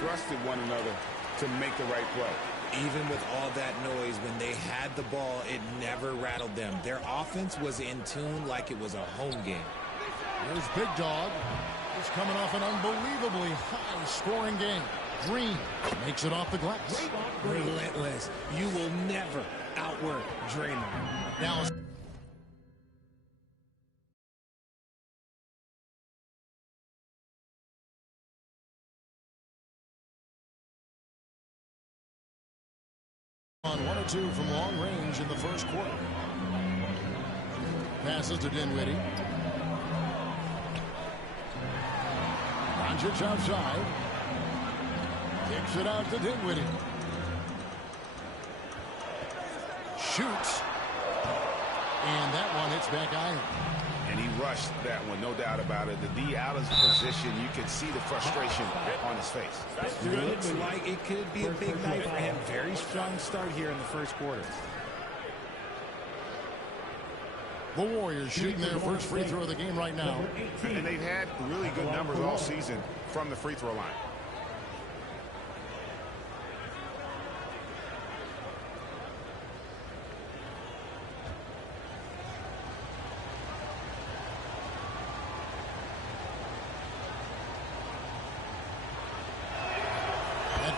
trusted one another to make the right play. Even with all that noise, when they had the ball, it never rattled them. Their offense was in tune like it was a home game. Here's Big Dog. He's coming off an unbelievably high-scoring game. Green makes it off the glass. Relentless. You will never outwork Draymond. Now on 1 or 2 from long range in the first quarter. Passes to Dinwiddie. Doncic outside. Kicks it out to Dinwiddie. Shoots. And that one hits back iron. And he rushed that one, no doubt about it. The D out of position, you could see the frustration on his face. Looks like it could be a big night for him. Very strong start here in the first quarter. The Warriors shooting their first free throw of the game right now. And they've had really good numbers all season from the free throw line.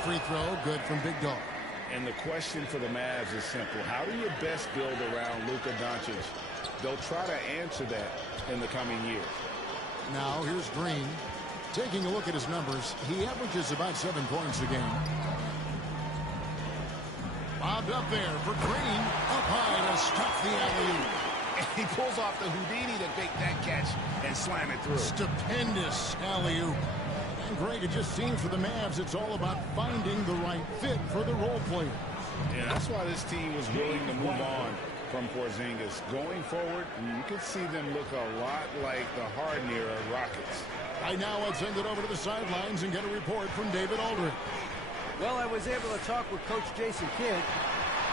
Free throw, good from Big Dog. And the question for the Mavs is simple. How do you best build around Luka Doncic? They'll try to answer that in the coming years. Now, here's Green. Taking a look at his numbers, he averages about 7 points a game. Bobbed up there for Green. Up high to stop the alley-oop. And he pulls off the Houdini to make that catch and slam it through. Stupendous alley-oop. Greg, it just seems for the Mavs it's all about finding the right fit for the role players. Yeah, that's why this team was willing to move on from Porzingis. Going forward, you could see them look a lot like the Harden-era Rockets. Right now, let's send it over to the sidelines and get a report from David Aldridge. Well, I was able to talk with Coach Jason Kidd.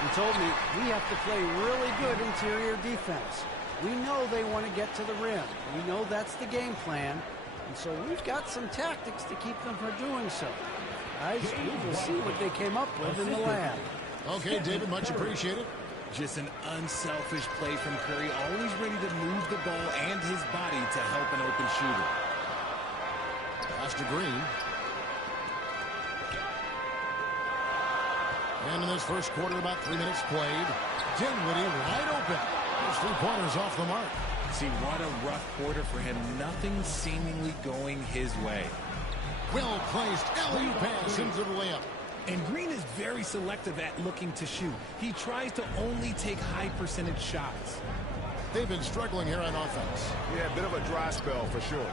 He told me we have to play really good interior defense. We know they want to get to the rim. We know that's the game plan. And so we've got some tactics to keep them from doing so. We will see what they came up with in the lab. Okay, David, much appreciated. Just an unselfish play from Curry, always ready to move the ball and his body to help an open shooter. Pass to Green. And in this first quarter, about 3 minutes played. Dinwiddie wide open. Those 3 pointers off the mark. See, what a rough quarter for him. Nothing seemingly going his way. Well-placed alley-oop pass into the layup. And Green is very selective at looking to shoot. He tries to only take high-percentage shots. They've been struggling here on offense. Yeah, a bit of a dry spell for sure.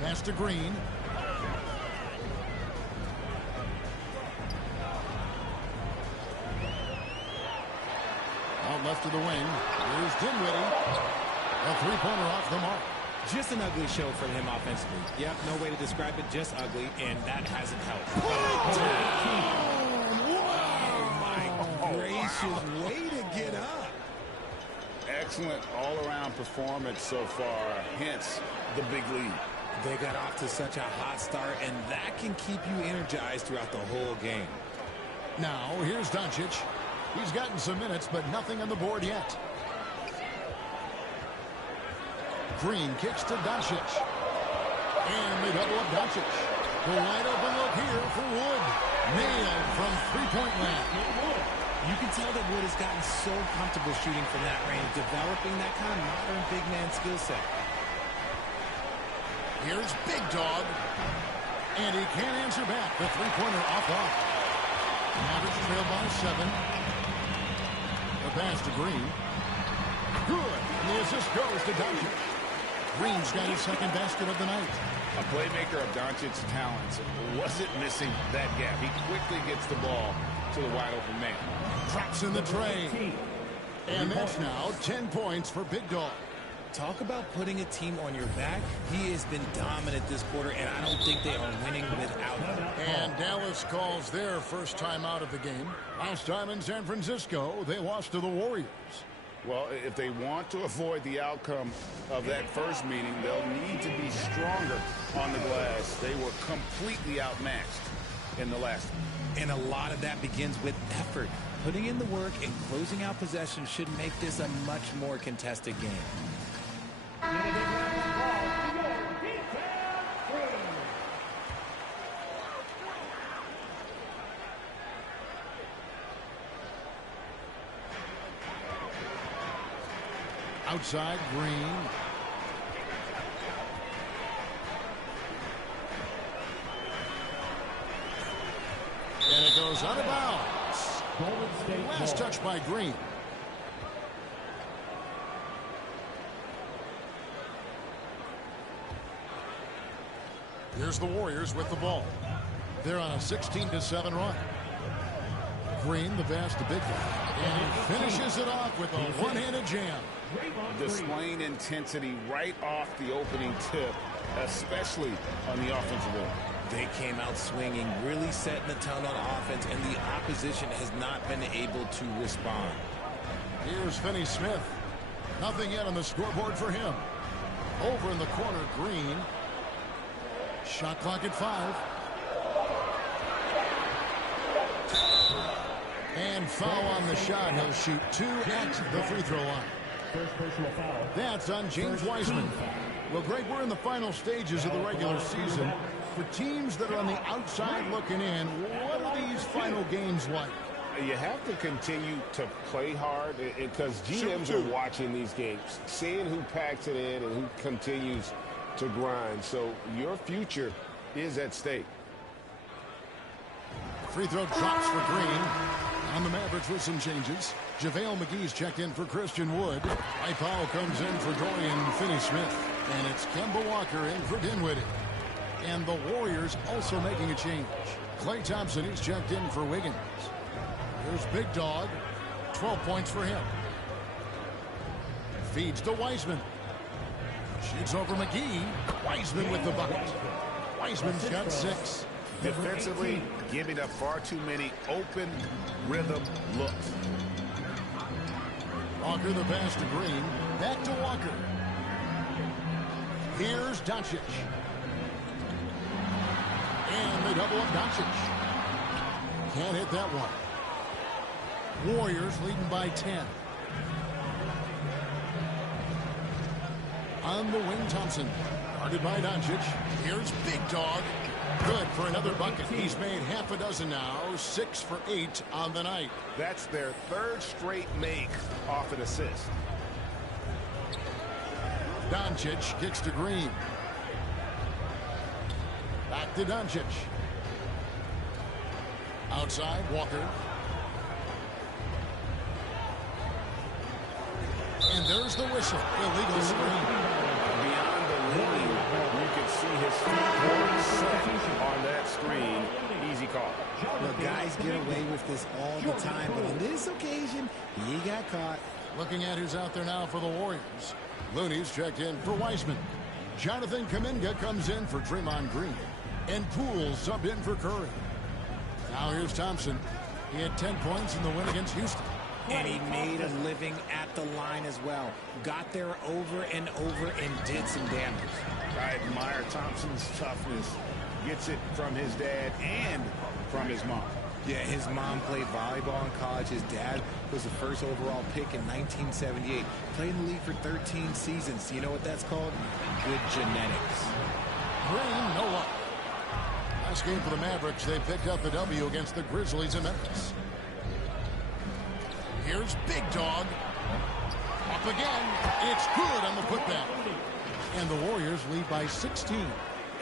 Pass to Green. Out left to the wing. Here's Dinwiddie. A 3-pointer off the mark. Just an ugly show from him offensively. Yep, no way to describe it, just ugly, and that hasn't helped. Oh, my gracious, way to get up. Excellent all-around performance so far, hence the big lead. They got off to such a hot start, and that can keep you energized throughout the whole game. Now, here's Doncic. He's gotten some minutes, but nothing on the board yet. Green kicks to Doncic. And they double up Doncic. The wide open look here for Wood. Nailed from three-point land. You can tell that Wood has gotten so comfortable shooting from that range, developing that kind of modern big man skill set. Here's Big Dog. And he can't answer back. The three-pointer off. Mavericks trail by 7. The pass to Green. Good. And the assist goes to Doncic. Green's got his second basket of the night. A playmaker of Doncic's talents wasn't missing that gap. He quickly gets the ball to the wide open man. Drops in the tray. And that's now 10 points for Big Dog. Talk about putting a team on your back. He has been dominant this quarter, and I don't think they are winning without him. And Dallas calls their first time out of the game. Last time in San Francisco, they lost to the Warriors. Well, if they want to avoid the outcome of that first meeting, they'll need to be stronger on the glass. They were completely outmatched in the last one. And a lot of that begins with effort. Putting in the work and closing out possession should make this a much more contested game. Outside, Green. And it goes out of bounds. Last touch by Green. Here's the Warriors with the ball. They're on a 16-7 run. Green, the pass to Big guy. And he finishes it off with a one-handed jam. Displaying intensity right off the opening tip, especially on the offensive end. They came out swinging, really setting the tone on offense, and the opposition has not been able to respond. Here's Finney Smith. Nothing yet on the scoreboard for him. Over in the corner, Green. Shot clock at 5. And foul on the shot. He'll shoot 2 at the free throw line. First personal foul. That's on James Wiseman. Well, Greg, we're in the final stages of the regular season. For teams that are on the outside looking in, what are these final games like? You have to continue to play hard because GMs are watching these games, seeing who packs it in and who continues to grind. So your future is at stake. Free throw drops for Green. On the Mavericks with some changes. JaVale McGee's checked in for Christian Wood. Powell comes in for Dorian Finney-Smith. And it's Kemba Walker in for Dinwiddie. And the Warriors also making a change. Klay Thompson, he's checked in for Wiggins. Here's Big Dog. 12 points for him. Feeds to Wiseman. Shoots over McGee. Wiseman with the bucket. Wiseman's got 6. Defensively, giving up far too many open rhythm looks. Walker the pass to Green. Back to Walker. Here's Doncic. And they double up Doncic. Can't hit that one. Warriors leading by 10. On the wing, Thompson. Guarded by Doncic. Here's Big Dog. Good for another bucket. He's made half a dozen now. 6 for 8 on the night. That's their 3rd straight make off an assist. Doncic kicks to Green. Back to Doncic. Outside, Walker. And there's the whistle. Illegal screen. Beyond the lead, you can see his feet set on that screen. Easy call. Look, guys get away with this all the time, but on this occasion, he got caught. Looking at who's out there now for the Warriors. Looney's checked in for Wiseman. Jonathan Kuminga comes in for Draymond Green. And Poole subbed in for Curry. Now here's Thompson. He had 10 points in the win against Houston. And he made a living at the line as well. Got there over and over and did some damage. I admire Thompson's toughness. Gets it from his dad and from his mom. Yeah, his mom played volleyball in college. His dad was the first overall pick in 1978. Played in the league for 13 seasons. You know what that's called? Good genetics. Green, no luck. Last game for the Mavericks, they picked up the W against the Grizzlies in Memphis. Here's Big Dog. Up again. It's good on the putback. And the Warriors lead by 16.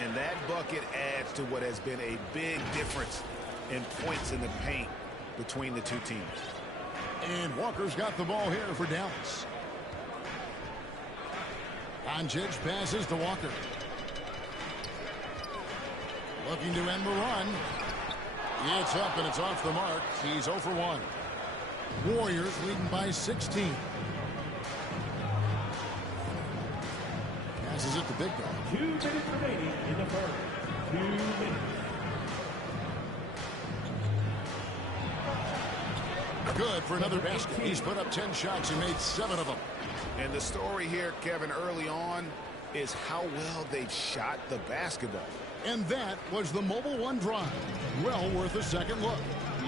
And that bucket adds to what has been a big difference in points in the paint between the two teams. And Walker's got the ball here for Dallas. Doncic passes to Walker. Looking to end the run. It's up and it's off the mark. He's 0 for 1. Warriors leading by 16. Passes it to Big Dog. 2 minutes remaining in the first. 2 minutes. good for another basket. He's put up 10 shots and made 7 of them. And the story here, Kevin, early on is how well they've shot the basketball. And that was the Mobile One drive. Well worth a second look.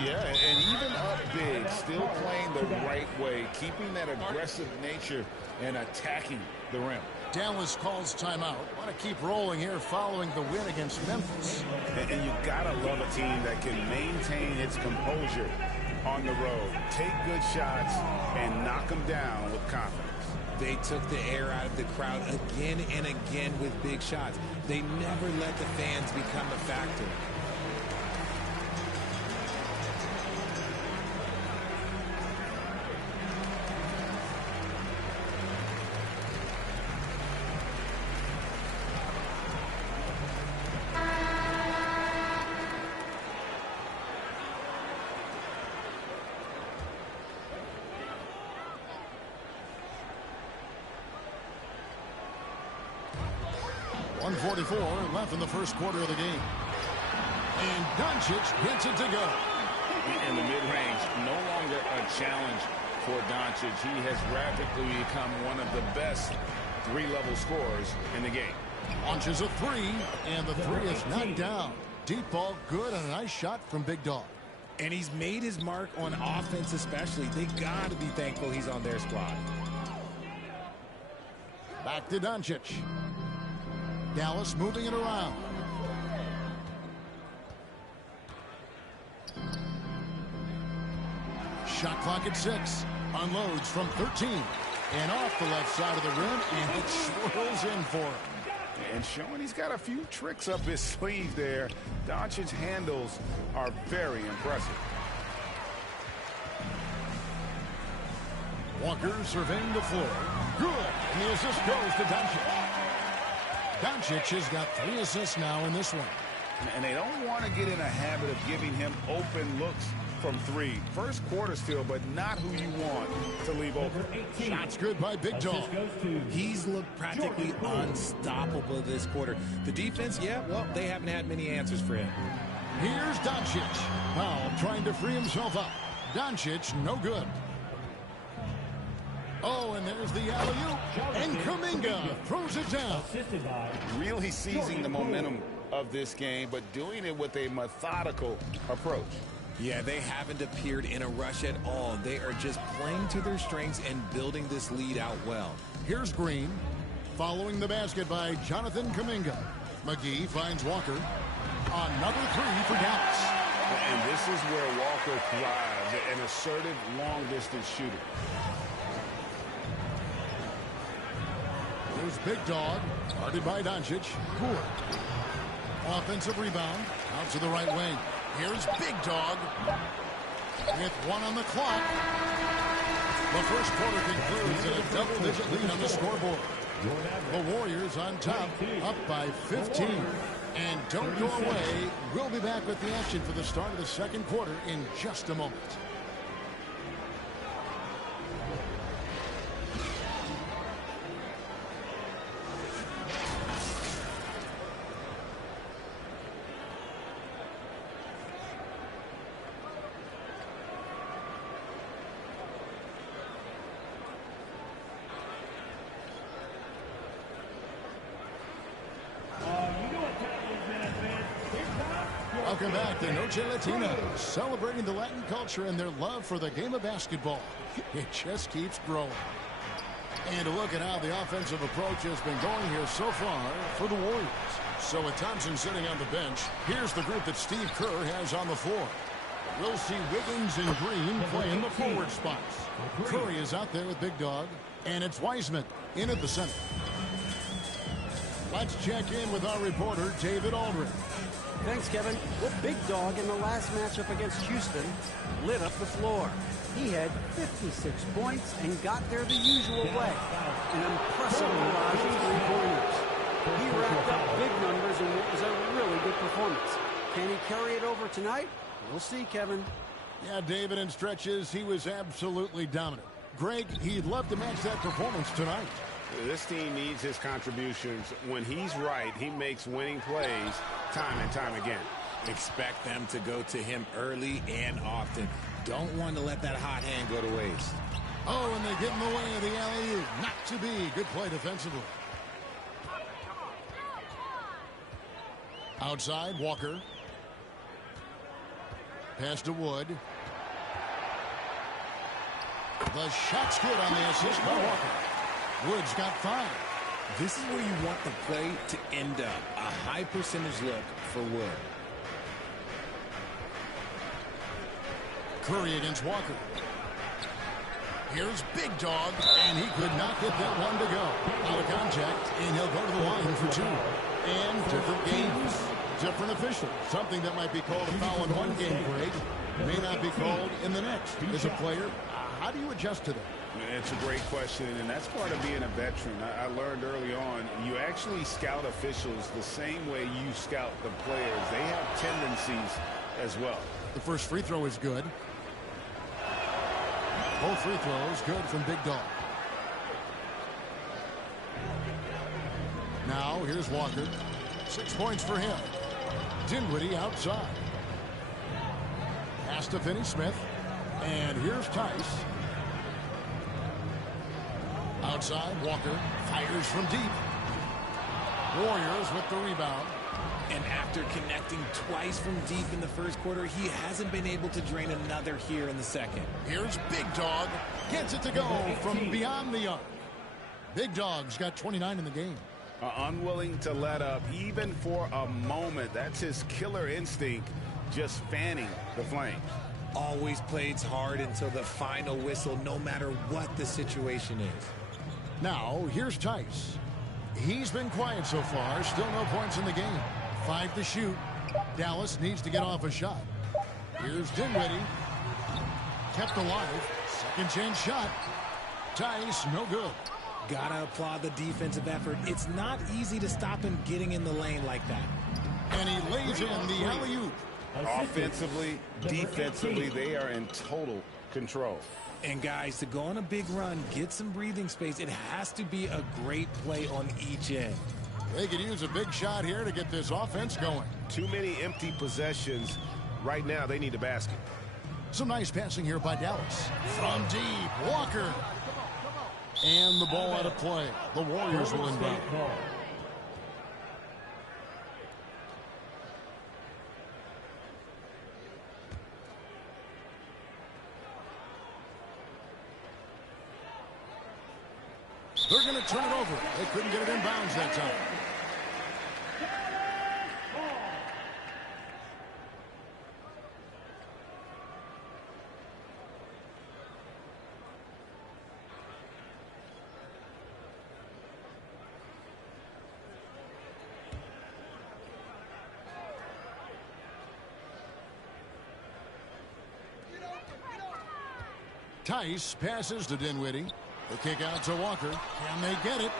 Yeah, and even up big, still playing the right way, keeping that aggressive nature and attacking the rim. Dallas calls timeout. Want to keep rolling here following the win against Memphis. And you gotta love a team that can maintain its composure on the road, take good shots, and knock them down with confidence. They took the air out of the crowd again and again with big shots. They never let the fans become a factor. .44 left in the first quarter of the game. And Doncic gets it to go. In the mid-range, no longer a challenge for Doncic. He has rapidly become one of the best three-level scorers in the game. Launches a three, and the three is knocked down. Deep ball good, and a nice shot from Big Dog. And he's made his mark on offense especially. They got to be thankful he's on their squad. Back to Doncic. Dallas moving it around. Shot clock at 6. Unloads from 13. And off the left side of the rim, and it swirls in for him. And showing he's got a few tricks up his sleeve there. Doncic's handles are very impressive. Walker surveying the floor. Good. And the assist goes to Doncic. Doncic has got 3 assists now in this one. And they don't want to get in a habit of giving him open looks from 3. First quarter still, but not who you want to leave open. Shots good by Big Dog. He's looked practically unstoppable this quarter. The defense, yeah, well, they haven't had many answers for him. Here's Doncic. Powell trying to free himself up. Doncic, no good. Oh, and there's the alley-oop. And Kuminga throws it down. Really seizing the momentum of this game, but doing it with a methodical approach. Yeah, they haven't appeared in a rush at all. They are just playing to their strengths and building this lead out well. Here's Green. Following the basket by Jonathan Kuminga. McGee finds Walker. Another 3 for Dallas. And this is where Walker thrives, an assertive long-distance shooter. There's Big Dog, guarded by Doncic. Good. Offensive rebound, out to the right wing. Here's Big Dog with 1 on the clock. The first quarter concludes in a double-digit lead on the scoreboard. The Warriors on top, up by 15. And don't go away. We'll be back with the action for the start of the second quarter in just a moment. Welcome back to Noche Latina, celebrating the Latin culture and their love for the game of basketball. It just keeps growing. And a look at how the offensive approach has been going here so far for the Warriors. So with Thompson sitting on the bench, here's the group that Steve Kerr has on the floor. We'll see Wiggins and Green playing the forward spots. Curry is out there with Big Dog, and it's Wiseman in at the center. Let's check in with our reporter, David Aldridge. Thanks, Kevin. Well, Big Dog in the last matchup against Houston lit up the floor. He had 56 points and got there the usual way. An impressive barrage of three-pointers. He racked up big numbers and it was a really good performance. Can he carry it over tonight? We'll see, Kevin. Yeah, David, in stretches, he was absolutely dominant. Greg, he'd love to match that performance tonight. This team needs his contributions. When he's right, he makes winning plays time and time again. Expect them to go to him early and often. Don't want to let that hot hand go to waste. Oh, and they get in the way of the alley-oop. Not to be. Good play defensively. Outside, Walker. Pass to Wood. The shot's good on the assist by Walker. Wood's got 5. This is where you want the play to end up. A high percentage look for Wood. Curry against Walker. Here's Big Dog, and he could not get that one to go. Out of contact, and he'll go to the line for 2. And different games, different officials. Something that might be called a foul in one game break may not be called in the next. As a player, how do you adjust to that? It's a great question, and that's part of being a veteran. I learned early on, you actually scout officials the same way you scout the players. They have tendencies as well. The first free throw is good. Both free throws good from Big Dog. Now, here's Walker. 6 points for him. Dinwiddie outside. Pass to Finney-Smith. And here's Tice. Outside, Walker fires from deep. Warriors with the rebound. And after connecting twice from deep in the first quarter, he hasn't been able to drain another here in the second. Here's Big Dog. Gets it to go from beyond the arc. Big Dog's got 29 in the game. Unwilling to let up even for a moment. That's his killer instinct, just fanning the flames. Always plays hard until the final whistle, no matter what the situation is. Now, here's Tice. He's been quiet so far. Still no points in the game. 5 to shoot. Dallas needs to get off a shot. Here's Dinwiddie. Kept alive. Second chance shot. Tice, no good. Gotta applaud the defensive effort. It's not easy to stop him getting in the lane like that. And he lays in the alley-oop. Offensively, defensively, they are in total control. And guys, to go on a big run, get some breathing space, it has to be a great play on each end. They could use a big shot here to get this offense going. Too many empty possessions. Right now, they need a basket. Some nice passing here by Dallas. From deep, Walker. And the ball out of play. The Warriors will inbound. They're going to turn it over. They couldn't get it in bounds that time. Tice passes to Dinwiddie. The kick out to Walker. Can they get it?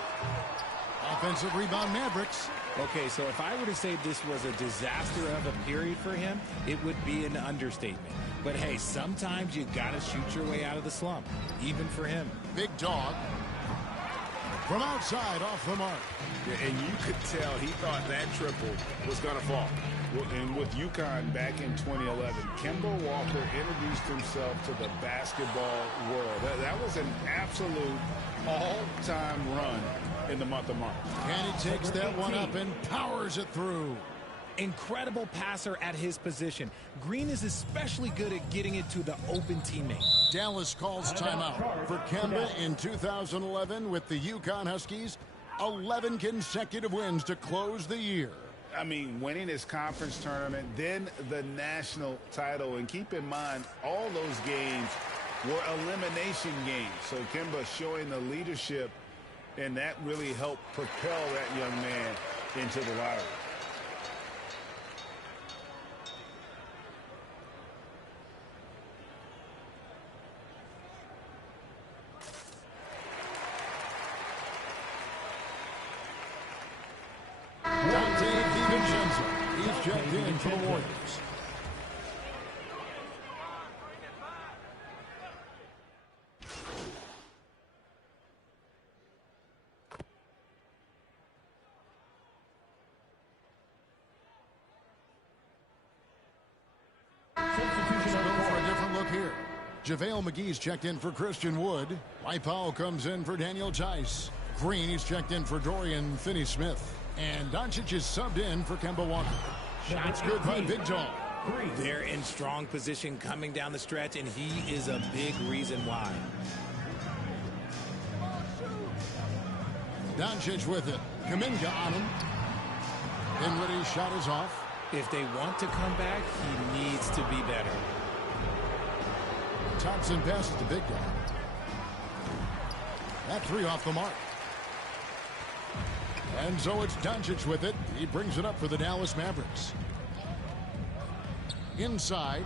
Offensive rebound, Mavericks. Okay, so if I were to say this was a disaster of a period for him, it would be an understatement. But hey, sometimes you gotta shoot your way out of the slump, even for him. Big Dog. From outside, off the mark. Yeah, and you could tell he thought that triple was going to fall. And with UConn back in 2011, Kemba Walker introduced himself to the basketball world. That was an absolute all-time run in the month of March. And he takes that one up and powers it through. Incredible passer at his position. Green is especially good at getting it to the open teammate. Dallas calls timeout for Kemba in 2011 with the UConn Huskies. 11 consecutive wins to close the year. I mean, winning his conference tournament, then the national title. And keep in mind, all those games were elimination games. So Kemba showing the leadership, and that really helped propel that young man into the lottery. He's checked in for the Warriors. JaVale McGee's checked in for Christian Wood. Powell comes in for Daniel Tice. Green is checked in for Dorian Finney-Smith. And Doncic is subbed in for Kemba Walker. Shots good by Big Dog. They're in strong position coming down the stretch, and he is a big reason why. Doncic with it. Kuminga on him. Dinwiddie's shot is off. If they want to come back, he needs to be better. Thompson passes to Big Dog. That three off the mark. And so it's Doncic with it. He brings it up for the Dallas Mavericks. Inside.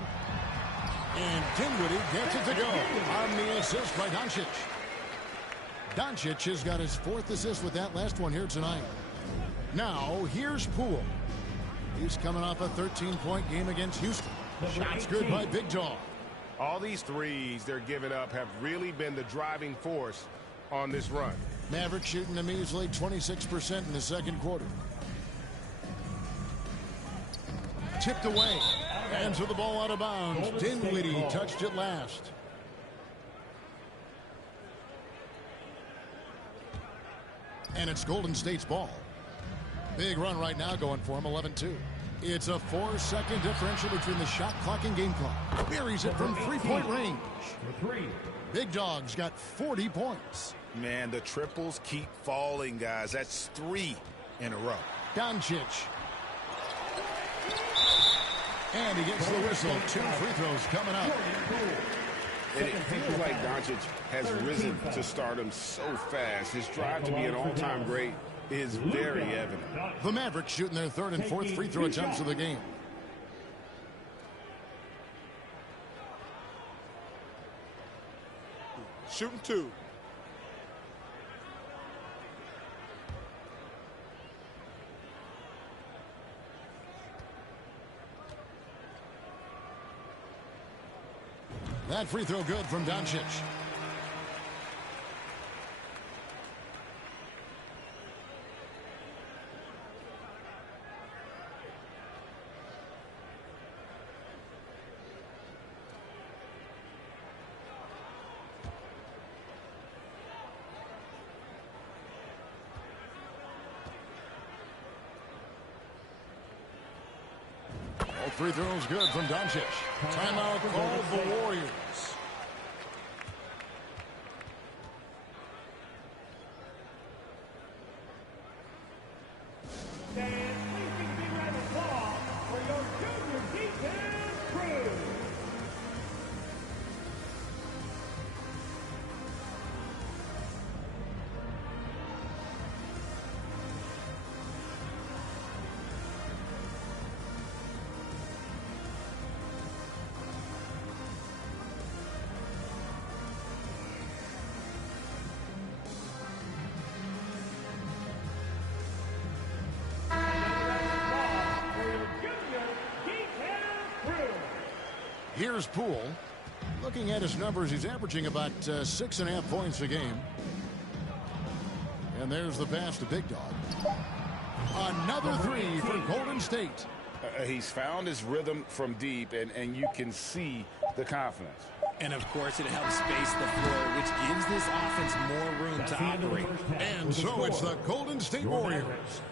And Dinwiddie gets it to go on the assist by Doncic. Doncic has got his 4th assist with that last one here tonight. Now, here's Poole. He's coming off a 13-point game against Houston. Shots good by Big Dog. All these threes they're giving up have really been the driving force on this run. Mavericks shooting a measly 26% in the second quarter. Tipped away. And so the ball out of bounds. Dinwiddie touched it last. And it's Golden State's ball. Big run right now going for him, 11-2. It's a 4-second differential between the shot clock and game clock. Buries it from 3-point range. Big Dog's got 40 points. Man, the triples keep falling, guys. That's 3 in a row. Doncic. And he gets the whistle. 2 free throws coming up. And it feels like Doncic has risen to stardom so fast. His drive to be an all-time great is very evident. The Mavericks shooting their 3rd and 4th free throw attempts of the game. Shooting 2. That free throw good from Doncic. All 3 throws good from Doncic. Timeout called the Warriors. Here's Poole. Looking at his numbers, he's averaging about 6.5 points a game. And there's the pass to Big Dog. Another 3 for Golden State. He's found his rhythm from deep, and you can see the confidence. And, of course, it helps space the floor, which gives this offense more room to operate. And so it's the Golden State Warriors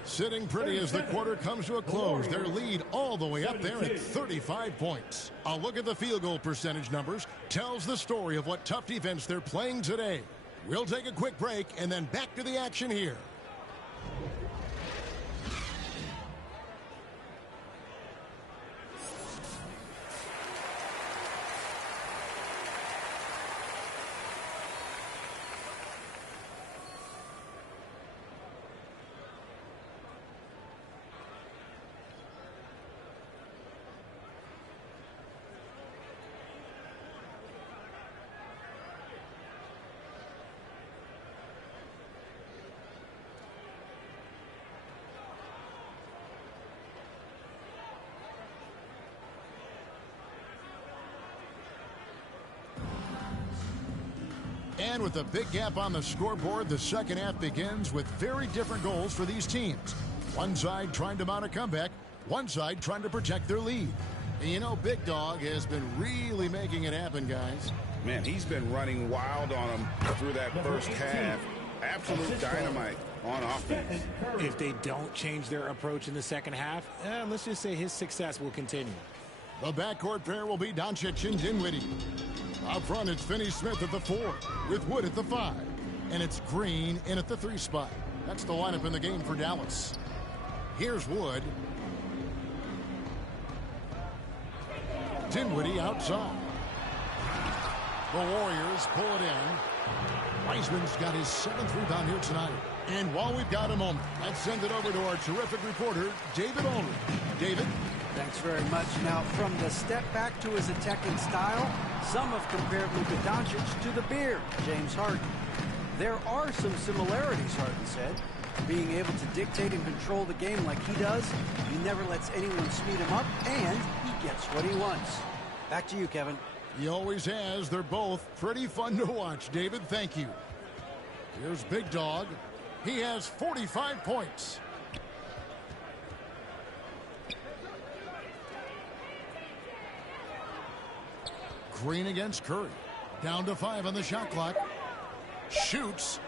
sitting pretty as the quarter comes to a close. Their lead all the way up there at 35 points. A look at the field goal percentage numbers tells the story of what tough defense they're playing today. We'll take a quick break and then back to the action here. And with a big gap on the scoreboard, the second half begins with very different goals for these teams. One side trying to mount a comeback, one side trying to protect their lead. And you know, Big Dog has been really making it happen, guys. Man, he's been running wild on him through that first half. Absolute dynamite on offense. If they don't change their approach in the second half, let's just say his success will continue. The backcourt pair will be Doncic and Dinwiddie. Up front, it's Finney-Smith at the 4, with Wood at the 5. And it's Green in at the 3 spot. That's the lineup in the game for Dallas. Here's Wood. Dinwiddie outside. The Warriors pull it in. Wiseman's got his 7th rebound here tonight. And while we've got a moment, let's send it over to our terrific reporter, David Ulrich. David? Thanks very much. Now, from the step back to his attacking style, some have compared Luka Doncic to the Beard, James Harden. There are some similarities, Harden said. Being able to dictate and control the game like he does, he never lets anyone speed him up, and he gets what he wants. Back to you, Kevin. He always has. They're both pretty fun to watch, David. Thank you. Here's Big Dog. He has 45 points. Green against Curry. Down to 5 on the shot clock. Shoots.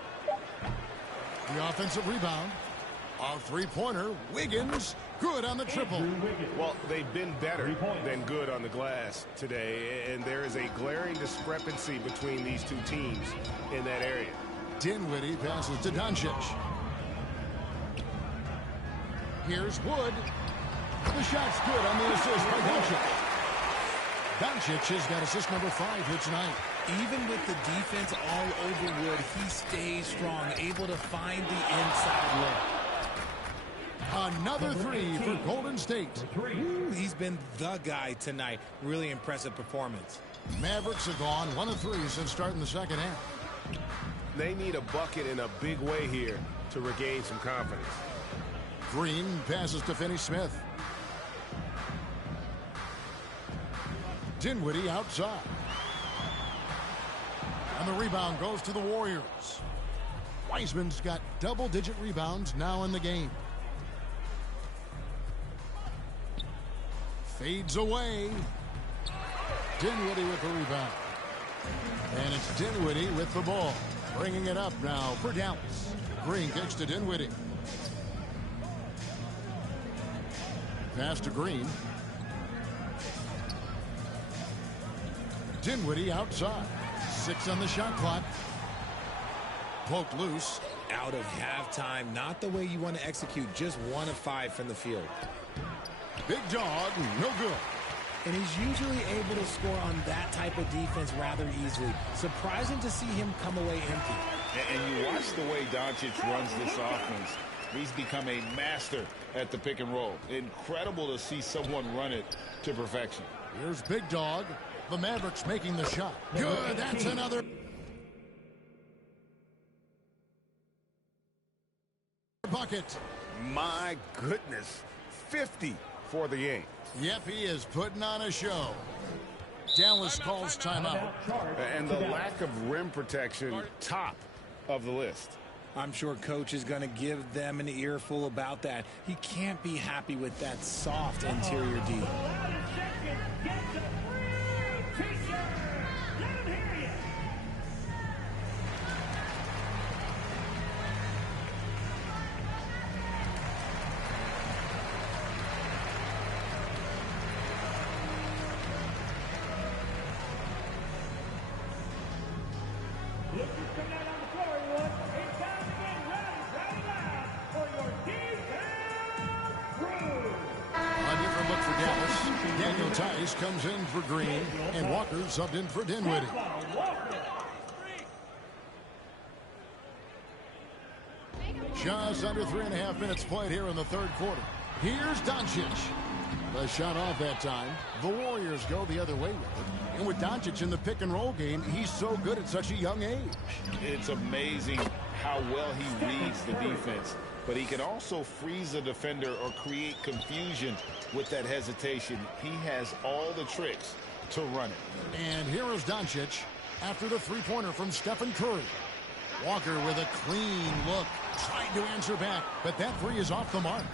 The offensive rebound. A three-pointer. Wiggins. Good on the triple. Well, they've been better than good on the glass today, and there is a glaring discrepancy between these two teams in that area. Dinwiddie passes to Doncic. Here's Wood. The shot's good on the assist by Doncic. Doncic has got assist number 5 here tonight. Even with the defense all over Wood, he stays strong, able to find the inside look. Another 3 for Golden State. Ooh, he's been the guy tonight. Really impressive performance. Mavericks have gone 1 of 3 since starting the second half. They need a bucket in a big way here to regain some confidence. Green passes to Finney-Smith. Dinwiddie outside. And the rebound goes to the Warriors. Wiseman's got double-digit rebounds now in the game. Fades away. Dinwiddie with the rebound. And it's Dinwiddie with the ball. Bringing it up now for Dallas. Green kicks to Dinwiddie. Pass to Green. Dinwiddie outside. 6 on the shot clock. Poked loose. Out of halftime. Not the way you want to execute. Just 1 of 5 from the field. Big Dog, no good. And he's usually able to score on that type of defense rather easily. Surprising to see him come away empty. And you watch the way Doncic runs this offense. He's become a master at the pick and roll. Incredible to see someone run it to perfection. Here's Big Dog. The Mavericks making the shot. Good, that's another bucket. My goodness, 50 for the game. Yep, he is putting on a show. Dallas calls timeout. And the lack of rim protection, top of the list. I'm sure Coach is going to give them an earful about that. He can't be happy with that soft interior D. Comes in for Green, and Walker subbed in for Dinwiddie. Just under 3.5 minutes played here in the third quarter. Here's Doncic. The shot off that time. The Warriors go the other way with it. And with Doncic in the pick and roll game, he's so good at such a young age. It's amazing how well he reads the defense. But he can also freeze a defender or create confusion with that hesitation. He has all the tricks to run it. And here is Doncic after the three-pointer from Stephen Curry. Walker with a clean look. Tried to answer back, but that three is off the mark.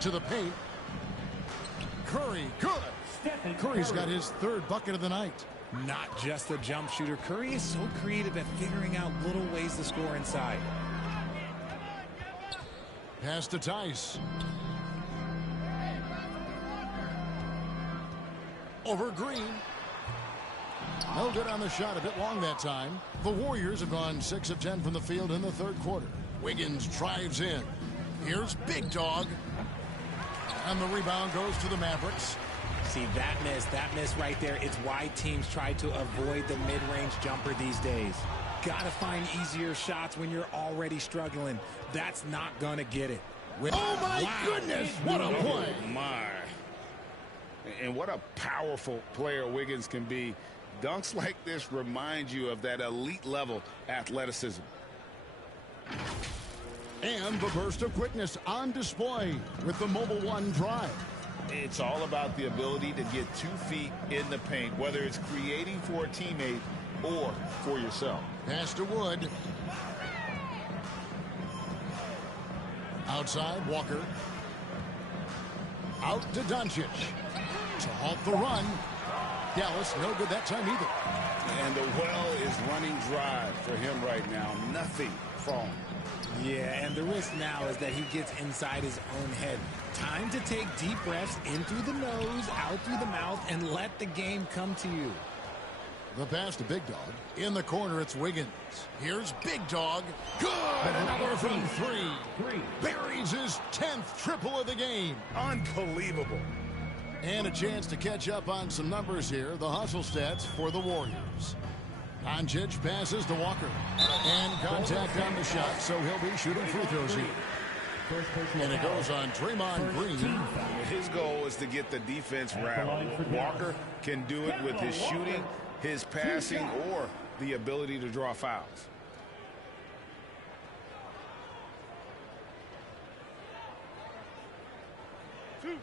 To the paint. Curry, good. Curry's got his third bucket of the night. Not just a jump shooter. Curry is so creative at figuring out little ways to score inside. Pass to Tice. Over Green. No good on the shot, a bit long that time. The Warriors have gone 6 of 10 from the field in the third quarter. Wiggins drives in. Here's Big Dog. And the rebound goes to the Mavericks. See, that miss right there, it's why teams try to avoid the mid-range jumper these days. Gotta find easier shots when you're already struggling. That's not gonna get it. Oh my goodness, what a play. Oh my. And what a powerful player Wiggins can be. Dunks like this remind you of that elite level athleticism. And the burst of quickness on display with the Mobile One drive. It's all about the ability to get 2 feet in the paint, whether it's creating for a teammate or for yourself. Pass to Wood. Outside, Walker. Out to Doncic. To halt the run. Dallas, no good that time either. And the well is running dry for him right now. Nothing falling. Yeah, and the risk now is that he gets inside his own head. Time to take deep breaths in through the nose, out through the mouth, and let the game come to you. The pass to Big Dog. In the corner, it's Wiggins. Here's Big Dog. Good! Another from 3. Buries his 10th triple of the game. Unbelievable. And a chance to catch up on some numbers here. The hustle stats for the Warriors. Doncic passes to Walker. And contact on the shot, so he'll be shooting free throws here. And it goes on Draymond Green. His goal is to get the defense rattled. Walker can do it with his shooting, his passing, or the ability to draw fouls. Two.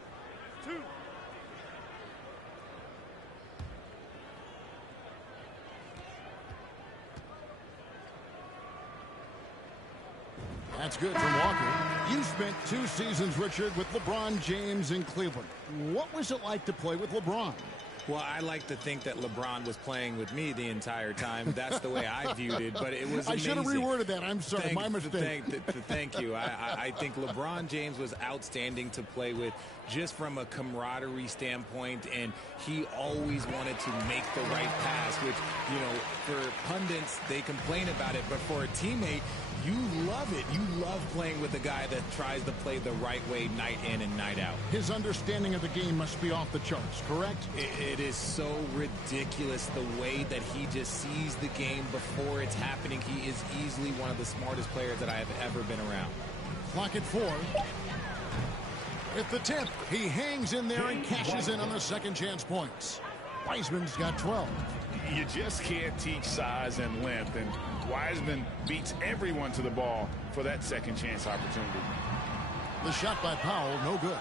That's good from Walker. You spent 2 seasons, Richard, with LeBron James in Cleveland. What was it like to play with LeBron? Well, I like to think that LeBron was playing with me the entire time. That's the way I viewed it, but it was amazing. I should have reworded that. I'm sorry, my mistake. Thank you. I think LeBron James was outstanding to play with just from a camaraderie standpoint, and he always wanted to make the right pass, which, you know, for pundits, they complain about it, but for a teammate, you love it. You love playing with a guy that tries to play the right way night in and night out. His understanding of the game must be off the charts, correct? It is so ridiculous the way that he just sees the game before it's happening. He is easily one of the smartest players that I have ever been around. Clock at 4. At the tip, he hangs in there and cashes in on the second chance points. Wiseman's got 12. You just can't teach size and length, and Wiseman beats everyone to the ball for that second chance opportunity. The shot by Powell, no good.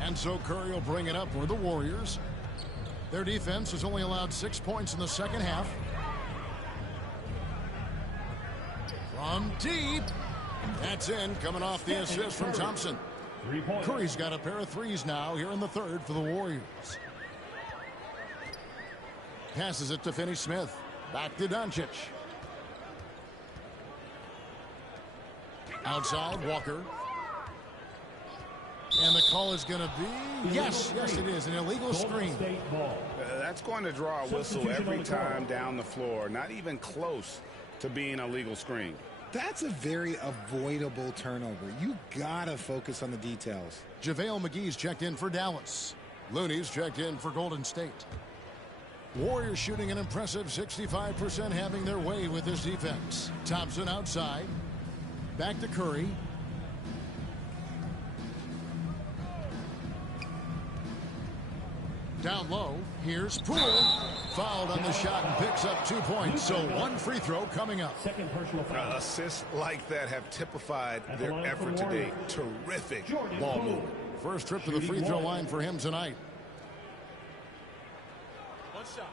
And so Curry will bring it up for the Warriors. Their defense has only allowed 6 points in the second half. From deep. That's in, coming off the assist from Thompson. Curry's got a pair of threes now here in the third for the Warriors. Passes it to Finney-Smith. Back to Doncic. Outside, Walker. And the call is going to be, yes, it is, an illegal screen. That's going to draw a whistle every time down the floor. Not even close to being a legal screen. That's a very avoidable turnover. You gotta focus on the details. JaVale McGee's checked in for Dallas. Looney's checked in for Golden State. Warriors shooting an impressive 65%, having their way with this defense. Thompson outside. Back to Curry. Down low, here's Poole. Fouled on the shot and picks up 2 points. So one free throw coming up. Second personal foul. Assists like that have typified their effort today. Terrific ball movement. First trip to the free throw line for him tonight. One shot.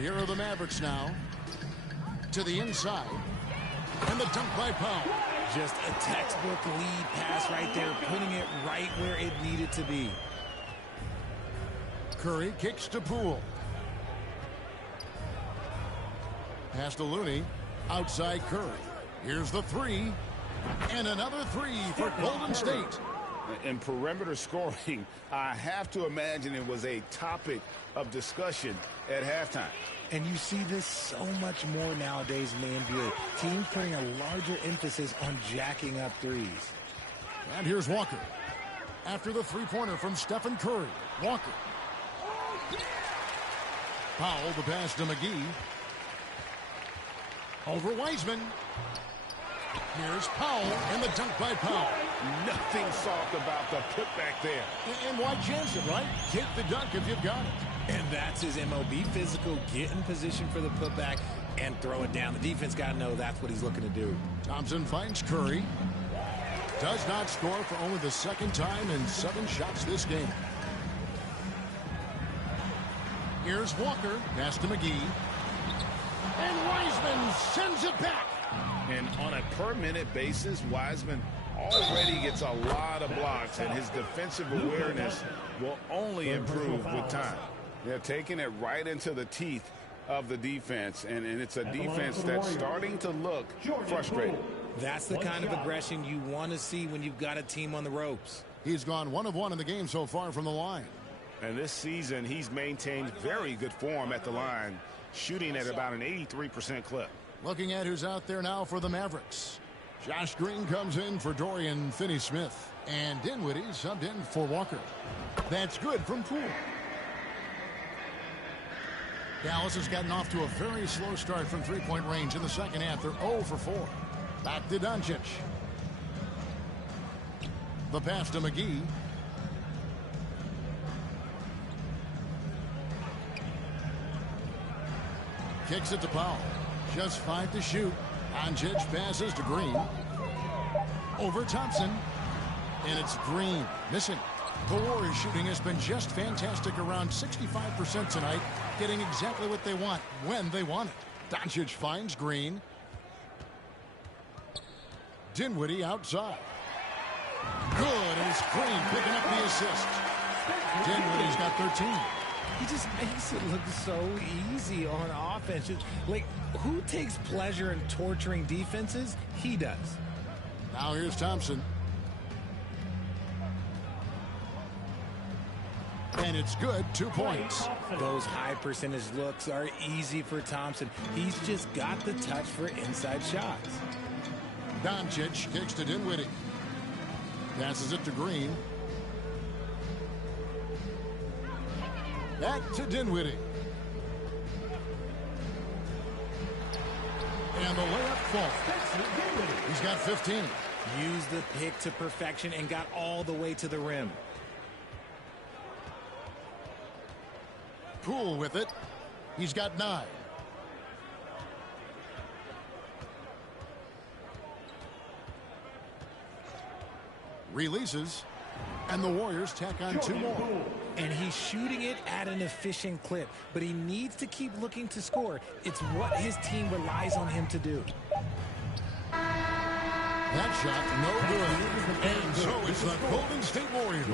here are the Mavericks now. To the inside. And the dunk by Powell. Just a textbook lead pass right there, putting it right where it needed to be. Curry kicks to Poole. Pass to Looney. Outside Curry. Here's the three. And another three for Golden State. In perimeter scoring, I have to imagine it was a topic of discussion at halftime. And you see this so much more nowadays in the NBA. Teams putting a larger emphasis on jacking up threes. And here's Walker. After the three-pointer from Stephen Curry. Walker. Powell, the pass to McGee. Over Wiseman. Here's Powell, and the dunk by Powell. Nothing soft about the putback there. And why chance it, right? Get the dunk if you've got it. And that's his MO. Be physical, get in position for the putback, and throw it down. The defense got to know that's what he's looking to do. Thompson finds Curry. Does not score for only the second time in 7 shots this game. Here's Walker. Pass to McGee. And Wiseman sends it back. And on a per-minute basis, Wiseman already gets a lot of blocks, and his defensive awareness will only improve with time. They're taking it right into the teeth of the defense, and it's a defense that's starting to look frustrated. That's the kind of aggression you want to see when you've got a team on the ropes. He's gone 1 of 1 in the game so far from the line. And this season, he's maintained very good form at the line, shooting at about an 83% clip. Looking at who's out there now for the Mavericks. Josh Green comes in for Dorian Finney-Smith. And Dinwiddie subbed in for Walker. That's good from Poole. Dallas has gotten off to a very slow start from three-point range in the second half. They're 0 for 4. Back to Doncic. The pass to McGee. Kicks it to Powell. Just 5 to shoot. Doncic passes to Green. Over Thompson. And it's Green missing. The Warriors shooting has been just fantastic, around 65% tonight, getting exactly what they want when they want it. Doncic finds Green. Dinwiddie outside. Good, and it's Green picking up the assist. Dinwiddie's got 13. He just makes it look so easy on offense. Just, like, who takes pleasure in torturing defenses? He does. Now here's Thompson. And it's good, 2 points. Those high percentage looks are easy for Thompson. He's just got the touch for inside shots. Doncic kicks to Dinwiddie. Passes it to Green. Back to Dinwiddie. And the layup falls. He's got 15. Used the pick to perfection and got all the way to the rim. Poole with it. He's got 9. Releases. And the Warriors tack on 2 more. And he's shooting it at an efficient clip. But he needs to keep looking to score. It's what his team relies on him to do. That shot, no good. And so it's the Golden State Warriors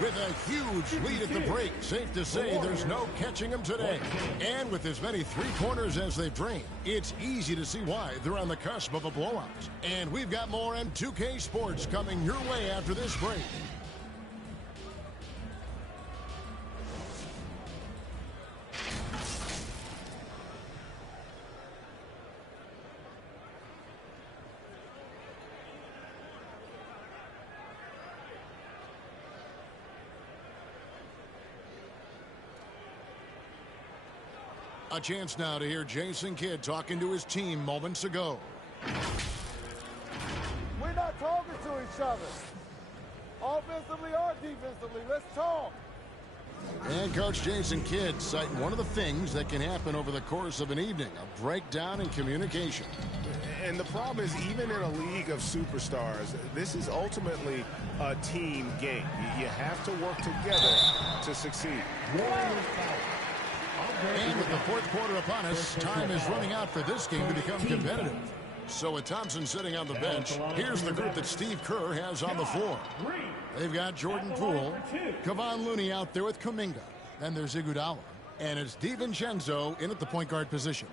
with a huge lead at the break. Safe to say there's no catching them today. And with as many three-pointers as they've drained, it's easy to see why they're on the cusp of a blowout. And we've got more M2K Sports coming your way after this break. A chance now to hear Jason Kidd talking to his team moments ago. We're not talking to each other. Offensively or defensively, let's talk. And Coach Jason Kidd citing one of the things that can happen over the course of an evening, a breakdown in communication. And the problem is, even in a league of superstars, this is ultimately a team game. You have to work together to succeed. Warriors foul. And with the fourth quarter upon us, time is running out for this game to become competitive. So with Thompson sitting on the bench, here's the group that Steve Kerr has on the floor. They've got Jordan Poole, Kevon Looney out there with Kuminga. Then there's Iguodala. And it's DiVincenzo in at the point guard position.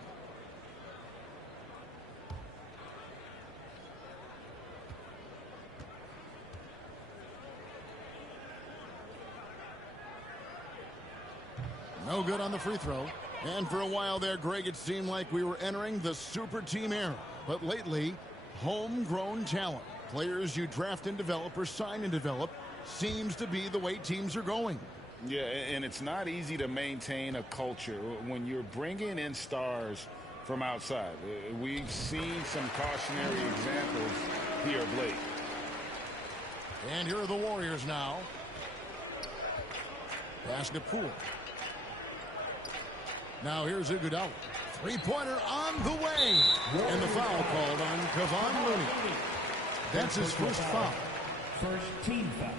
No good on the free throw. And for a while there, Greg, it seemed like we were entering the super team era. But lately, homegrown talent, players you draft and develop or sign and develop, seems to be the way teams are going. Yeah, and it's not easy to maintain a culture when you're bringing in stars from outside. We've seen some cautionary examples here of late. And here are the Warriors now. Pass to Poole. Now here's Iguodala. Three-pointer on the way. And the foul called on Kevon Looney. That's his first foul. First team foul.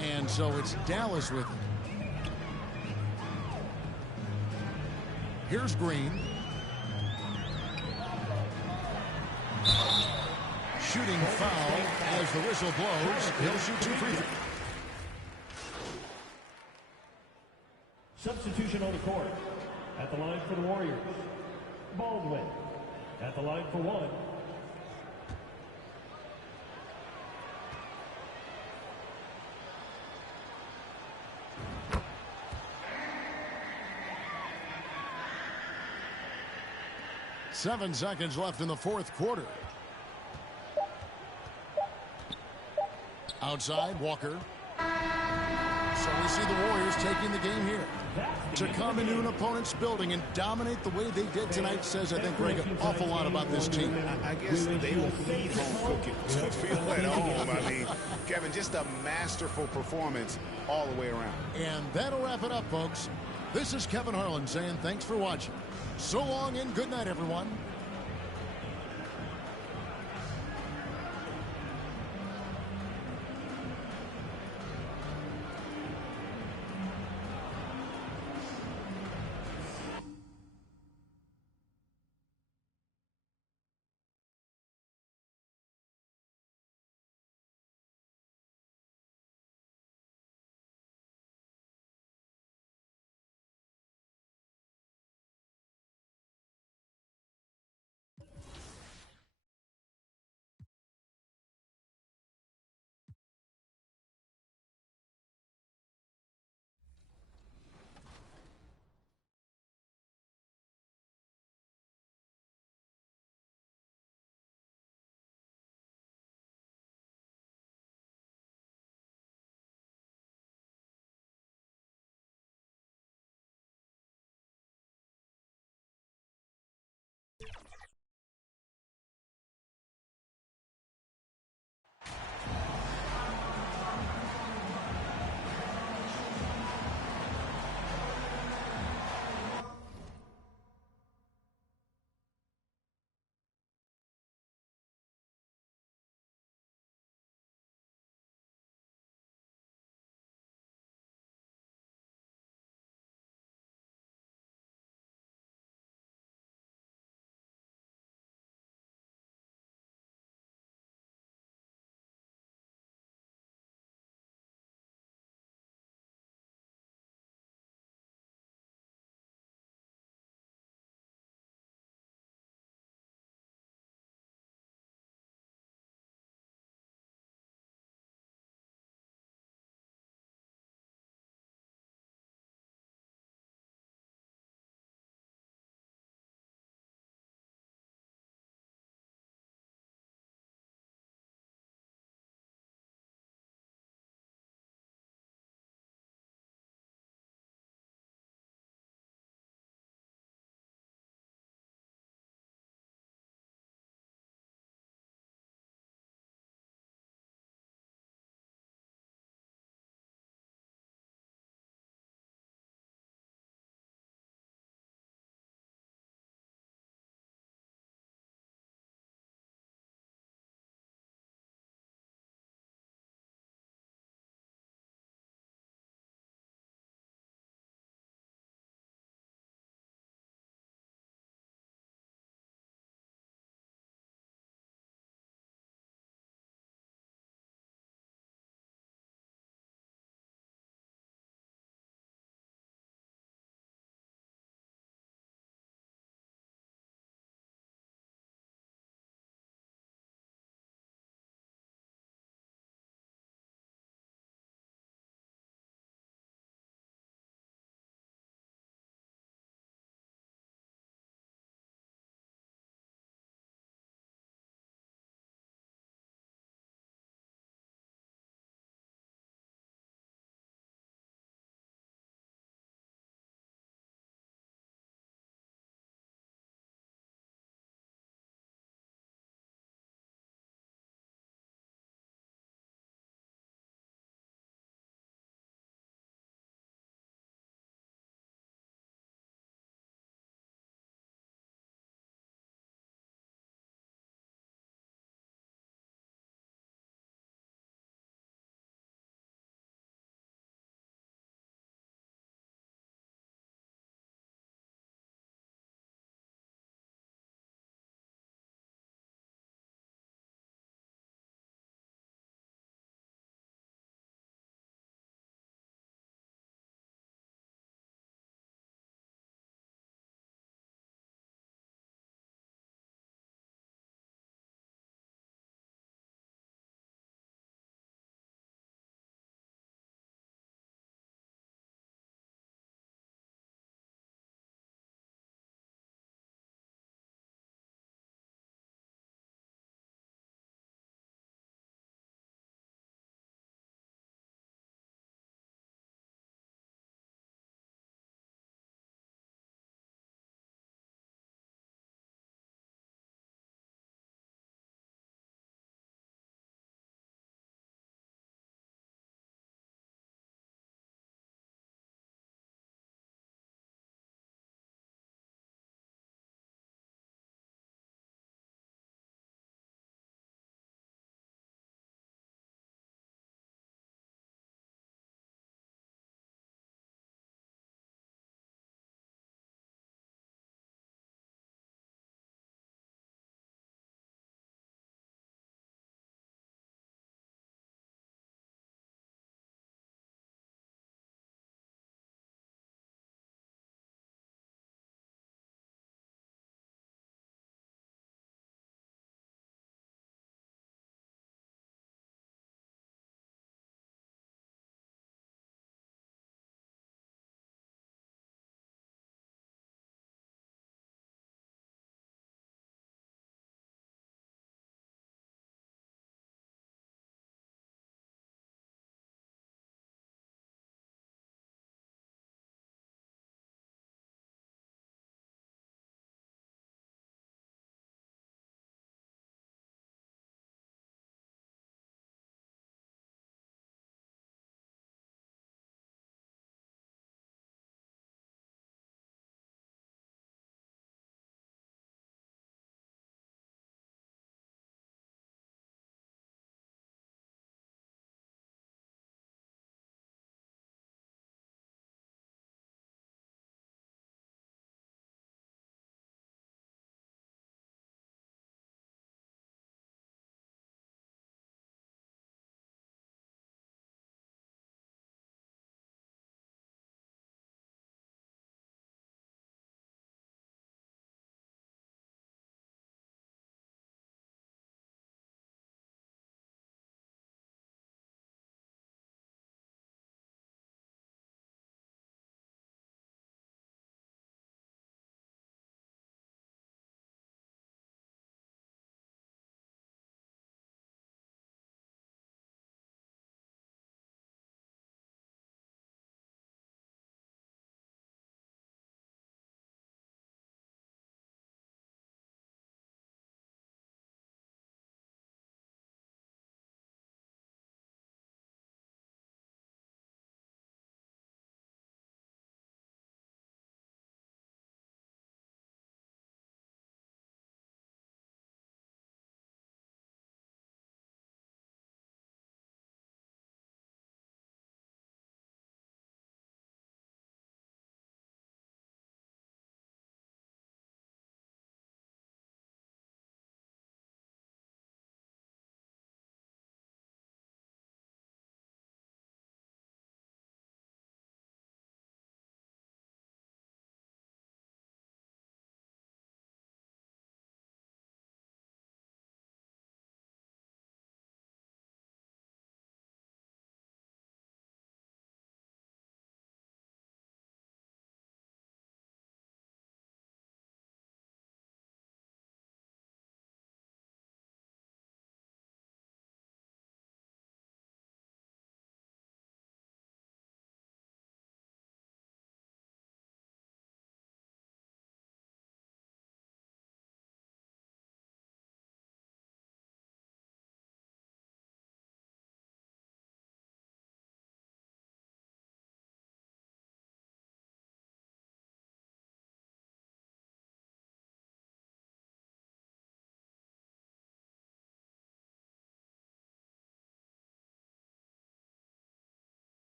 And so it's Dallas with it. Here's Green. Shooting foul as the whistle blows. He'll shoot 2 free throws. Substitution on the court. At the line for the Warriors, Baldwin. At the line for one, Seven seconds left in the fourth quarter. Outside, Walker. So we see the Warriors taking the game here. To come into an opponent's building and dominate the way they did tonight says, I think, Greg, an awful lot about this team. I guess they will need home cooking to feel at home. I mean, Kevin, just a masterful performance all the way around. And that'll wrap it up, folks. This is Kevin Harlan saying thanks for watching. So long and good night, everyone.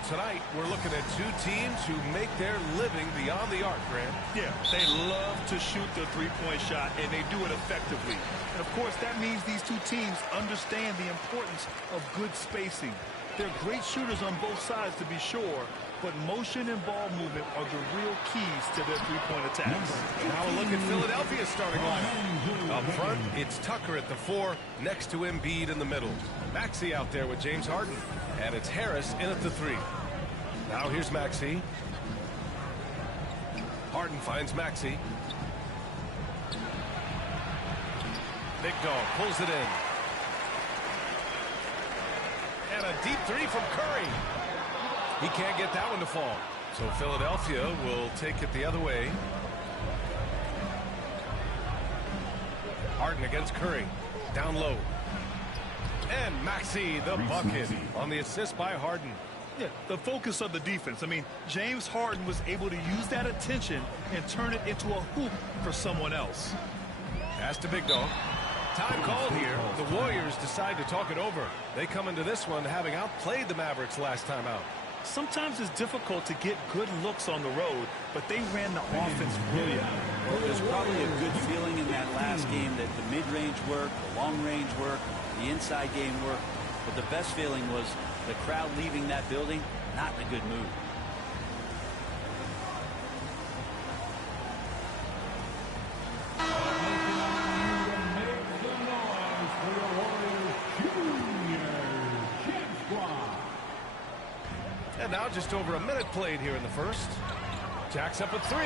And tonight, we're looking at two teams who make their living beyond the arc, Grant. Yeah, they love to shoot the three-point shot, and they do it effectively. And, of course, that means these two teams understand the importance of good spacing. They're great shooters on both sides, to be sure, but motion and ball movement are the real keys to their three-point attacks. Now a look at Philadelphia's starting lineup. Up front, it's Tucker at the 4, next to Embiid in the middle. Maxey out there with James Harden. And it's Harris in at the 3. Now here's Maxey. Harden finds Maxey. Big Dog pulls it in. And a deep 3 from Curry. He can't get that one to fall. So Philadelphia will take it the other way. Harden against Curry. Down low. And Maxey, the bucket on the assist by Harden. Yeah, the focus of the defense. I mean, James Harden was able to use that attention and turn it into a hoop for someone else. Pass to Big Dog. Time called here. The Warriors decide to talk it over. They come into this one having outplayed the Mavericks last time out. Sometimes it's difficult to get good looks on the road, but they ran the offense brilliantly. Well, there's probably a good feeling in that last game that the mid-range worked, the long-range worked, the inside game worked, but the best feeling was the crowd leaving that building not in a good mood. And now just over a minute played here in the first. Jack's up at 3.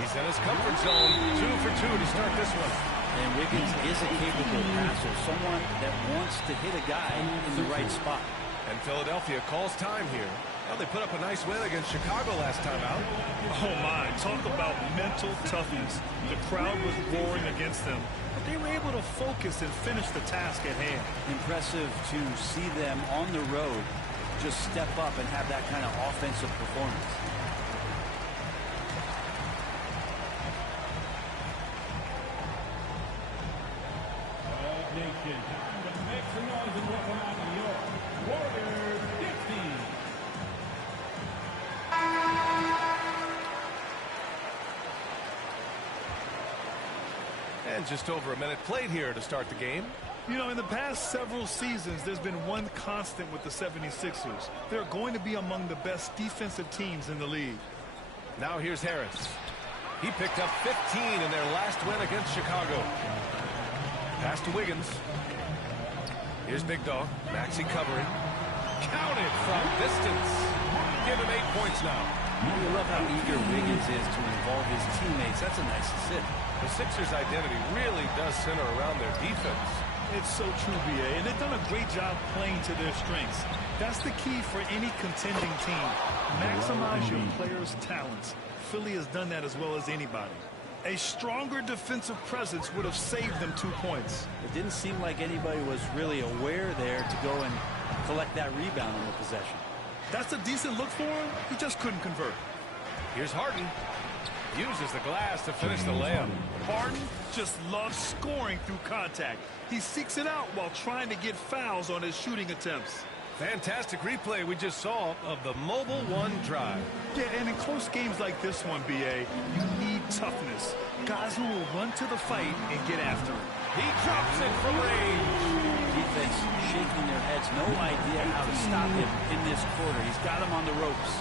He's in his comfort zone. 2 for 2 to start this one. And Wiggins is a capable passer, someone that wants to hit a guy in the right spot. And Philadelphia calls time here. Well, they put up a nice win against Chicago last time out. Oh, my. Talk about mental toughness. The crowd was roaring against them, but they were able to focus and finish the task at hand. Impressive to see them on the road just step up and have that kind of offensive performance. Nation, time to make some noise and welcome out New York Warriors 15. And just over a minute played here to start the game. You know, in the past several seasons, there's been one constant with the 76ers. They're going to be among the best defensive teams in the league. Now here's Harris. He picked up 15 in their last win against Chicago. Pass to Wiggins. Here's Big Dog. Maxey covering. Counted from distance. Give him 8 points now. I love how eager Wiggins is to involve his teammates. That's a nice assist. The Sixers' identity really does center around their defense. It's so true, B.A., and they've done a great job playing to their strengths. That's the key for any contending team. Maximize your players' talents. Philly has done that as well as anybody. A stronger defensive presence would have saved them 2 points. It didn't seem like anybody was really aware there to go and collect that rebound on the possession. That's a decent look for him. He just couldn't convert. Here's Harden. Uses the glass to finish the layup. Harden just loves scoring through contact. He seeks it out while trying to get fouls on his shooting attempts. Fantastic replay we just saw of the mobile one drive. Yeah, and in close games like this one, B.A., you need toughness. Guys who will run to the fight and get after it. He drops it from range. Defense shaking their heads. No idea how to stop him in this quarter. He's got him on the ropes.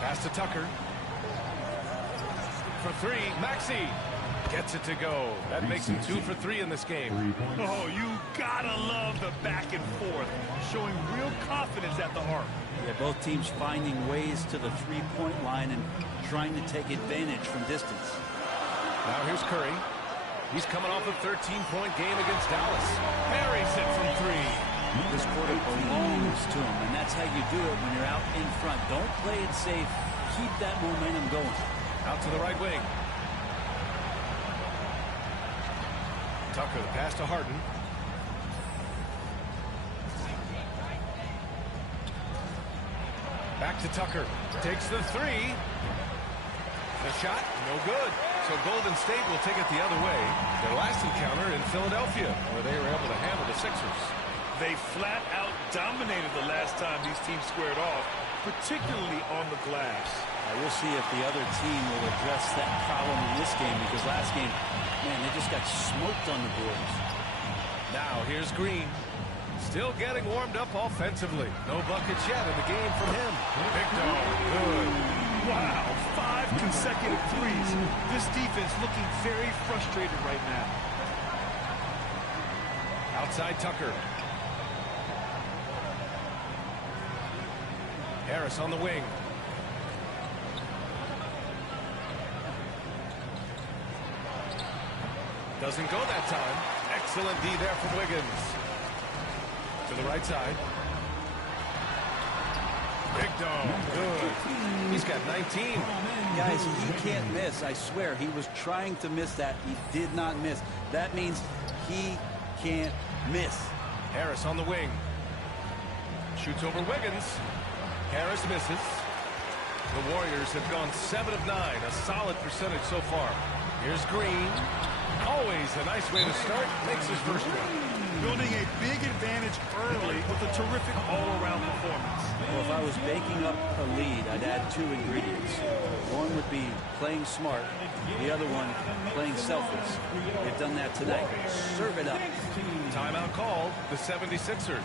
Pass to Tucker. For 3, Maxey gets it to go. That makes him 2 for 3 in this game. Oh, you gotta love the back and forth, showing real confidence at the arc. Yeah, both teams finding ways to the three-point line and trying to take advantage from distance. Now here's Curry. He's coming off a 13-point game against Dallas. Buries it from 3. This quarter belongs to him, and that's how you do it when you're out in front. Don't play it safe. Keep that momentum going. Out to the right wing. Tucker, the pass to Harden. Back to Tucker. Takes the 3. The shot, no good. So Golden State will take it the other way. Their last encounter in Philadelphia, where they were able to handle the Sixers. They flat out dominated the last time these teams squared off, particularly on the glass. We'll see if the other team will address that problem in this game, because last game, man, they just got smoked on the boards. Now here's Green. Still getting warmed up offensively. No buckets yet in the game from him. Big dog. Good. Wow, 5 consecutive threes. This defense looking very frustrated right now. Outside Tucker. Harris on the wing. Doesn't go that time. Excellent D there from Wiggins. To the right side. Big dog. Good. He's got 19. Guys, he can't miss. I swear, he was trying to miss that. He did not miss. That means he can't miss. Harris on the wing. Shoots over Wiggins. Harris misses. The Warriors have gone 7 of 9. A solid percentage so far. Here's Green. Always a nice way to start. Makes his first one. Building a big advantage early with a terrific all-around performance. Well, if I was baking up a lead, I'd add 2 ingredients. One would be playing smart. The other one, playing selfless. They've done that tonight. Serve it up. Timeout called, the 76ers.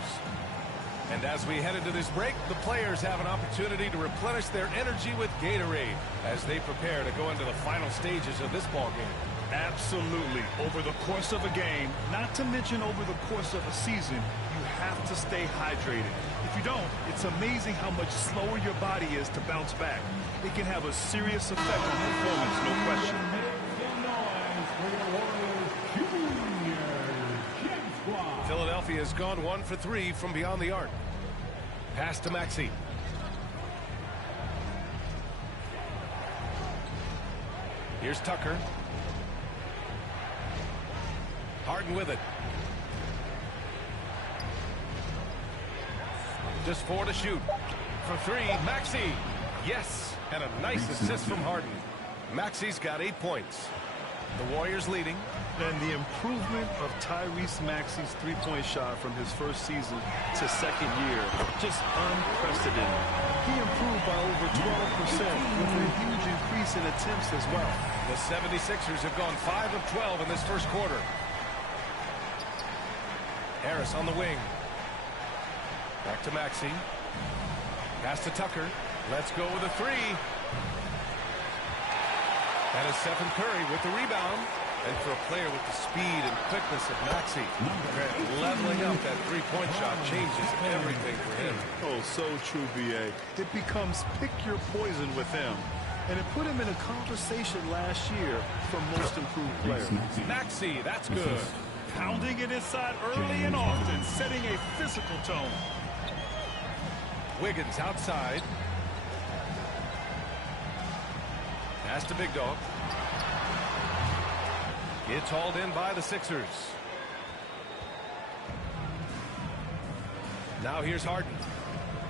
And as we head into this break, the players have an opportunity to replenish their energy with Gatorade as they prepare to go into the final stages of this ball game. Absolutely. Over the course of a game, not to mention over the course of a season, you have to stay hydrated. If you don't, it's amazing how much slower your body is to bounce back. It can have a serious effect on performance, no question. Philadelphia has gone 1 for 3 from beyond the arc. Pass to Maxey. Here's Tucker. Harden with it. Just 4 to shoot. For 3, Maxey. Yes, and a nice assist from Harden. Maxey's got 8 points. The Warriors leading. And the improvement of Tyrese Maxey's three-point shot from his first season to second year, just unprecedented. He improved by over 12% with a huge increase in attempts as well. The 76ers have gone 5 of 12 in this first quarter. Harris on the wing. Back to Maxey. Pass to Tucker. Let's go with a 3. That is Stephen Curry with the rebound. And for a player with the speed and quickness of Maxey, leveling up that three-point shot changes everything for him. Oh, so true, B.A. It becomes pick your poison with him. And it put him in a conversation last year for most improved player. Maxey, that's good. Pounding it inside early and often, setting a physical tone. Wiggins outside. Pass to Big Dog. It's hauled in by the Sixers. Now here's Harden.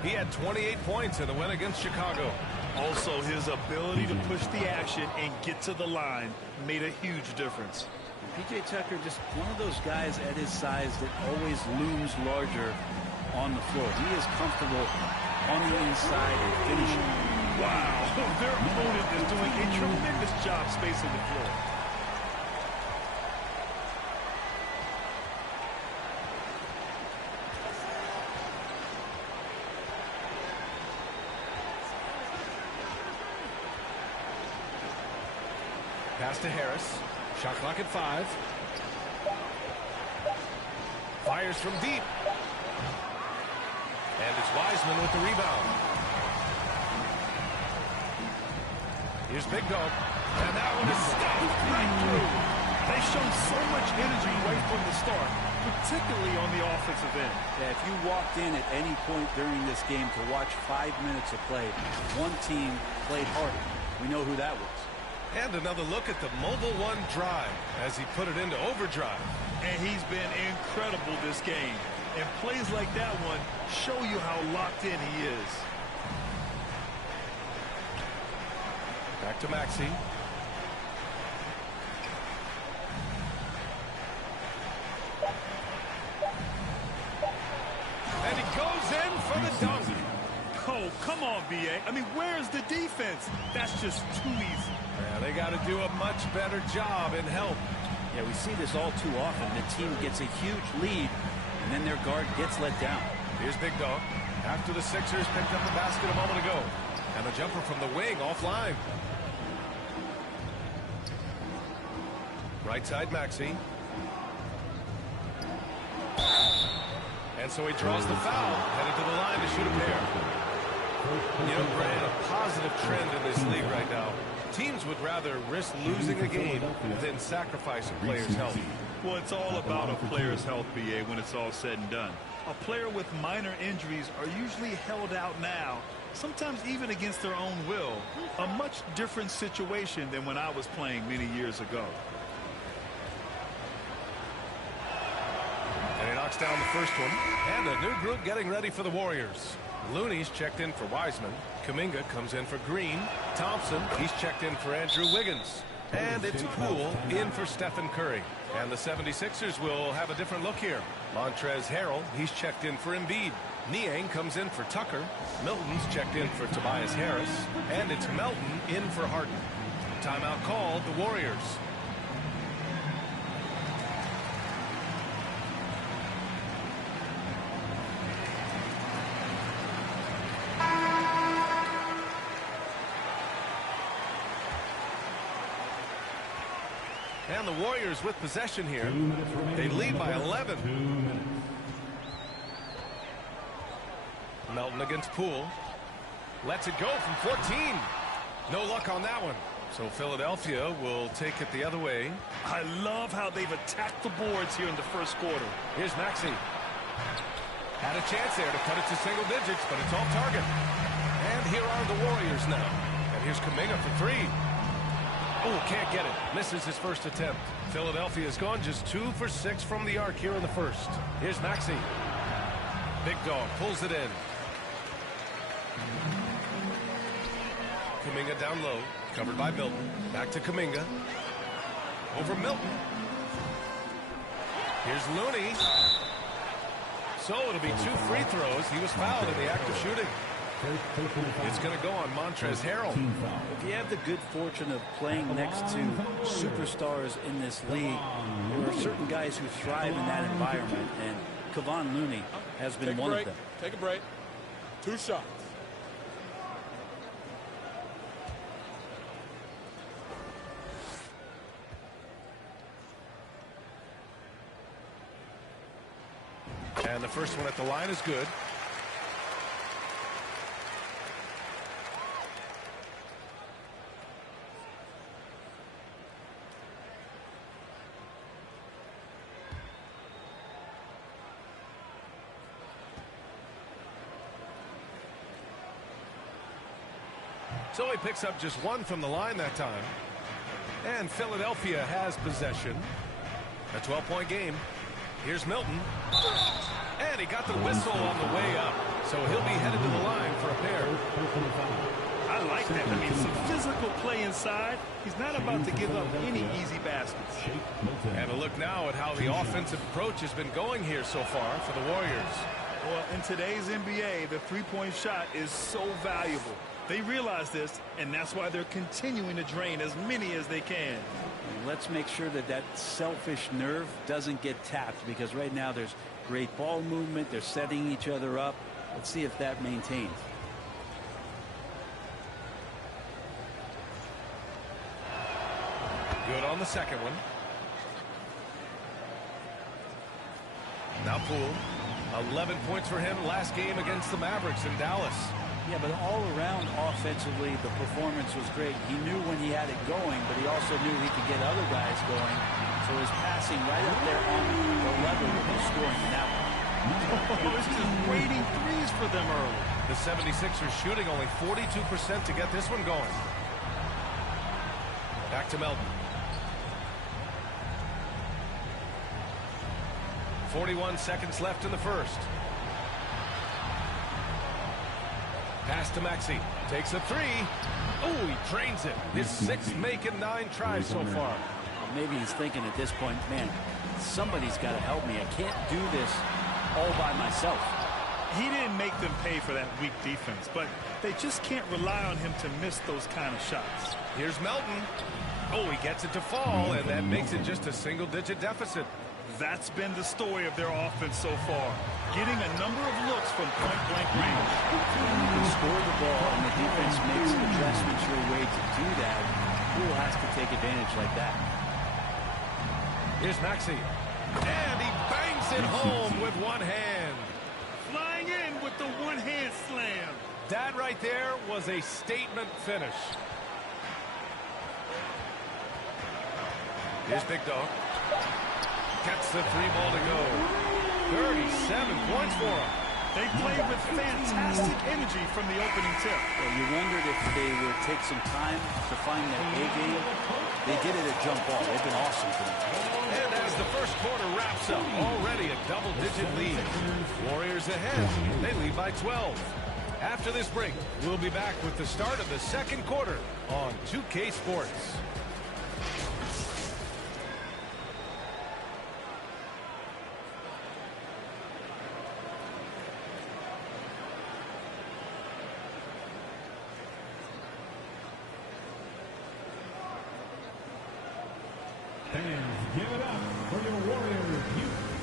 He had 28 points in the win against Chicago. Also, his ability to push the action and get to the line made a huge difference. P.J. Tucker, just one of those guys at his size that always looms larger on the floor. He is comfortable on the inside and finishing. Wow, their opponent is doing a tremendous job spacing the floor. Pass to Harris. Shot clock at 5. Fires from deep. And it's Wiseman with the rebound. Here's Big Dog. And that one is stopped right through. They've shown so much energy right from the start, particularly on the offensive end. Yeah, if you walked in at any point during this game to watch 5 minutes of play, one team played harder. We know who that was. And another look at the Mobile One drive as he put it into overdrive. And he's been incredible this game. And plays like that one show you how locked in he is. Back to Maxey. for the dunk. Oh, come on, B.A. I mean, where's the defense? That's just too easy. Yeah, they got to do a much better job in help. Yeah, we see this all too often. The team gets a huge lead, and then their guard gets let down. Here's Big Dog. After the Sixers picked up the basket a moment ago. And the jumper from the wing offline. Right side, Maxey. And so he draws the foul, headed to the line to shoot a pair. You know, Brian, a positive trend in this league right now. Teams would rather risk losing a game than sacrifice a player's health. Well, it's all about a player's health, B.A., when it's all said and done. A player with minor injuries are usually held out now, sometimes even against their own will. A much different situation than when I was playing many years ago. And he knocks down the first one. And a new group getting ready for the Warriors. Looney's checked in for Wiseman. Kuminga comes in for Green. Thompson, he's checked in for Andrew Wiggins. And it's Poole in for Stephen Curry. And the 76ers will have a different look here. Montrezl Harrell, he's checked in for Embiid. Niang comes in for Tucker. Milton's checked in for Tobias Harris. And it's Melton in for Harden. Timeout called, the Warriors. And the Warriors with possession here. They lead by 11. Melton against Poole. Lets it go from 14. No luck on that one. So Philadelphia will take it the other way. I love how they've attacked the boards here in the first quarter. Here's Maxey. Had a chance there to cut it to single digits, but it's off target. And here are the Warriors now. And here's Kuminga for three. Oh, can't get it. Misses his first attempt. Philadelphia's gone just 2 for 6 from the arc here in the first. Here's Maxey. Big Dog pulls it in. Kuminga down low. Covered by Milton. Back to Kuminga. Over Milton. Here's Looney. So it'll be 2 free throws. He was fouled in the act of shooting. It's going to go on Montrezl Harrell. If you have the good fortune of playing next to superstars in this league, there are certain guys who thrive in that environment, and Kevon Looney has been one of them. Take a break. 2 shots. And the first one at the line is good. So he picks up just 1 from the line that time. And Philadelphia has possession. A 12-point game. Here's Milton. And he got the whistle on the way up. So he'll be headed to the line for a pair. I like that. I mean, some physical play inside. He's not about to give up any easy baskets. And a look now at how the offensive approach has been going here so far for the Warriors. Well, in today's NBA, the three-point shot is so valuable. They realize this, and that's why they're continuing to drain as many as they can. Let's make sure that that selfish nerve doesn't get tapped, because right now there's great ball movement. They're setting each other up. Let's see if that maintains. Good on the second one. Now Poole. 11 points for him last game against the Mavericks in Dallas. Yeah, but all around offensively, the performance was great. He knew when he had it going, but he also knew he could get other guys going. So his passing right up there on the level with his scoring in that one. It's just waiting threes for them early. The 76ers shooting only 42% to get this one going. Back to Melton. 41 seconds left in the first. Pass to Maxey. Takes a three. Oh, he drains it. His 6th make and 9 tries so far. Well, maybe he's thinking at this point, man, somebody's got to help me. I can't do this all by myself. He didn't make them pay for that weak defense, but they just can't rely on him to miss those kind of shots. Here's Melton. Oh, he gets it to fall, and that makes it just a single-digit deficit. That's been the story of their offense so far, getting a number of looks from point-blank range. You can score the ball, and the defense makes adjustments your way to do that. Poole has to take advantage like that. Here's Maxey. And he bangs it home with one hand. Flying in with the one-hand slam. That right there was a statement finish. Here's Big Dog. Gets the 3-ball to go. 37 points for him. They played with fantastic energy from the opening tip. Well, you wondered if they would take some time to find that A game. They did it at jump ball. They've been awesome tonight. And as the first quarter wraps up, already a double-digit lead. Warriors ahead. They lead by 12. After this break, we'll be back with the start of the second quarter on 2K Sports. Give it up for your Warriors.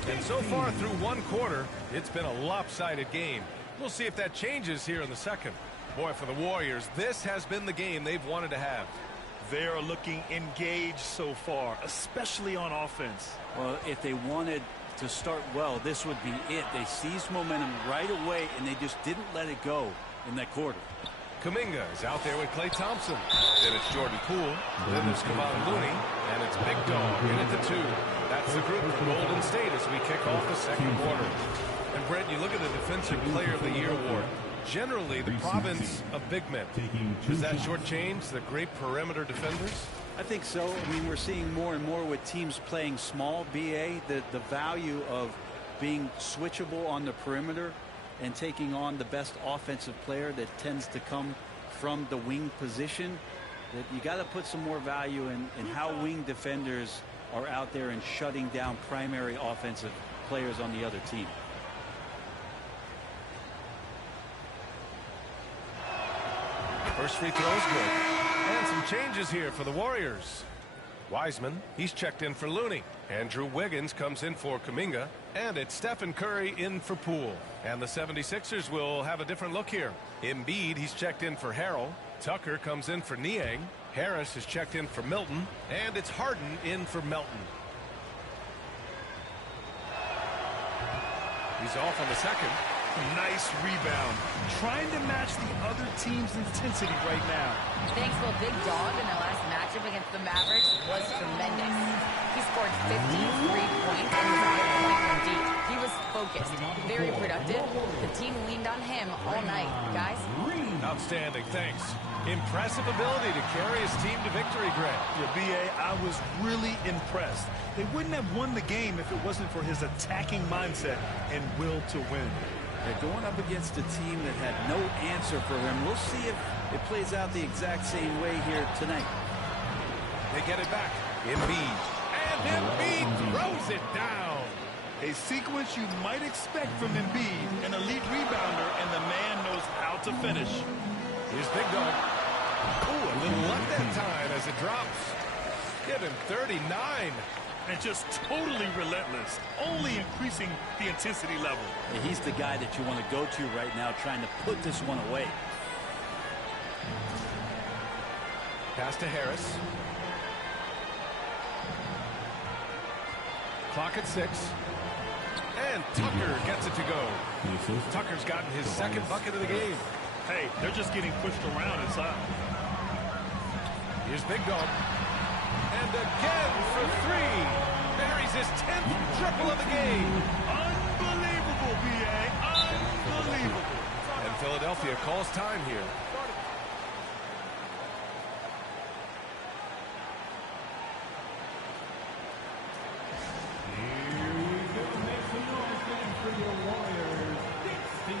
And so far through one quarter, it's been a lopsided game. We'll see if that changes here in the second. Boy, for the Warriors, this has been the game they've wanted to have. They are looking engaged so far, especially on offense. Well, if they wanted to start well, this would be it. They seized momentum right away, and they just didn't let it go in that quarter. Kuminga is out there with Klay Thompson. Then it's Jordan Poole. Then there's Kevon Looney. And it's Big Dog in at the 2. That's the group for Golden State as we kick off the second quarter. And Brent, you look at the Defensive Player of the Year award. Generally, the province of big men. Does that shortchange the great perimeter defenders? I think so. I mean, we're seeing more and more with teams playing small, BA, the value of being switchable on the perimeter and taking on the best offensive player that tends to come from the wing position. That you got to put some more value in how wing defenders are out there and shutting down primary offensive players on the other team. First free throw's good. And some changes here for the Warriors. Wiseman, he's checked in for Looney. Andrew Wiggins comes in for Kuminga. And it's Stephen Curry in for Poole. And the 76ers will have a different look here. Embiid, he's checked in for Harrell. Tucker comes in for Niang. Harris is checked in for Milton. And it's Harden in for Melton. He's off on the second. Nice rebound. Trying to match the other team's intensity right now. Thanks to a Big Dog in their last matchup against the Mavericks was tremendous. He scored 53 points and was a good point from deep. He was focused, very productive. The team leaned on him all night, guys. Outstanding, thanks. Impressive ability to carry his team to victory, Greg. Yeah, B.A., I was really impressed. They wouldn't have won the game if it wasn't for his attacking mindset and will to win. They're going up against a team that had no answer for him. We'll see if it plays out the exact same way here tonight. They get it back. Embiid. And Embiid throws it down. A sequence you might expect from Embiid, an elite rebounder, and the man knows how to finish. Here's Big Dog. Oh, a little luck that time as it drops. Give him 39. And just totally relentless, only increasing the intensity level. He's the guy that you want to go to right now, trying to put this one away. Pass to Harris. Clock at 6. And Tucker gets it to go. Tucker's gotten his second bucket of the game. Hey, they're just getting pushed around inside. Here's Big Dog. And again for 3. Buries his 10th triple of the game. Unbelievable, B.A. Unbelievable. And Philadelphia calls time here. Here we go. Make some noise, fans, for your Warriors. 16.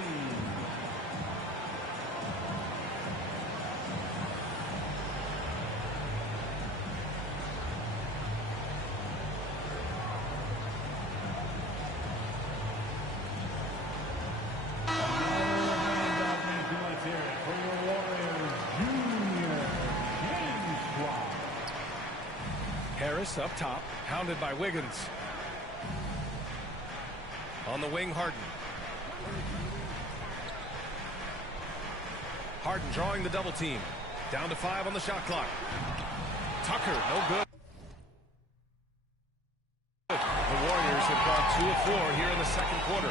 Harris up top, hounded by Wiggins. On the wing, Harden. Harden drawing the double team. Down to 5 on the shot clock. Tucker, no good. The Warriors have gone 2 of 4 here in the second quarter.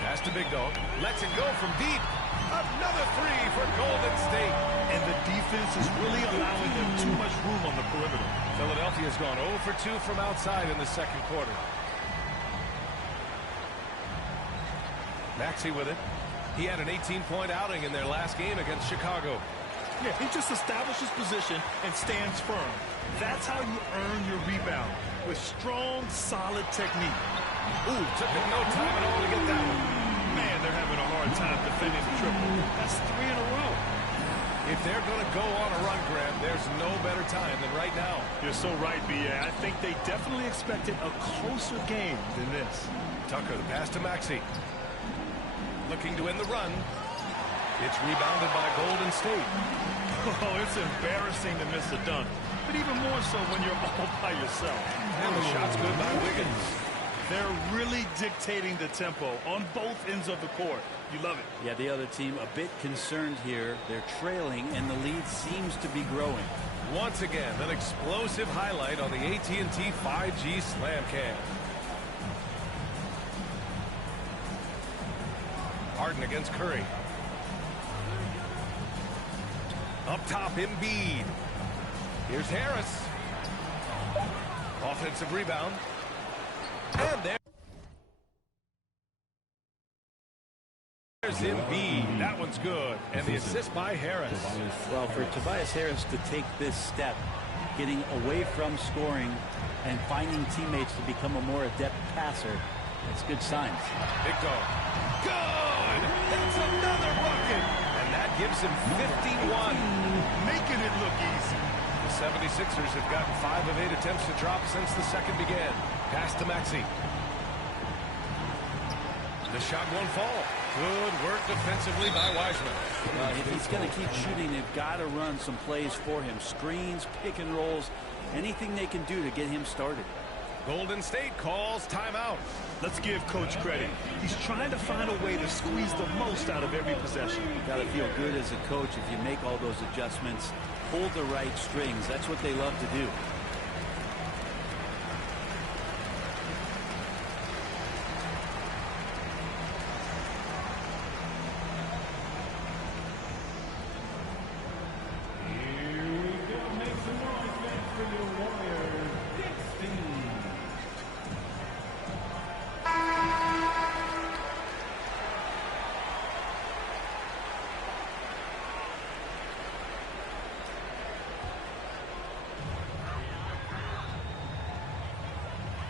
Pass to Big Dog. Lets it go from deep. Another 3 for Golden State. And the defense is really allowing them too much room on the perimeter. Philadelphia's gone 0 for 2 from outside in the second quarter. Maxey with it. He had an 18-point outing in their last game against Chicago. Yeah, he just establishes position and stands firm. That's how you earn your rebound, with strong, solid technique. Ooh, took him no time at all to get that one. Man, they're having a hard time defending the triple. That's 3 in a row. If they're going to go on a run, Graham, there's no better time than right now. You're so right, B.A. I think they definitely expected a closer game than this. Tucker, the pass to Maxey. Looking to end the run. It's rebounded by Golden State. Oh, it's embarrassing to miss a dunk, but even more so when you're all by yourself. And the shot's good by Wiggins. They're really dictating the tempo on both ends of the court. You love it. Yeah, the other team a bit concerned here. They're trailing, and the lead seems to be growing. Once again, an explosive highlight on the AT&T 5G Slam Cam. Harden against Curry. Up top, Embiid. Here's Harris. Offensive rebound. And there's Embiid. That one's good. And the assist by Harris. Well, for Tobias Harris to take this step, getting away from scoring and finding teammates to become a more adept passer, that's good signs. Big Dog. Good! That's another bucket! And that gives him 51. Making it look easy. The 76ers have gotten 5 of 8 attempts to drop since the second began. Pass to Maxey. The shot won't fall. Good work defensively by Wiseman. If he's going to keep shooting, they've got to run some plays for him. Screens, pick and rolls, anything they can do to get him started. Golden State calls timeout. Let's give Coach credit. He's trying to find a way to squeeze the most out of every possession. Got to feel good as a coach if you make all those adjustments, pull the right strings. That's what they love to do.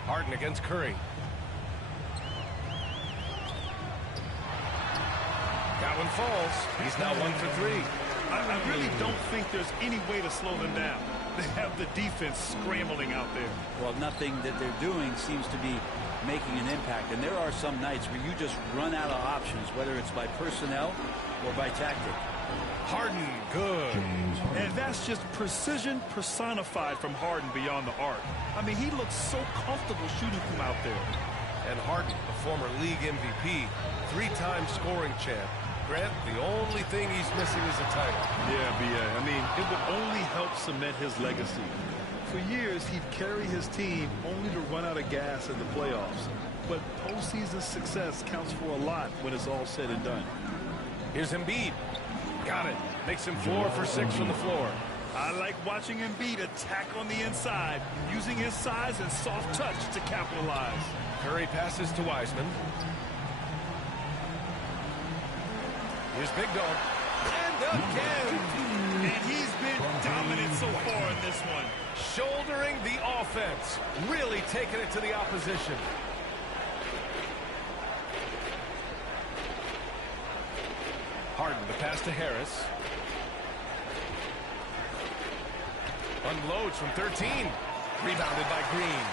Harden against Curry. That one falls. He's now 1 for 3. I really don't think there's any way to slow them down. They have the defense scrambling out there. Well, nothing that they're doing seems to be making an impact. And there are some nights where you just run out of options, whether it's by personnel or by tactic. Harden, good. And that's just precision personified from Harden beyond the arc. I mean, he looks so comfortable shooting from out there. And Harden, a former league MVP, 3-time scoring champ. Grant, the only thing he's missing is a title. Yeah, B.A. I mean, it would only help cement his legacy. For years, he'd carry his team only to run out of gas in the playoffs. But postseason success counts for a lot when it's all said and done. Here's Embiid. Got it. Makes him 4 for 6 from the floor. I like watching Embiid attack on the inside, using his size and soft touch to capitalize. Curry passes to Wiseman. Here's Big Dog. And again. And he's been dominant so far in this one. Shouldering the offense. Really taking it to the opposition. Harden, the pass to Harris. Unloads from 13. Rebounded by Green.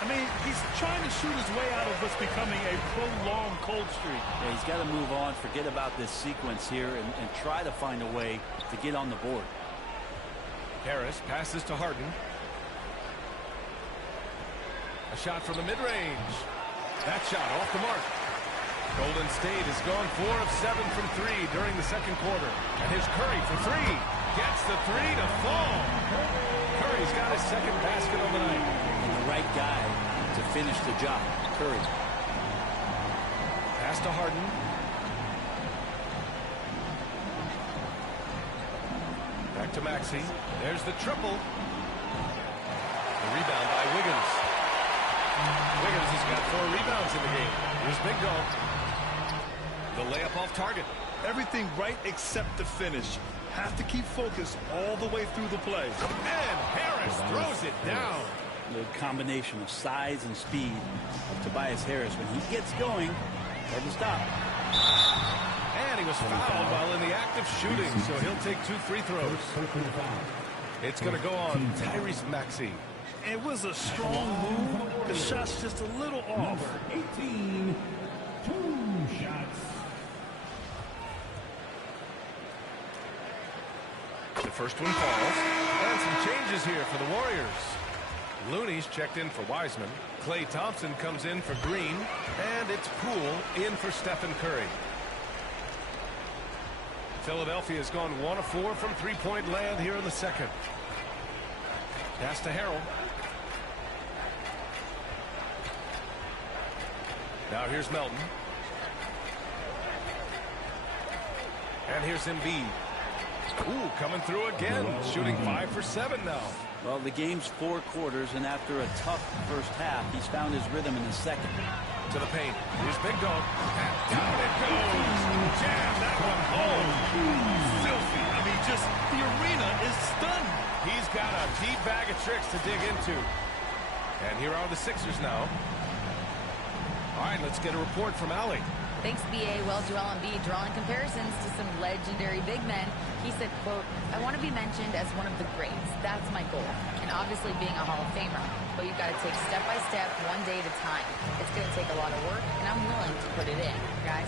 I mean, he's trying to shoot his way out of what's becoming a prolonged cold streak. Yeah, he's got to move on, forget about this sequence here, and try to find a way to get on the board. Harris passes to Harden. A shot from the mid-range. That shot off the mark. Golden State has gone 4 of 7 from 3 during the second quarter. And here's Curry for 3. Gets the 3 to fall. Curry's got his second basket on the night. And the right guy to finish the job, Curry. Pass to Harden. Back to Maxey. There's the triple. The rebound by Wiggins. Wiggins has got 4 rebounds in the game. Here's Big Dog. The layup off target. Everything right except the finish. Have to keep focused all the way through the play. And Harris throws it down. The combination of size and speed of Tobias Harris. When he gets going, doesn't stop. And he was fouled while in the act of shooting, so he'll take 2 free throws. It's going to go on Tyrese Maxey. It was a strong move. The shot's just a little off. 18, 2 shots. The first one falls. And some changes here for the Warriors. Looney's checked in for Wiseman. Klay Thompson comes in for Green. And it's Poole in for Stephen Curry. Philadelphia has gone 1 of 4 from three-point land here in the second. Pass to Harrell. Now here's Melton. And here's Embiid. Ooh, coming through again. Shooting 5 for 7 now. Well, the game's 4 quarters, and after a tough first half, he's found his rhythm in the second. To the paint. Here's Big Dog. And down it goes. Jam that one home. Filthy. I mean, just the arena is stunned. He's got a deep bag of tricks to dig into. And here are the Sixers now. All right, let's get a report from Allie. Thanks, B.A. Well, Joel Embiid drawing comparisons to some legendary big men. He said, quote, "I want to be mentioned as one of the greats. That's my goal. And obviously being a Hall of Famer. But you've got to take step by step, one day at a time. It's going to take a lot of work, and I'm willing to put it in, guys."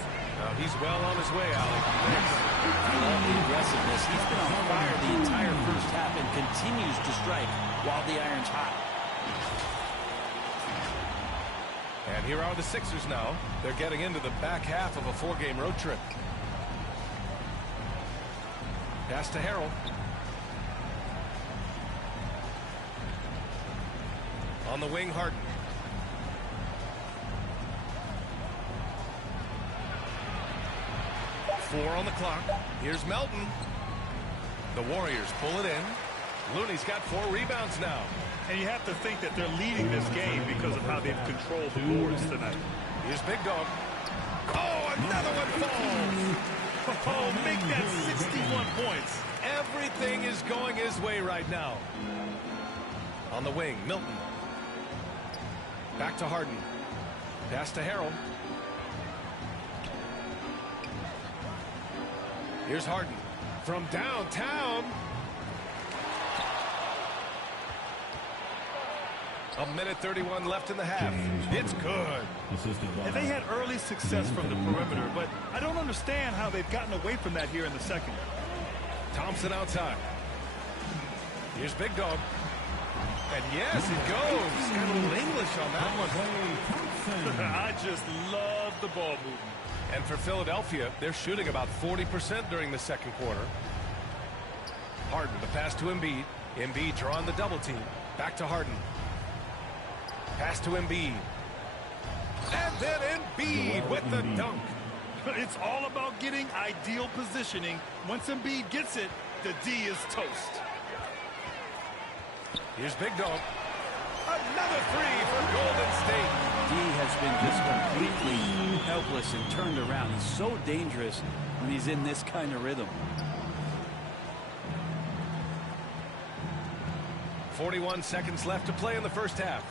He's well on his way, Allie. I love the aggressiveness. He's been on fire the entire first half and continues to strike while the iron's hot. And here are the Sixers now. They're getting into the back half of a 4-game road trip. Pass to Harrell. On the wing, Harden. Four on the clock. Here's Melton. The Warriors pull it in. Looney's got 4 rebounds now. And you have to think that they're leading this game because of how they've controlled the boards tonight. Here's Big Dog. Oh, another one falls. Oh, make that 61 points. Everything is going his way right now. On the wing, Milton. Back to Harden. Pass to Harrell. Here's Harden from downtown. A minute 31 left in the half. It's good. And they had early success from the perimeter, but I don't understand how they've gotten away from that here in the second. Thompson outside. Here's Big Dog. And yes, it goes. Got a little English on that one. I just love the ball movement. And for Philadelphia, they're shooting about 40% during the second quarter. Harden, the pass to Embiid. Embiid drawing the double team. Back to Harden. Pass to Embiid. And then Embiid with the dunk. It's all about getting ideal positioning. Once Embiid gets it, the D is toast. Here's Big Dog. Another 3 for Golden State. D has been just completely helpless and turned around. He's so dangerous when he's in this kind of rhythm. 41 seconds left to play in the first half.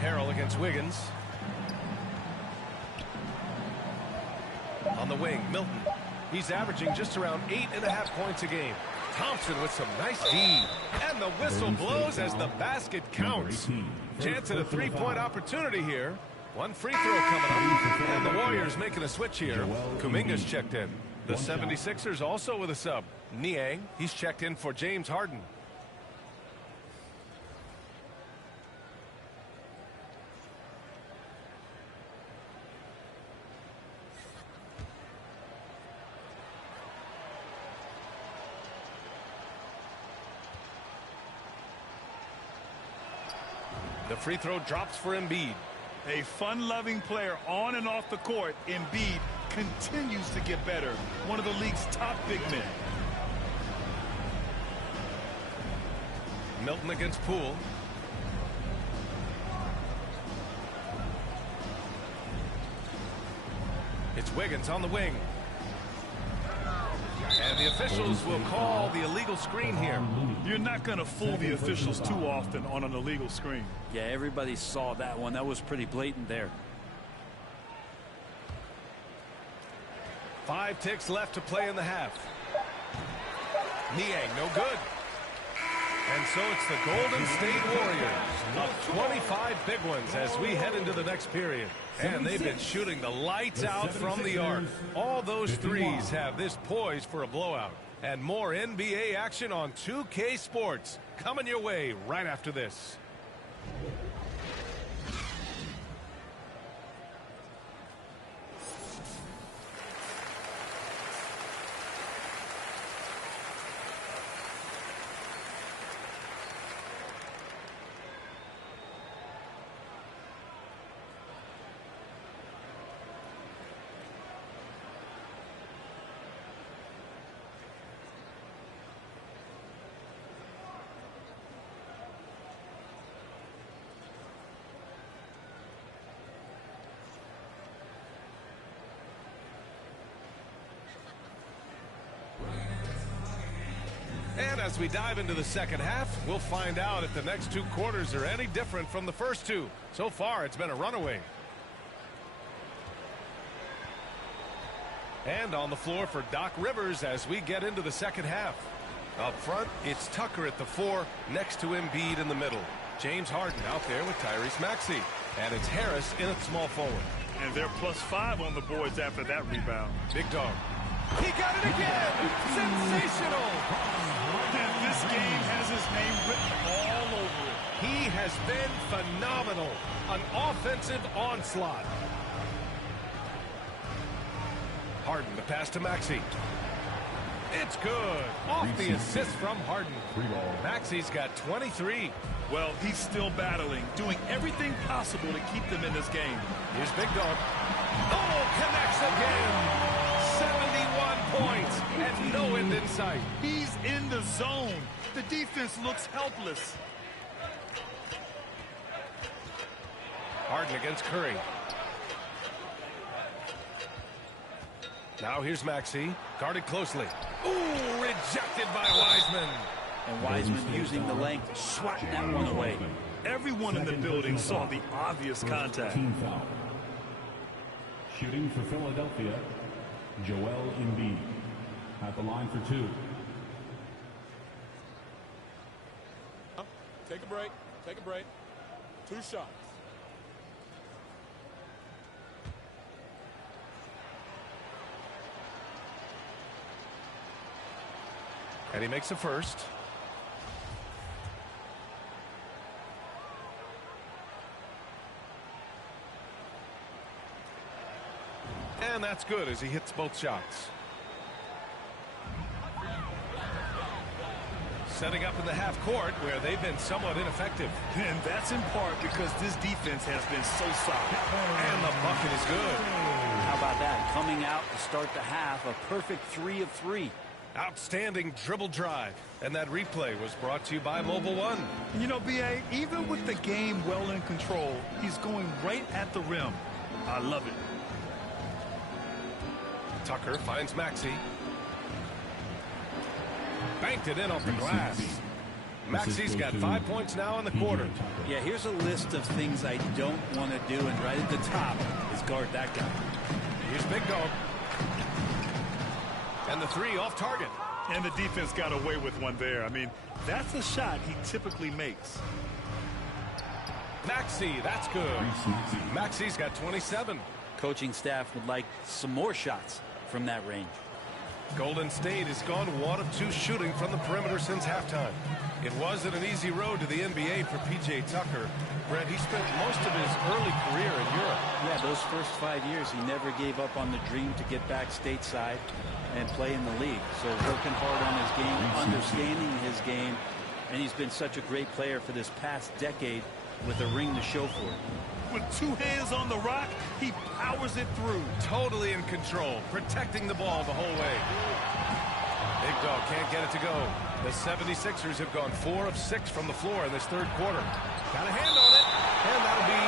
Harrell against Wiggins. On the wing, Milton. He's averaging just around 8.5 points a game. Thompson with some nice D. And the whistle blows as the basket counts. Chance at a 3-point opportunity here. One free throw coming up. And the Warriors making a switch here. Kuminga's checked in. The 76ers also with a sub. Niang, he's checked in for James Harden. The free throw drops for Embiid. A fun-loving player on and off the court, Embiid continues to get better. One of the league's top big men. Milton against Poole. It's Wiggins on the wing. And the officials will call the illegal screen here. You're not going to fool the officials too often on an illegal screen. Yeah, everybody saw that one. That was pretty blatant there. 5 ticks left to play in the half. Niang, no good. And so it's the Golden State Warriors up 25 big ones as we head into the next period. And they've been shooting the lights out from the arc. All those threes have this poised for a blowout. And more NBA action on 2K Sports coming your way right after this. And as we dive into the second half, we'll find out if the next 2 quarters are any different from the first 2. So far, it's been a runaway. And on the floor for Doc Rivers as we get into the second half. Up front, it's Tucker at the 4, next to Embiid in the middle. James Harden out there with Tyrese Maxey. And it's Harris in at small forward. And they're +5 on the boards after that rebound. Big dog. He got it again! Sensational! And this game has his name written all over it. He has been phenomenal. An offensive onslaught. Harden, the pass to Maxey. It's good. Off the assist from Harden. Maxey's got 23. Well, he's still battling, doing everything possible to keep them in this game. Here's Big Dog. Oh, connects again. 71 points and no end in sight. He's in the zone. The defense looks helpless. Harden against Curry. Now here's Maxey, guarded closely. Ooh, rejected by Wiseman. And Wiseman using the length, swatting that one away. Everyone in the building saw the obvious contact. Team foul. Shooting for Philadelphia, Joel Embiid at the line for 2. Take a break. Take a break. 2 shots. And he makes a first. And that's good as he hits both shots. Setting up in the half court where they've been somewhat ineffective. And that's in part because this defense has been so solid. And the bucket is good. How about that? Coming out to start the half, a perfect 3 of 3. Outstanding dribble drive. And that replay was brought to you by Mobile One. You know, B.A., even with the game well in control, he's going right at the rim. I love it. Tucker finds Maxey. Banked it in off the glass. Maxey's got 5 points now in the quarter. Yeah, here's a list of things I don't want to do, and right at the top is guard that guy. Here's Big Dog. And the 3 off target. And the defense got away with one there. I mean, that's a shot he typically makes. Maxey, that's good. Maxey's got 27. Coaching staff would like some more shots from that range. Golden State has gone 1 of 2 shooting from the perimeter since halftime. It wasn't an easy road to the NBA for P.J. Tucker. Brent, he spent most of his early career in Europe. Yeah, those first 5 years, he never gave up on the dream to get back stateside and play in the league. So working hard on his game, understanding his game, and he's been such a great player for this past decade with a ring to show for it. With two hands on the rock, he powers it through. Totally in control, protecting the ball the whole way. Big Dog can't get it to go. The 76ers have gone 4 of 6 from the floor in this third quarter. Got a hand on it, and that'll be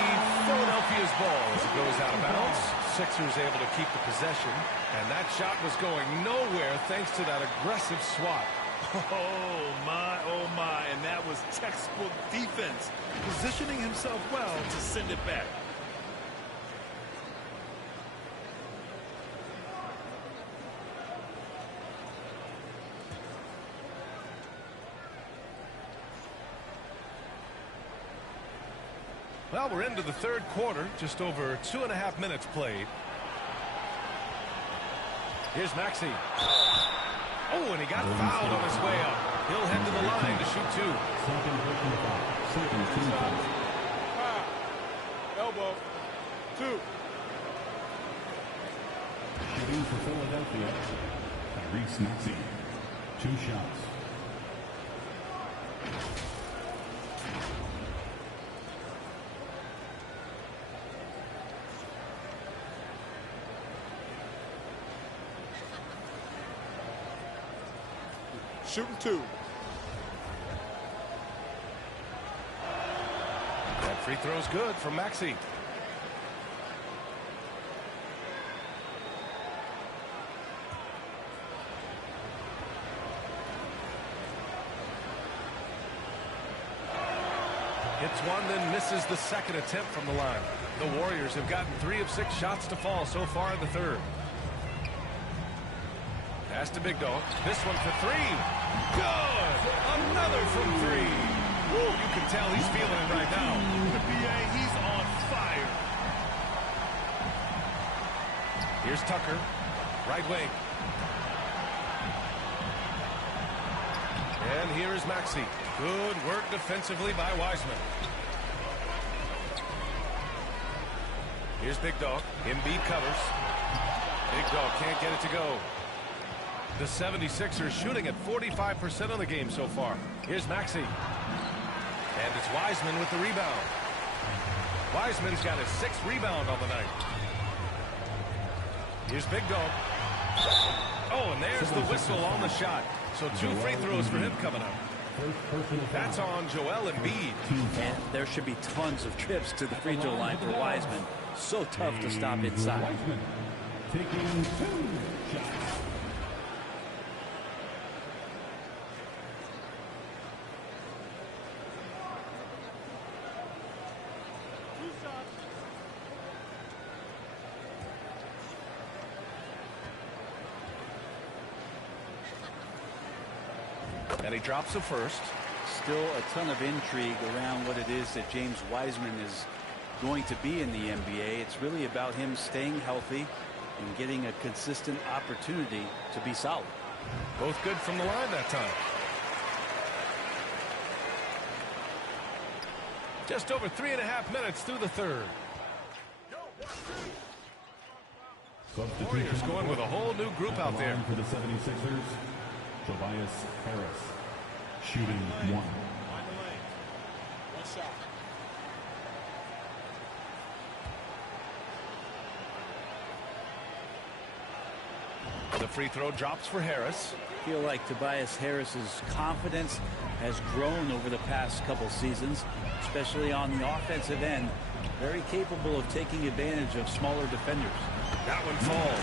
Philadelphia's ball as it goes out of bounds. Sixers able to keep the possession, and that shot was going nowhere thanks to that aggressive swat. Oh, my, and that was textbook defense, positioning himself well to send it back. Well, we're into the third quarter, just over 2.5 minutes played. Here's Maxey. Oh, and he got fouled on his way up. He'll head to the line to shoot 2. Elbow. 2. Shooting for Philadelphia, Tyrese Maxey. 2 shots. Shooting 2. That free throw's good from Maxey. Hits one, then misses the second attempt from the line. The Warriors have gotten 3 of 6 shots to fall so far in the third. Pass to Big Dog. This one for 3. Good! Another from 3. Woo, you can tell he's feeling it right now. The BA, he's on fire. Here's Tucker. Right wing. And here is Maxey. Good work defensively by Wiseman. Here's Big Dog. Embiid covers. Big Dog can't get it to go. The 76ers shooting at 45% of the game so far. Here's Maxey. And it's Wiseman with the rebound. Wiseman's got his 6th rebound on the night. Here's Big Dog. Oh, and there's the whistle on the shot. So 2 free throws for him coming up. That's on Joel Embiid. And there should be tons of trips to the free throw line for Wiseman. So tough to stop inside. Wiseman taking 2 shots. And he drops the first. Still a ton of intrigue around what it is that James Wiseman is going to be in the NBA. It's really about him staying healthy and getting a consistent opportunity to be solid. Both good from the line that time. Just over 3.5 minutes through the third. Warriors going with a whole new group out there. For the 76ers, Tobias Harris, shooting 1. One shot. The free throw drops for Harris. I feel like Tobias Harris's confidence has grown over the past couple seasons, especially on the offensive end. Very capable of taking advantage of smaller defenders. That one falls.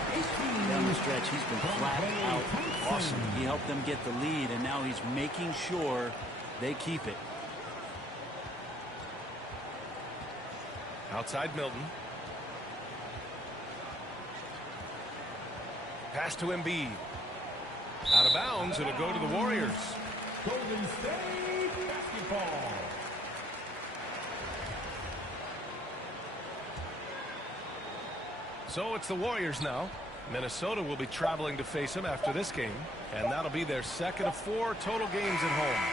Down the stretch, he's been flat out awesome. He helped them get the lead, and now he's making sure they keep it. Outside Milton. Pass to Embiid. Out of bounds, it'll go to the Warriors. Golden State basketball. So it's the Warriors now. Minnesota will be traveling to face them after this game, and that'll be their 2nd of 4 total games at home.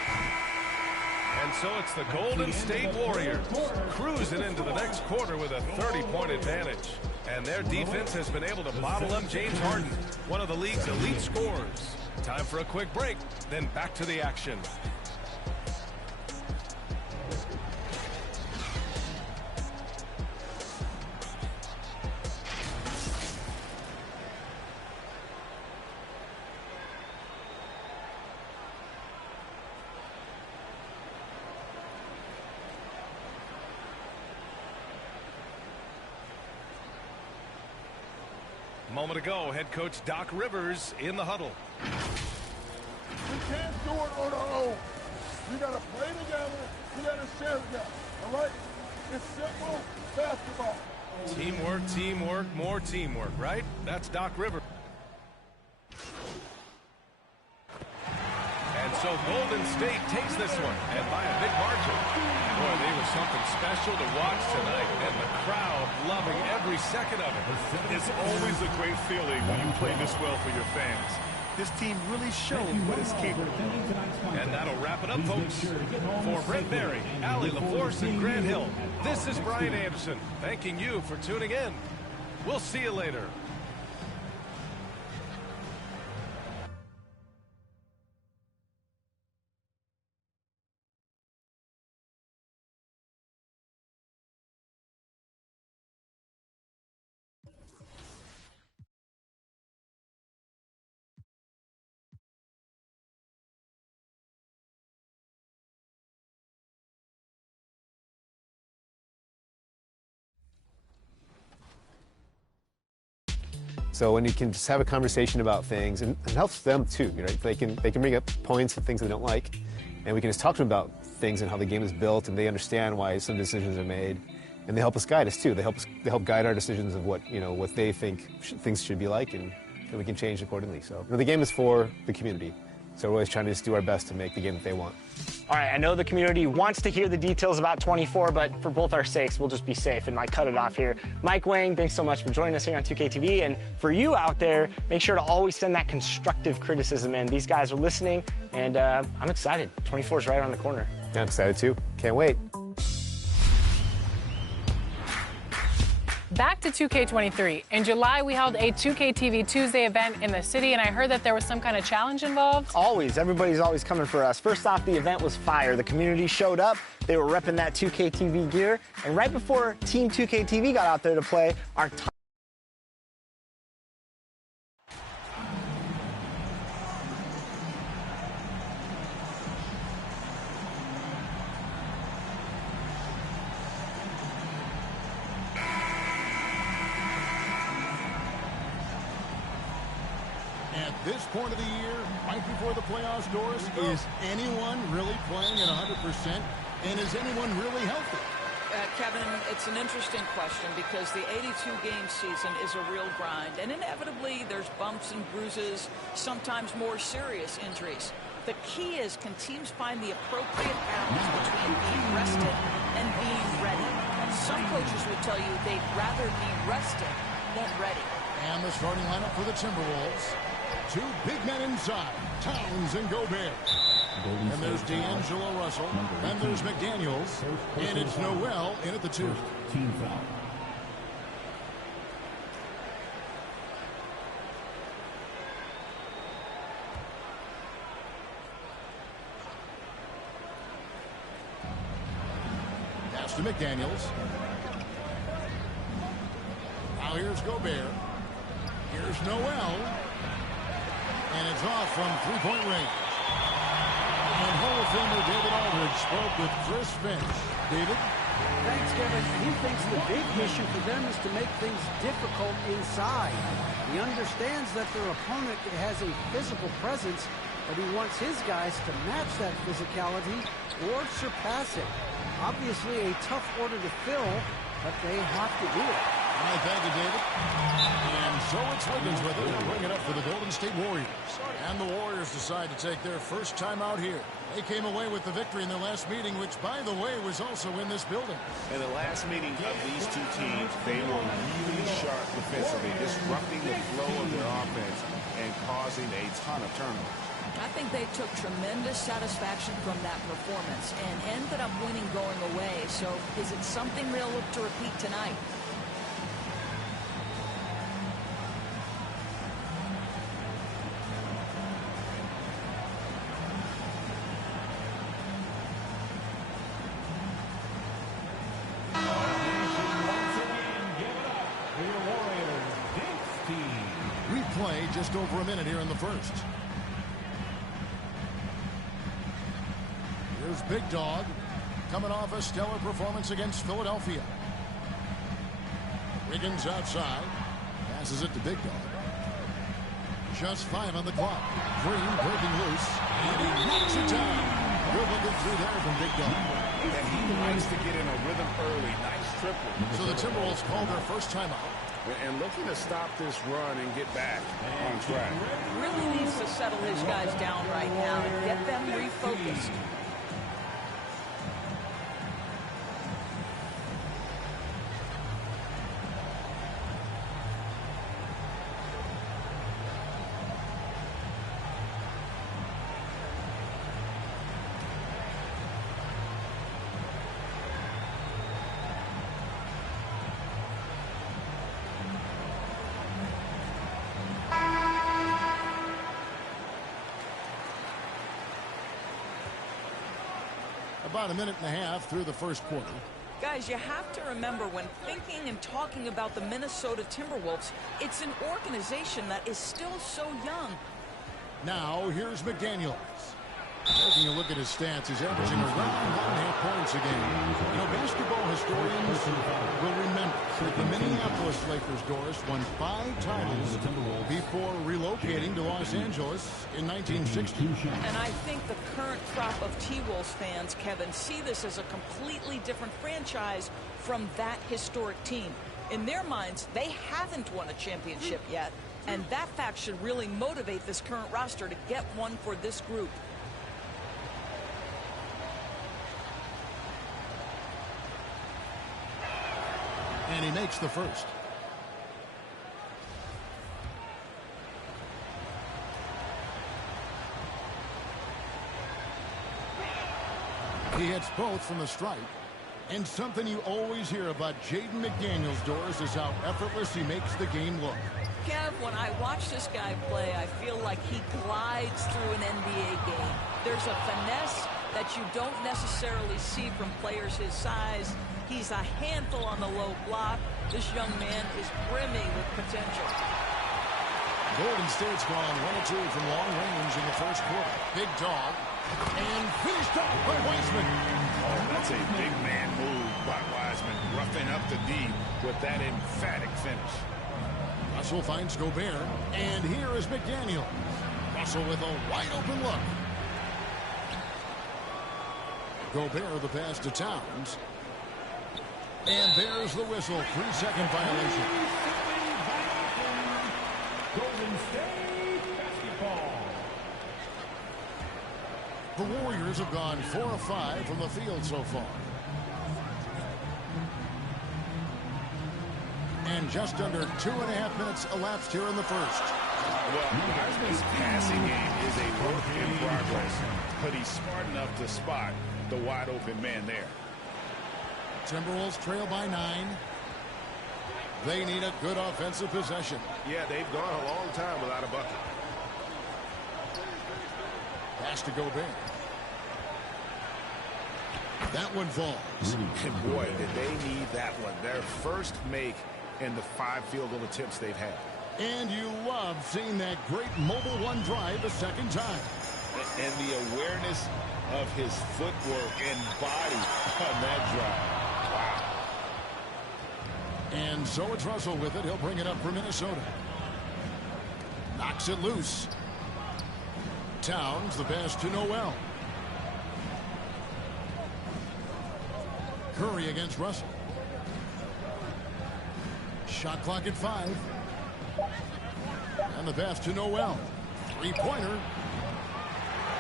And so it's the Golden State Warriors cruising into the next quarter with a 30-point advantage. And their defense has been able to bottle up James Harden, one of the league's elite scorers. Time for a quick break, then back to the action. A moment ago, head coach Doc Rivers in the huddle. We can't do it on our own. You got to play together. You got to share together. All right? It's simple basketball. Teamwork, teamwork, more teamwork, right? That's Doc Rivers. And so Golden State takes this one, and by a big margin. Boy, they were something special to watch tonight, and the crowd loving every second of it. It's always a great feeling when you play this well for your fans. This team really showed what it's capable of. And that'll wrap it up, folks. For Brent Berry, Allie LaForce, and Grant Hill, this is Brian Anderson, thanking you for tuning in. We'll see you later. So when you can just have a conversation about things, and it helps them too, you know, they can bring up points and things they don't like, and we can just talk to them about things and how the game is built, and they understand why some decisions are made, and they help us guide us too. They help guide our decisions of what they think things should be like, and we can change accordingly. So the game is for the community, so we're always trying to just do our best to make the game that they want. All right, I know the community wants to hear the details about 24, but for both our sakes, we'll just be safe and might cut it off here. Mike Wang, thanks so much for joining us here on 2KTV. And for you out there, make sure to always send that constructive criticism in. These guys are listening, and I'm excited. 24 is right around the corner. Yeah, I'm excited too. Can't wait. Back to 2K23. In July, we held a 2KTV Tuesday event in the city, and I heard that there was some kind of challenge involved. Always. Everybody's always coming for us. First off, the event was fire. The community showed up. They were repping that 2KTV gear. And right before Team 2KTV got out there to play, our This point of the year, right before the playoffs, Doris, is anyone really playing at 100%? And is anyone really healthy? Kevin, it's an interesting question because the 82-game season is a real grind. And inevitably, there's bumps and bruises, sometimes more serious injuries. The key is, can teams find the appropriate balance between being rested and being ready? And some coaches would tell you they'd rather be rested than ready. And the starting lineup for the Timberwolves. Two big men inside, Towns and Gobert. And there's D'Angelo Russell, and there's McDaniels, and it's Noel in at the 2. Team foul. Pass to McDaniels. Now here's Gobert. Here's Noel. And it's off from three-point range. And Hall of Famer David Aldridge spoke with Chris Finch. David? Thanks, Kevin. He thinks the big issue for them is to make things difficult inside. He understands that their opponent has a physical presence, but he wants his guys to match that physicality or surpass it. Obviously a tough order to fill, but they have to do it. All right, thank you, David. And so it's Wiggins with it to bring it up for the Golden State Warriors. And the Warriors decide to take their first time out here. They came away with the victory in their last meeting, which, by the way, was also in this building. In the last meeting of these two teams, they were really sharp defensively, disrupting the flow of their offense and causing a ton of turnovers. I think they took tremendous satisfaction from that performance and ended up winning going away. So is it something they'll look to repeat tonight? Replay just over a minute here in the first. Here's Big Dog coming off a stellar performance against Philadelphia. Wiggins outside. Passes it to Big Dog. Just 5 on the clock. Green breaking loose, and he knocks it down. Good looking through there from Big Dog. And he likes to get in a rhythm early. Nice triple. So the Timberwolves call their first timeout. And looking to stop this run and get back on track. Really needs to settle his guys down right now and get them refocused. About a minute and a half through the first quarter. Guys, you have to remember when thinking and talking about the Minnesota Timberwolves, it's an organization that is still so young. Now, here's McDaniels. Taking a look at his stats, he's averaging around 1.5 points a game. You know, basketball historians will remember that the Minneapolis Lakers, Doris, won 5 titles before relocating to Los Angeles in 1960. And I think the current crop of T-Wolves fans, Kevin, see this as a completely different franchise from that historic team. In their minds, they haven't won a championship yet, and that fact should really motivate this current roster to get one for this group. And he makes the first. He hits both from the stripe. And something you always hear about Jaden McDaniels, Doris, is how effortless he makes the game look. Kev, when I watch this guy play, I feel like he glides through an NBA game. There's a finesse that you don't necessarily see from players his size. He's a handful on the low block. This young man is brimming with potential. Golden State's gone 1-2 from long range in the first quarter. Big Dog. And finished up by Wiseman. Oh, that's a big man move by Wiseman. Roughing up the D with that emphatic finish. Russell finds Gobert. And here is McDaniel. Russell with a wide open look. Gobert the pass to Towns. And there's the whistle. 3-second violation. Golden State basketball. The Warriors have gone 4 of 5 from the field so far. And just under 2.5 minutes elapsed here in the first. Well, Wiseman's passing game is a work in progress, but he's smart enough to spot the wide open man there. Timberwolves trail by 9. They need a good offensive possession. Yeah, they've gone a long time without a bucket. Pass to Gobert. That one falls. And boy, did they need that one. Their first make in the 5 field goal attempts they've had. And you love seeing that great mobile one drive a second time. And the awareness of his footwork and body on that drive. And so it's Russell with it. He'll bring it up for Minnesota. Knocks it loose. Towns the pass to Noel. Curry against Russell. Shot clock at 5. And the pass to Noel. 3-pointer.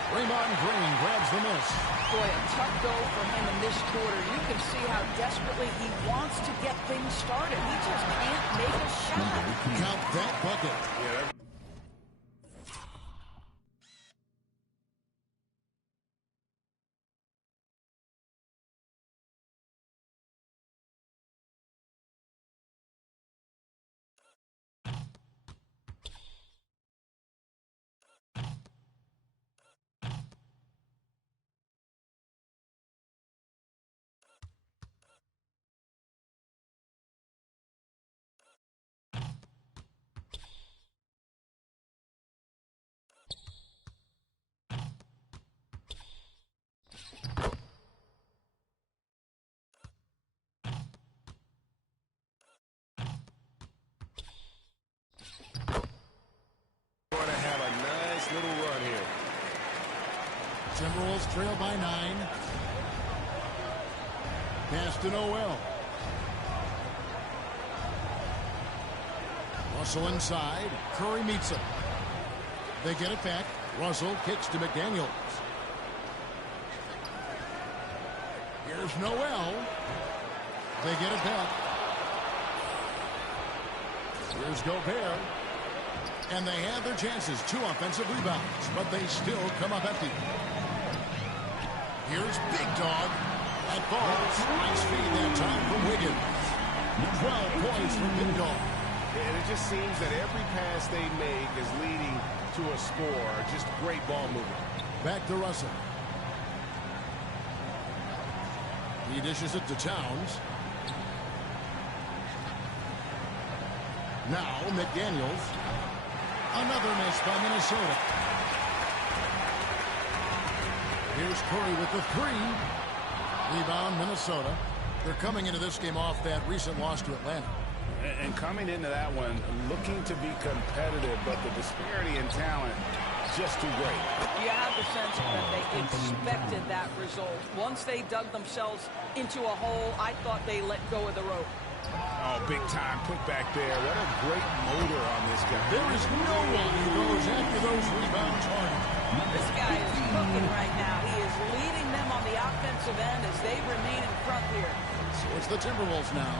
Draymond Green grabs the miss. Boy, a tough go for him in this quarter. You can see how desperately he wants to get things started. He just can't make a shot. Count that bucket. Yeah, Timberwolves trail by 9. Pass to Noel. Russell inside. Curry meets him. They get it back. Russell kicks to McDaniels. Here's Noel. They get it back. Here's Gobert. And they have their chances. 2 offensive rebounds, but they still come up empty. Here's Big Dog. That falls. Nice feed that time from Wiggins. 12 points from Big Dog. And it just seems that every pass they make is leading to a score. Just great ball movement. Back to Russell. He dishes it to Towns. Now McDaniels. Another miss by Minnesota. Here's Curry with the 3. Rebound Minnesota. They're coming into this game off that recent loss to Atlanta. And coming into that one, looking to be competitive, but the disparity in talent just too great. You have the sense that they expected that result. Once they dug themselves into a hole, I thought they let go of the rope. Oh, big time put back there. What a great motor on this guy. There is no one who goes after those rebounds harder. This guy is cooking right now. He is leading them on the offensive end as they remain in front here. So it's the Timberwolves now,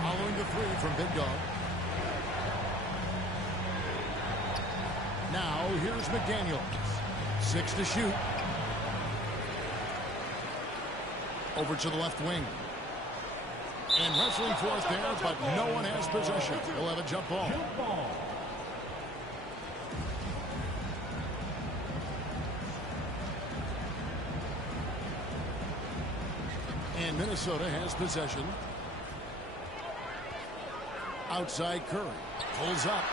following the 3 from Big Dog. Now here's McDaniels. 6 to shoot. Over to the left wing. And wrestling for it there, but no one has possession. We'll have a jump ball. And Minnesota has possession. Outside Curry. Pulls up.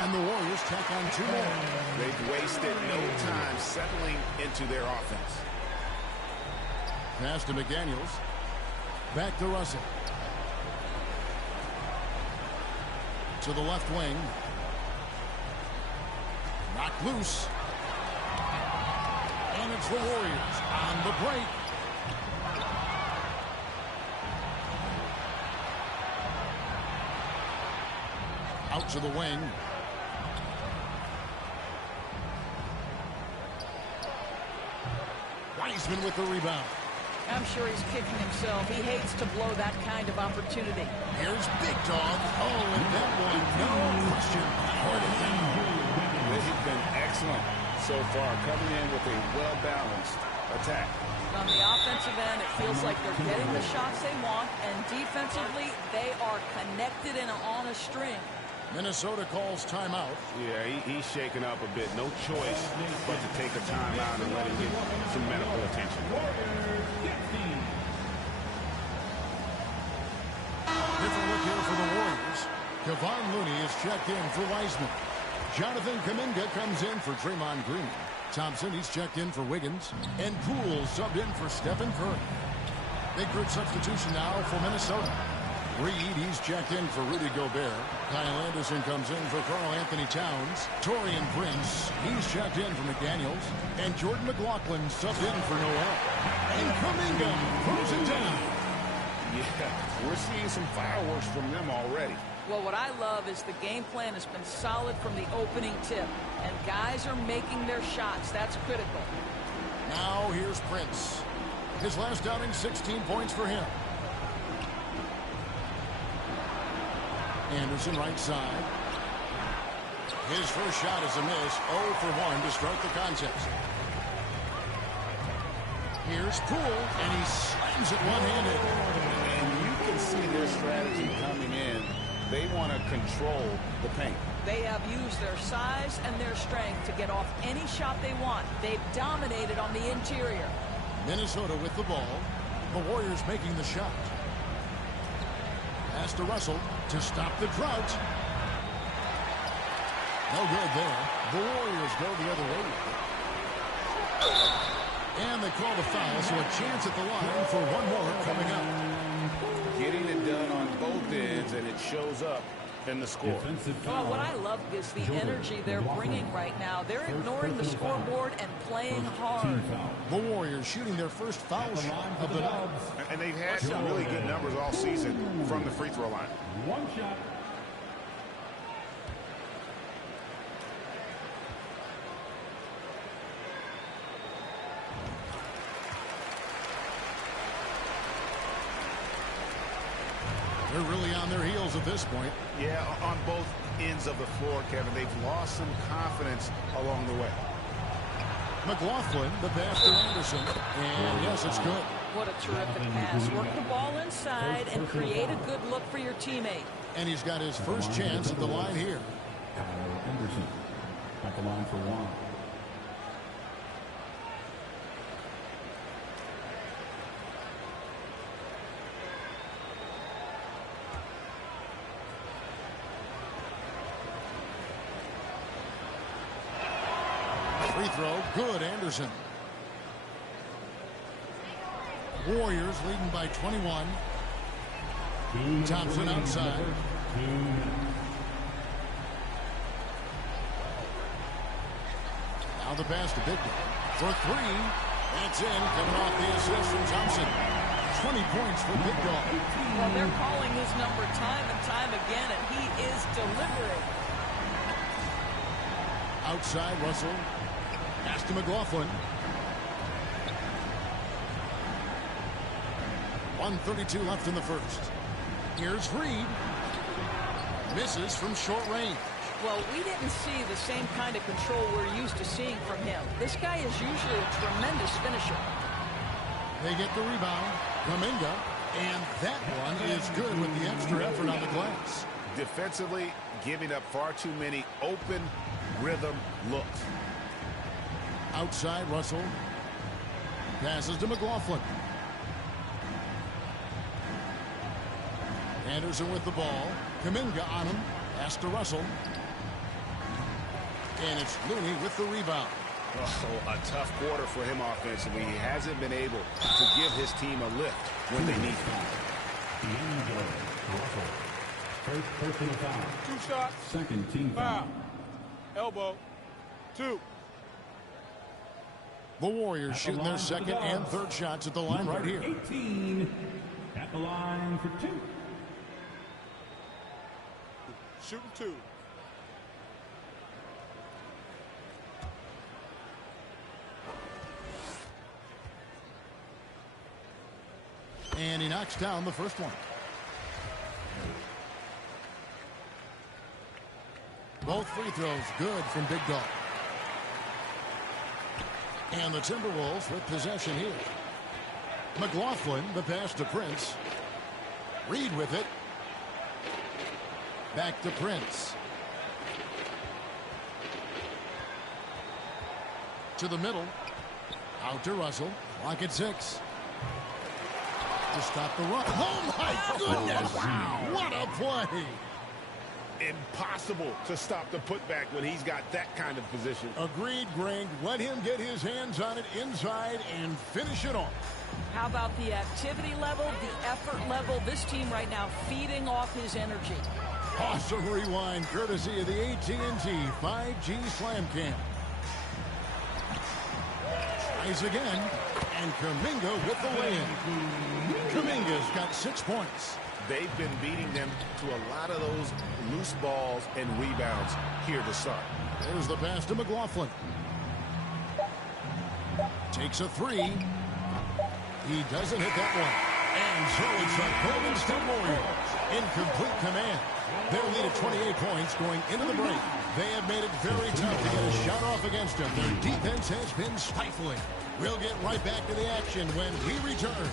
And the Warriors tack on 2 more. They've wasted no time settling into their offense. Pass to McDaniels. Back to Russell. To the left wing. Knocked loose. And it's the Warriors on the break. Out to the wing. Wiseman with the rebound. I'm sure he's kicking himself. He hates to blow that kind of opportunity. Here's Big Dog. Oh, and that one, no question. They've been excellent so far, coming in with a well-balanced attack. On the offensive end, it feels like they're getting the shots they want, and defensively, they are connected and on a string. Minnesota calls timeout. Yeah, he's shaking up a bit. No choice but to take a timeout and let him get some medical attention. Different look here for the Warriors. Kevon Looney is checked in for Wiseman. Jonathan Kuminga comes in for Draymond Green. Thompson, he's checked in for Wiggins. And Poole subbed in for Stephen Curry. Big group substitution now for Minnesota. Reed, he's checked in for Rudy Gobert. Kyle Anderson comes in for Karl Anthony Towns. Torian Prince, he's checked in for McDaniels. And Jordan McLaughlin subbed in for Noel. And Kuminga throws it down. Yeah, we're seeing some fireworks from them already. Well, what I love is the game plan has been solid from the opening tip. And guys are making their shots. That's critical. Now here's Prince. His last outing, 16 points for him. Anderson right side. His first shot is a miss. 0 for 1 to start the contest. Here's Poole, and he slams it one-handed. And you can see their strategy coming in. They want to control the paint. They have used their size and their strength to get off any shot they want. They've dominated on the interior. Minnesota with the ball. The Warriors making the shot. Pass to Russell to stop the drought. No good there. The Warriors go the other way. And they call the foul, so a chance at the line for one more coming up. Getting it done on both ends, and it shows up and the score. Well, what I love is the energy they're bringing right now. They're ignoring the scoreboard and playing hard. The Warriors shooting their first foul shot of the night. And they've had some really good numbers all season from the free throw line. One shot. They're really on their heels at this point. Yeah, on both ends of the floor, Kevin. They've lost some confidence along the way. McLaughlin, the pass to Anderson. And yes, it's good. What a terrific pass. Work the ball inside and create a good look for your teammate. And he's got his first chance at the line here. Kyle Anderson at the line for one. Free throw, good, Anderson. Warriors leading by 21. Thompson outside. Now the pass to Big Dog for three. That's in, coming off the assist from Thompson. 20 points for Big Dog. Well, they're calling his number time and time again, and he is delivering. Outside, Russell. Pass to McLaughlin. 1:32 left in the first. Here's Reed. Misses from short range. Well, we didn't see the same kind of control we're used to seeing from him. This guy is usually a tremendous finisher. They get the rebound. Kuminga. And that one is good with the extra effort on the glass. Defensively, giving up far too many open rhythm looks. Outside, Russell. Passes to McLaughlin. Anderson with the ball. Kuminga on him. Pass to Russell. And it's Looney with the rebound. Oh, a tough quarter for him offensively. He hasn't been able to give his team a lift when they need him. First personal foul. 2 shots. Second team foul. Elbow. 2. The Warriors shooting their second and third shots at the line right here. 18 at the line for 2. Shooting 2. And he knocks down the first one. Both free throws good from Big Dog. And the Timberwolves with possession here. McLaughlin, the pass to Prince. Reed with it. Back to Prince. To the middle. Out to Russell. Clock at 6. To stop the run. Oh, my goodness. Wow. What a play. Impossible to stop the putback when he's got that kind of position. Agreed, Greg. Let him get his hands on it inside and finish it off. How about the activity level, the effort level? This team right now feeding off his energy. Awesome rewind courtesy of the AT&T 5G Slam Cam. Tries again, and Kuminga with the win. Kuminga's got 6 points. They've been beating them to a lot of those loose balls and rebounds here to start. There's the pass to McLaughlin. Takes a 3. He doesn't hit that one. And so it's the Golden State Warriors in complete command. Their lead at 28 points going into the break. They have made it very tough to get a shot off against them. Their defense has been stifling. We'll get right back to the action when we return.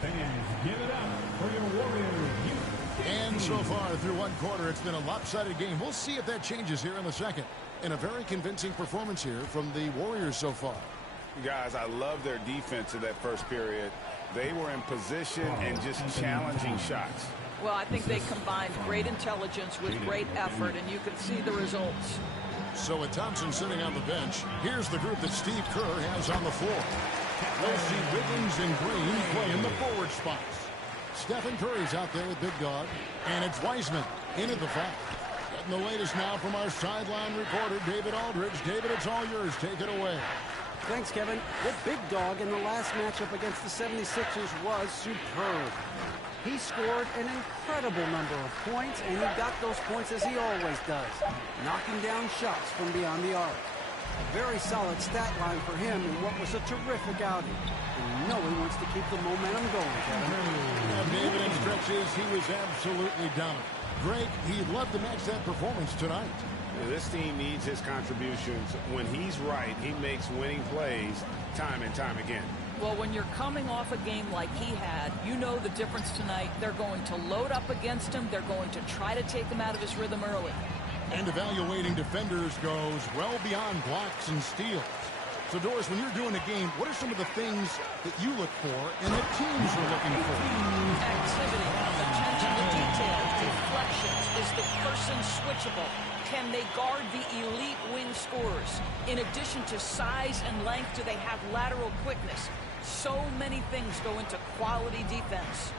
Fans, give it up for your Warriors. And so far through one quarter, it's been a lopsided game. We'll see if that changes here in the second. And a very convincing performance here from the Warriors so far. Guys, I love their defense in that first period. They were in position and just challenging shots. Well, I think they combined great intelligence with great effort, and you can see the results. So with Thompson sitting on the bench, here's the group that Steve Kerr has on the floor. We'll see Wiggins and Green play in the forward spots. Stephen Curry's out there with Big Dog, and it's Wiseman in at the foul. Getting the latest now from our sideline reporter, David Aldridge. David, it's all yours. Take it away. Thanks, Kevin. The Big Dog in the last matchup against the 76ers was superb. He scored an incredible number of points, and he got those points as he always does, knocking down shots from beyond the arc. A very solid stat line for him in what was a terrific outing. And you know he wants to keep the momentum going, Kevin. Yeah, David, in stretches, he was absolutely dominant. Greg, he'd love to match that performance tonight. This team needs his contributions. When he's right, he makes winning plays time and time again. Well, when you're coming off a game like he had, you know the difference tonight. They're going to load up against him. They're going to try to take him out of his rhythm early. And evaluating defenders goes well beyond blocks and steals. So, Doris, when you're doing a game, what are some of the things that you look for and the teams are looking for? Activity, attention to detail, deflections. Is the person switchable? Can they guard the elite wing scorers? In addition to size and length, do they have lateral quickness? So many things go into quality defense.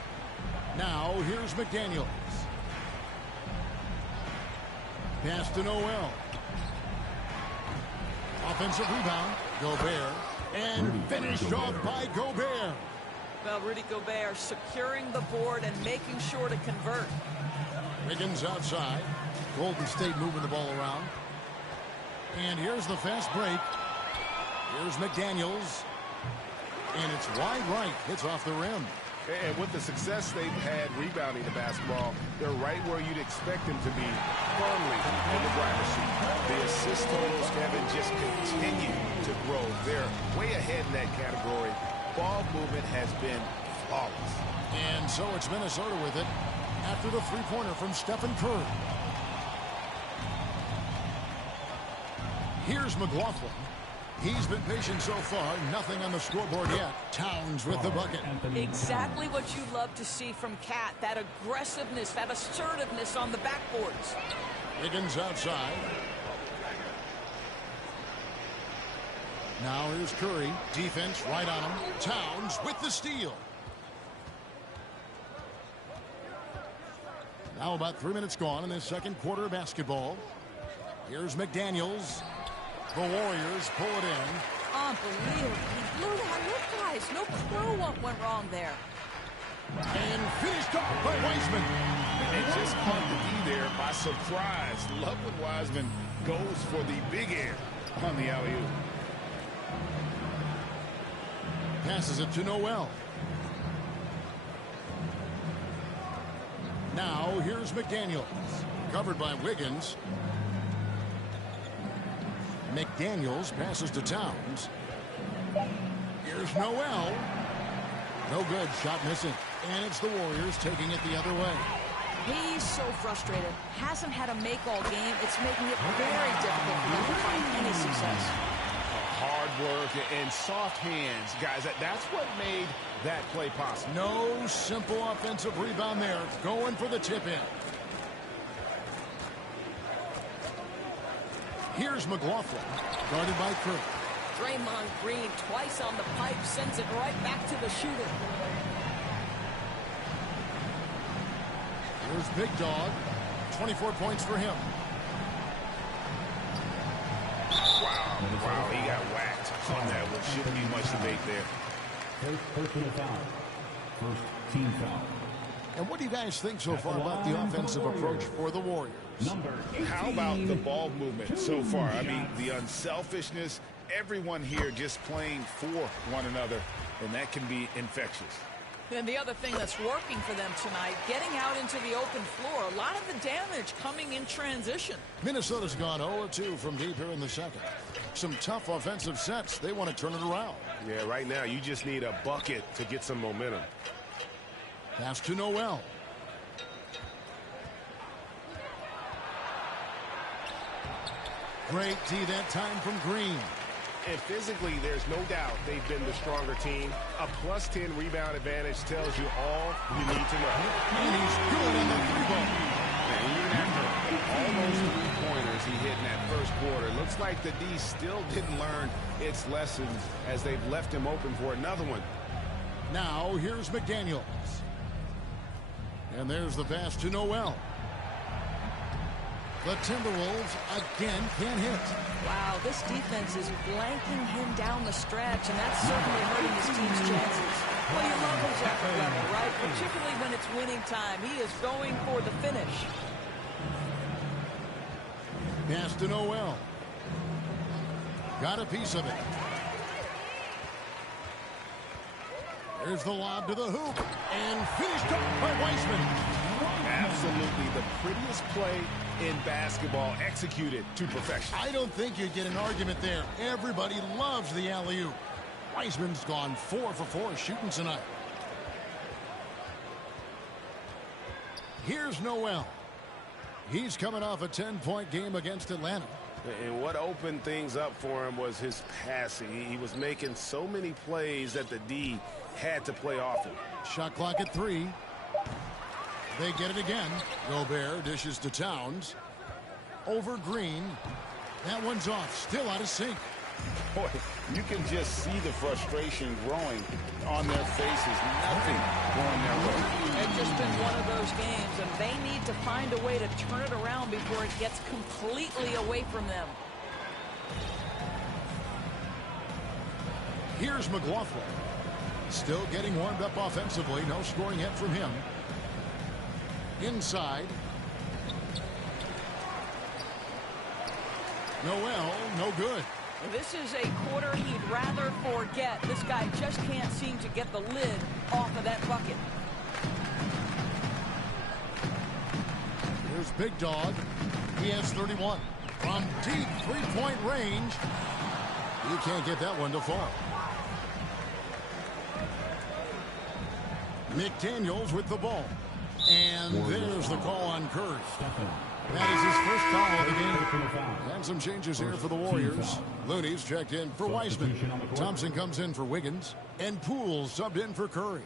Now, here's McDaniels. Pass to Noel. Offensive rebound, Gobert. And finished off by Gobert. Well, Rudy Gobert securing the board and making sure to convert. Wiggins outside. Golden State moving the ball around. And here's the fast break. Here's McDaniels. And it's wide right. Hits off the rim. And with the success they've had rebounding the basketball, they're right where you'd expect them to be, firmly in the driver's seat. The assist totals, Kevin, just continue to grow. They're way ahead in that category. Ball movement has been flawless. And so it's Minnesota with it after the three-pointer from Stephen Curry. Here's McLaughlin. He's been patient so far. Nothing on the scoreboard yet. Towns with the bucket. Exactly what you love to see from Cat. That aggressiveness, that assertiveness on the backboards. Wiggins outside. Now here's Curry. Defense right on him. Towns with the steal. Now about 3 minutes gone in this second quarter of basketball. Here's McDaniels. The Warriors pull it in. Unbelievable. He blew that look, guys. No clue what went wrong there. And finished off by Wiseman. And just caught the D there by surprise. Love when Wiseman goes for the big air on the alley-oop. Passes it to Noel. Now here's McDaniels. Covered by Wiggins. McDaniels passes to Towns. Here's Noel. No good. Shot missing. And it's the Warriors taking it the other way. He's so frustrated. Hasn't had a make all game. It's making it very difficult for them to find any success. Hard work and soft hands, guys. That's what made that play possible. No simple offensive rebound there. Going for the tip-in. Here's McLaughlin, guarded by Curry. Draymond Green twice on the pipe, sends it right back to the shooter. Here's Big Dog, 24 points for him. Wow, he got whacked on that one. Shouldn't be much debate there. First personal foul. First team foul. And what do you guys think so far about the offensive approach for the Warriors? How about the ball movement so far? I mean, the unselfishness, everyone here just playing for one another, and that can be infectious. And the other thing that's working for them tonight, getting out into the open floor, a lot of the damage coming in transition. Minnesota's gone 0-2 from deep here in the second. Some tough offensive sets. They want to turn it around. Yeah, right now you just need a bucket to get some momentum. Pass to Noel. Great D that time from Green. And physically, there's no doubt they've been the stronger team. A plus 10 rebound advantage tells you all you need to know. And he's good on the three-ball. Even after all those three-pointers he hit in that first quarter, looks like the D still didn't learn its lessons as they've left him open for another one. Now here's McDaniels. And there's the pass to Noel. The Timberwolves again can't hit. Wow, this defense is blanking him down the stretch, and that's certainly hurting his team's chances. Well, you love his effort level, right? Particularly when it's winning time. He is going for the finish. Pass to Noel. Got a piece of it. There's the lob to the hoop. And finished up by Weissman. Absolutely the prettiest play in basketball, executed to perfection. I don't think you'd get an argument there. Everybody loves the alley-oop. Weissman's gone 4 for 4 shooting tonight. Here's Noel. He's coming off a 10-point game against Atlanta. And what opened things up for him was his passing. He was making so many plays that the D had to play off him. Shot clock at 3. They get it again. Gobert dishes to Towns. Over Green. That one's off. Still out of sync. Boy, you can just see the frustration growing on their faces. Nothing going their way. It's just been one of those games, and they need to find a way to turn it around before it gets completely away from them. Here's McLaughlin. Still getting warmed up offensively. No scoring yet from him. Inside. Noel, no good. This is a quarter he'd rather forget. This guy just can't seem to get the lid off of that bucket. Here's Big Dog. He has 31. From deep three-point range. He can't get that one to fall. McDaniels with the ball. And there's the call on Curry. That is his first foul of the game. And some changes here for the Warriors. Looney's checked in for Weissman. Thompson comes in for Wiggins. And Poole subbed in for Curry.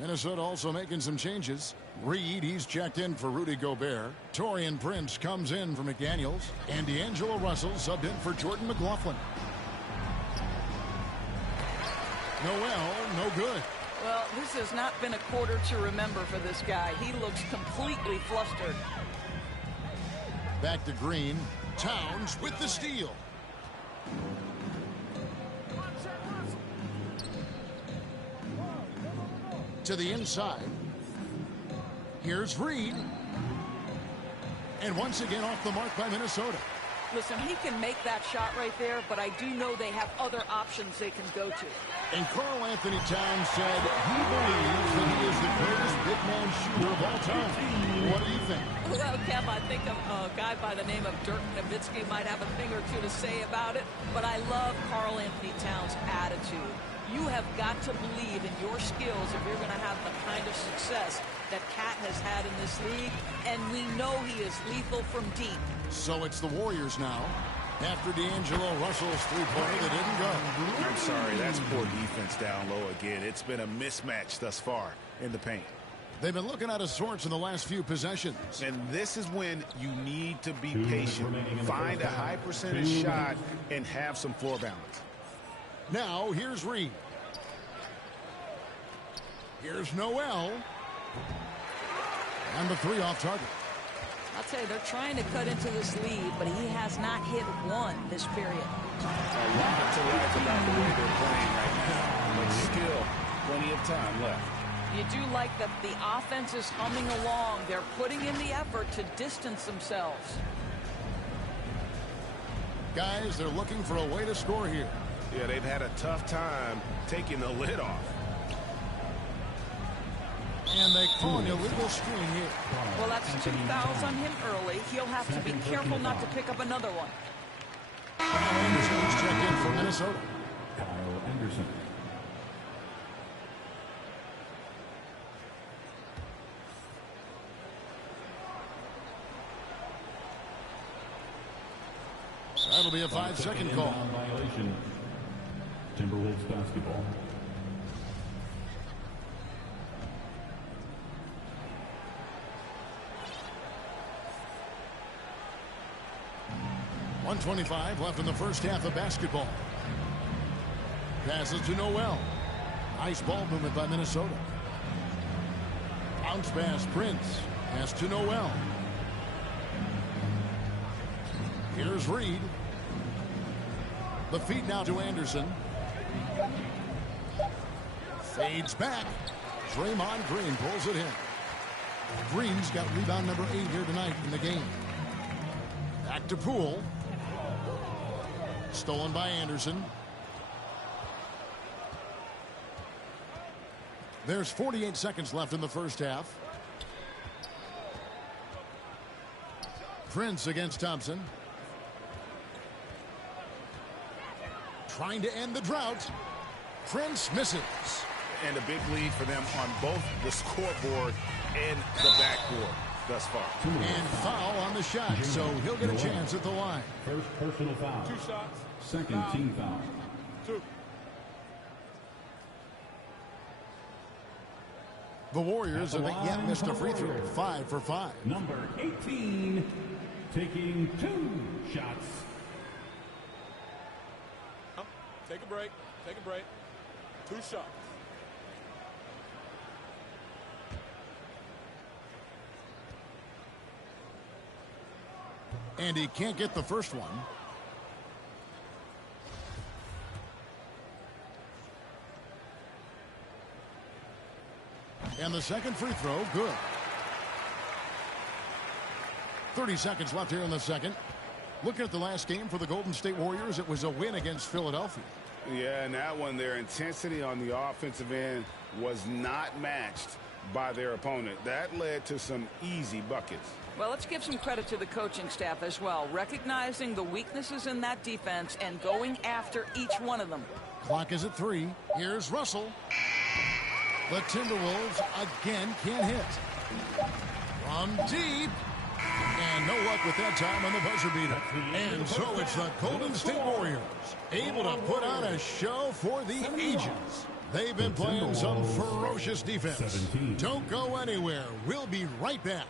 Minnesota also making some changes. Reed, he's checked in for Rudy Gobert. Taurean Prince comes in for McDaniels. And D'Angelo Russell subbed in for Jordan McLaughlin. Noel, no good. Well, this has not been a quarter to remember for this guy. He looks completely flustered. Back to Green. Towns with the steal. To the inside. Here's Reed. And once again off the mark by Minnesota. Listen, he can make that shot right there, but I do know they have other options they can go to. And Karl Anthony Towns said he believes that he is the greatest big man shooter of all time. What do you think? Well, Kev, I think a guy by the name of Dirk Nowitzki might have a thing or two to say about it, but I love Karl Anthony Towns' attitude. You have got to believe in your skills if you're going to have the kind of success that Cat has had in this league, and we know he is lethal from deep. So it's the Warriors now. After D'Angelo Russell's three-pointer that didn't go. I'm sorry, that's poor defense down low again. It's been a mismatch thus far in the paint. They've been looking out of sorts in the last few possessions. And this is when you need to be patient. Find a high percentage shot and have some floor balance. Now, here's Reed. Here's Noel. And the three off target. I'll tell you, they're trying to cut into this lead, but he has not hit one this period. A lot to like about the way they're playing right now, but still plenty of time left. You do like that the offense is humming along. They're putting in the effort to distance themselves. Guys, they're looking for a way to score here. Yeah, they've had a tough time taking the lid off. And they call an illegal screen here. Well, that's 2 fouls on him early. He'll have to be careful not to pick up another one. Kyle Anderson's checked in for Minnesota. Kyle Anderson. That'll be a 5-second call. Violation. Timberwolves basketball. .125 left in the first half of basketball. Passes to Noel. Nice ball movement by Minnesota. Bounce pass, Prince. Pass to Noel. Here's Reed. The feed now to Anderson. Fades back. Draymond Green pulls it in. Green's got rebound number 8 here tonight in the game. Back to Poole. Stolen by Anderson. There's 48 seconds left in the first half. Prince against Thompson. Trying to end the drought. Prince misses. And a big lead for them on both the scoreboard and the backboard thus far. And foul on the shot, so he'll get a chance at the line. First personal foul. 2 shots. Second team foul. 2. The Warriors haven't yet missed a free throw. 5 for 5. Number 18 taking 2 shots. Take a break. Take a break. 2 shots. And he can't get the first one. And the second free throw, good. 30 seconds left here in the second. Looking at the last game for the Golden State Warriors, it was a win against Philadelphia. Yeah, and that one, their intensity on the offensive end was not matched by their opponent. That led to some easy buckets. Well, let's give some credit to the coaching staff as well, recognizing the weaknesses in that defense and going after each one of them. Clock is at 3. Here's Russell. The Timberwolves again can't hit. From deep. And no luck with that time on the buzzer beater. And so it's the Golden State Warriors able to put on a show for the ages. They've been playing some ferocious defense. Don't go anywhere. We'll be right back.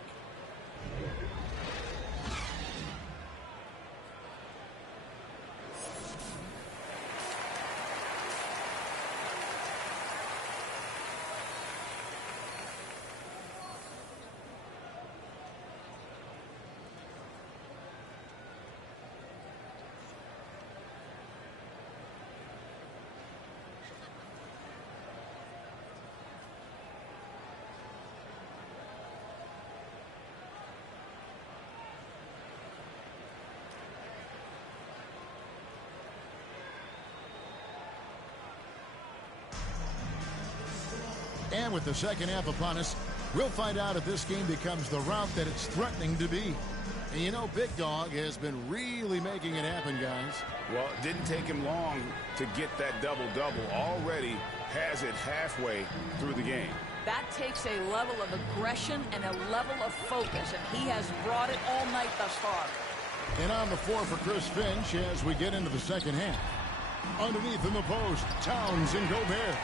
And with the second half upon us, we'll find out if this game becomes the rout that it's threatening to be. And you know, Big Dog has been really making it happen, guys. Well, it didn't take him long to get that double-double. Already has it halfway through the game. That takes a level of aggression and a level of focus, and he has brought it all night thus far. And on the floor for Chris Finch as we get into the second half. Underneath in the post, Towns and Gobert.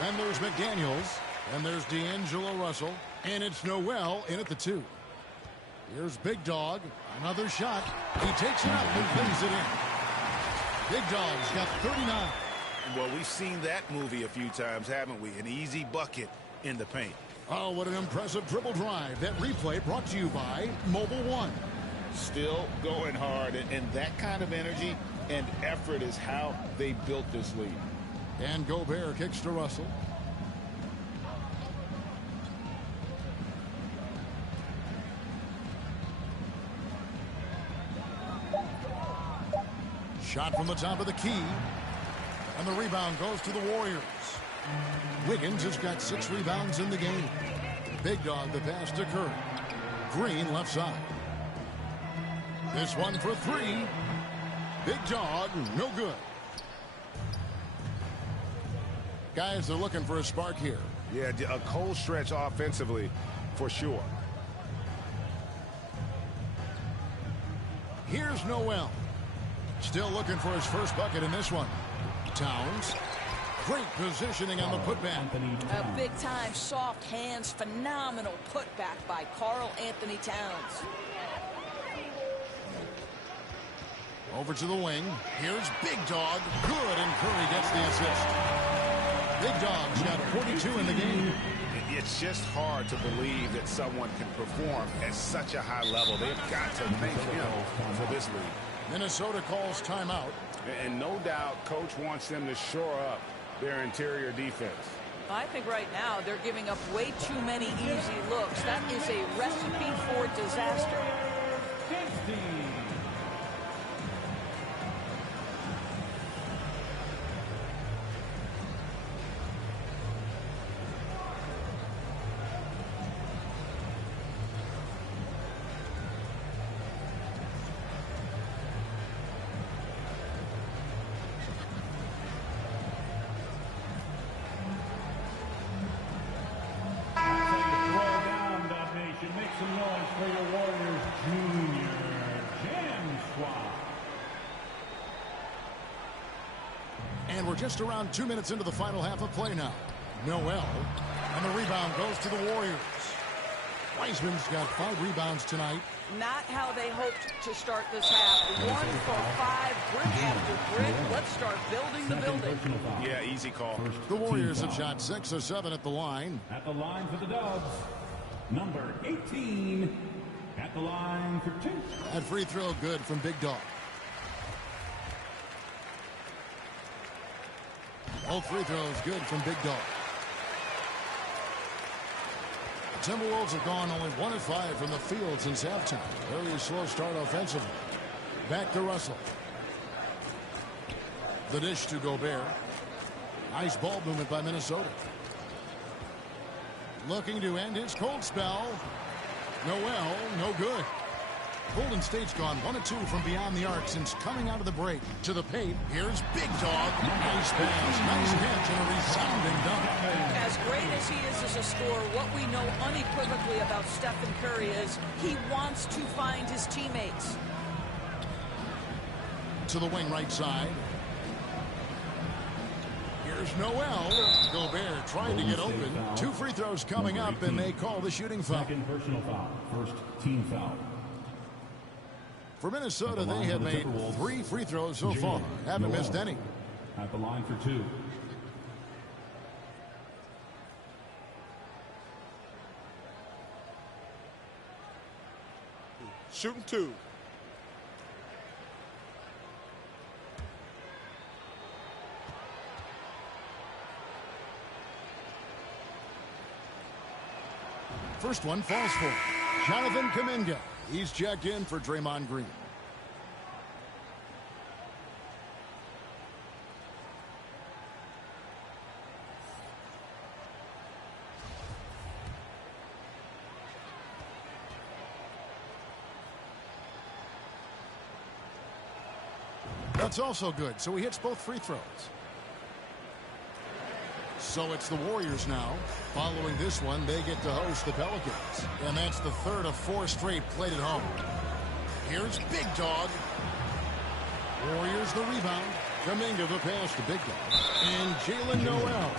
Then there's McDaniels. And there's D'Angelo Russell. And it's Noel in at the 2. Here's Big Dog. Another shot. He takes it up and brings it in. Big Dog's got 39. Well, we've seen that movie a few times, haven't we? An easy bucket in the paint. Oh, what an impressive dribble drive. That replay brought to you by Mobile One. Still going hard. And that kind of energy and effort is how they built this lead. And Gobert kicks to Russell. Shot from the top of the key. And the rebound goes to the Warriors. Wiggins has got 6 rebounds in the game. Big Dog the pass to Curry. Green left side. This one for 3. Big Dog, no good. Guys, they're looking for a spark here. Yeah, a cold stretch offensively for sure. Here's Noel. Still looking for his first bucket in this one. Towns. Great positioning on the putback. A big-time soft hands, phenomenal putback by Karl Anthony Towns. Over to the wing. Here's Big Dog. Good, and Curry gets the assist. Big Dog's got 42 in the game. It's just hard to believe that someone can perform at such a high level. They've got to thank him for this lead. Minnesota calls timeout. And no doubt, Coach wants them to shore up their interior defense. I think right now they're giving up way too many easy looks. That is a recipe for disaster. And we're just around 2 minutes into the final half of play now. Noel. And the rebound goes to the Warriors. Wiseman's got 5 rebounds tonight. Not how they hoped to start this half. 1 for 5, brick after brick. Let's start building the building. Yeah, easy call. The Warriors have shot 6 or 7 at the line. At the line for the Dubs, number 18. At the line for 2. That free throw good from Big Dog. Both free throws good from Big Dog. The Timberwolves have gone only 1 of 5 from the field since halftime. Very slow start offensively. Back to Russell. The dish to Gobert. Nice ball movement by Minnesota. Looking to end his cold spell. Noel, no good. Golden State's gone 1 of 2 from beyond the arc since coming out of the break. To the paint, here's Big Dog. Nice pass, nice catch, and a resounding dunk. As great as he is as a scorer, what we know unequivocally about Stephen Curry is he wants to find his teammates. To the wing right side. Here's Noel. Gobert trying to get open. 2 free throws coming up, and they call the shooting foul. Second personal foul. First team foul. For Minnesota, they have made 3 free throws so far. Haven't missed any. At the line for 2. Shooting 2. First one falls for Jonathan Kuminga. He's checked in for Draymond Green. That's also good, so he hits both free throws. So it's the Warriors now. Following this one, they get to host the Pelicans. And that's the 3rd of 4 straight played at home. Here's Big Dog. Warriors the rebound. Kuminga the pass to Big Dog. And Jalen Noel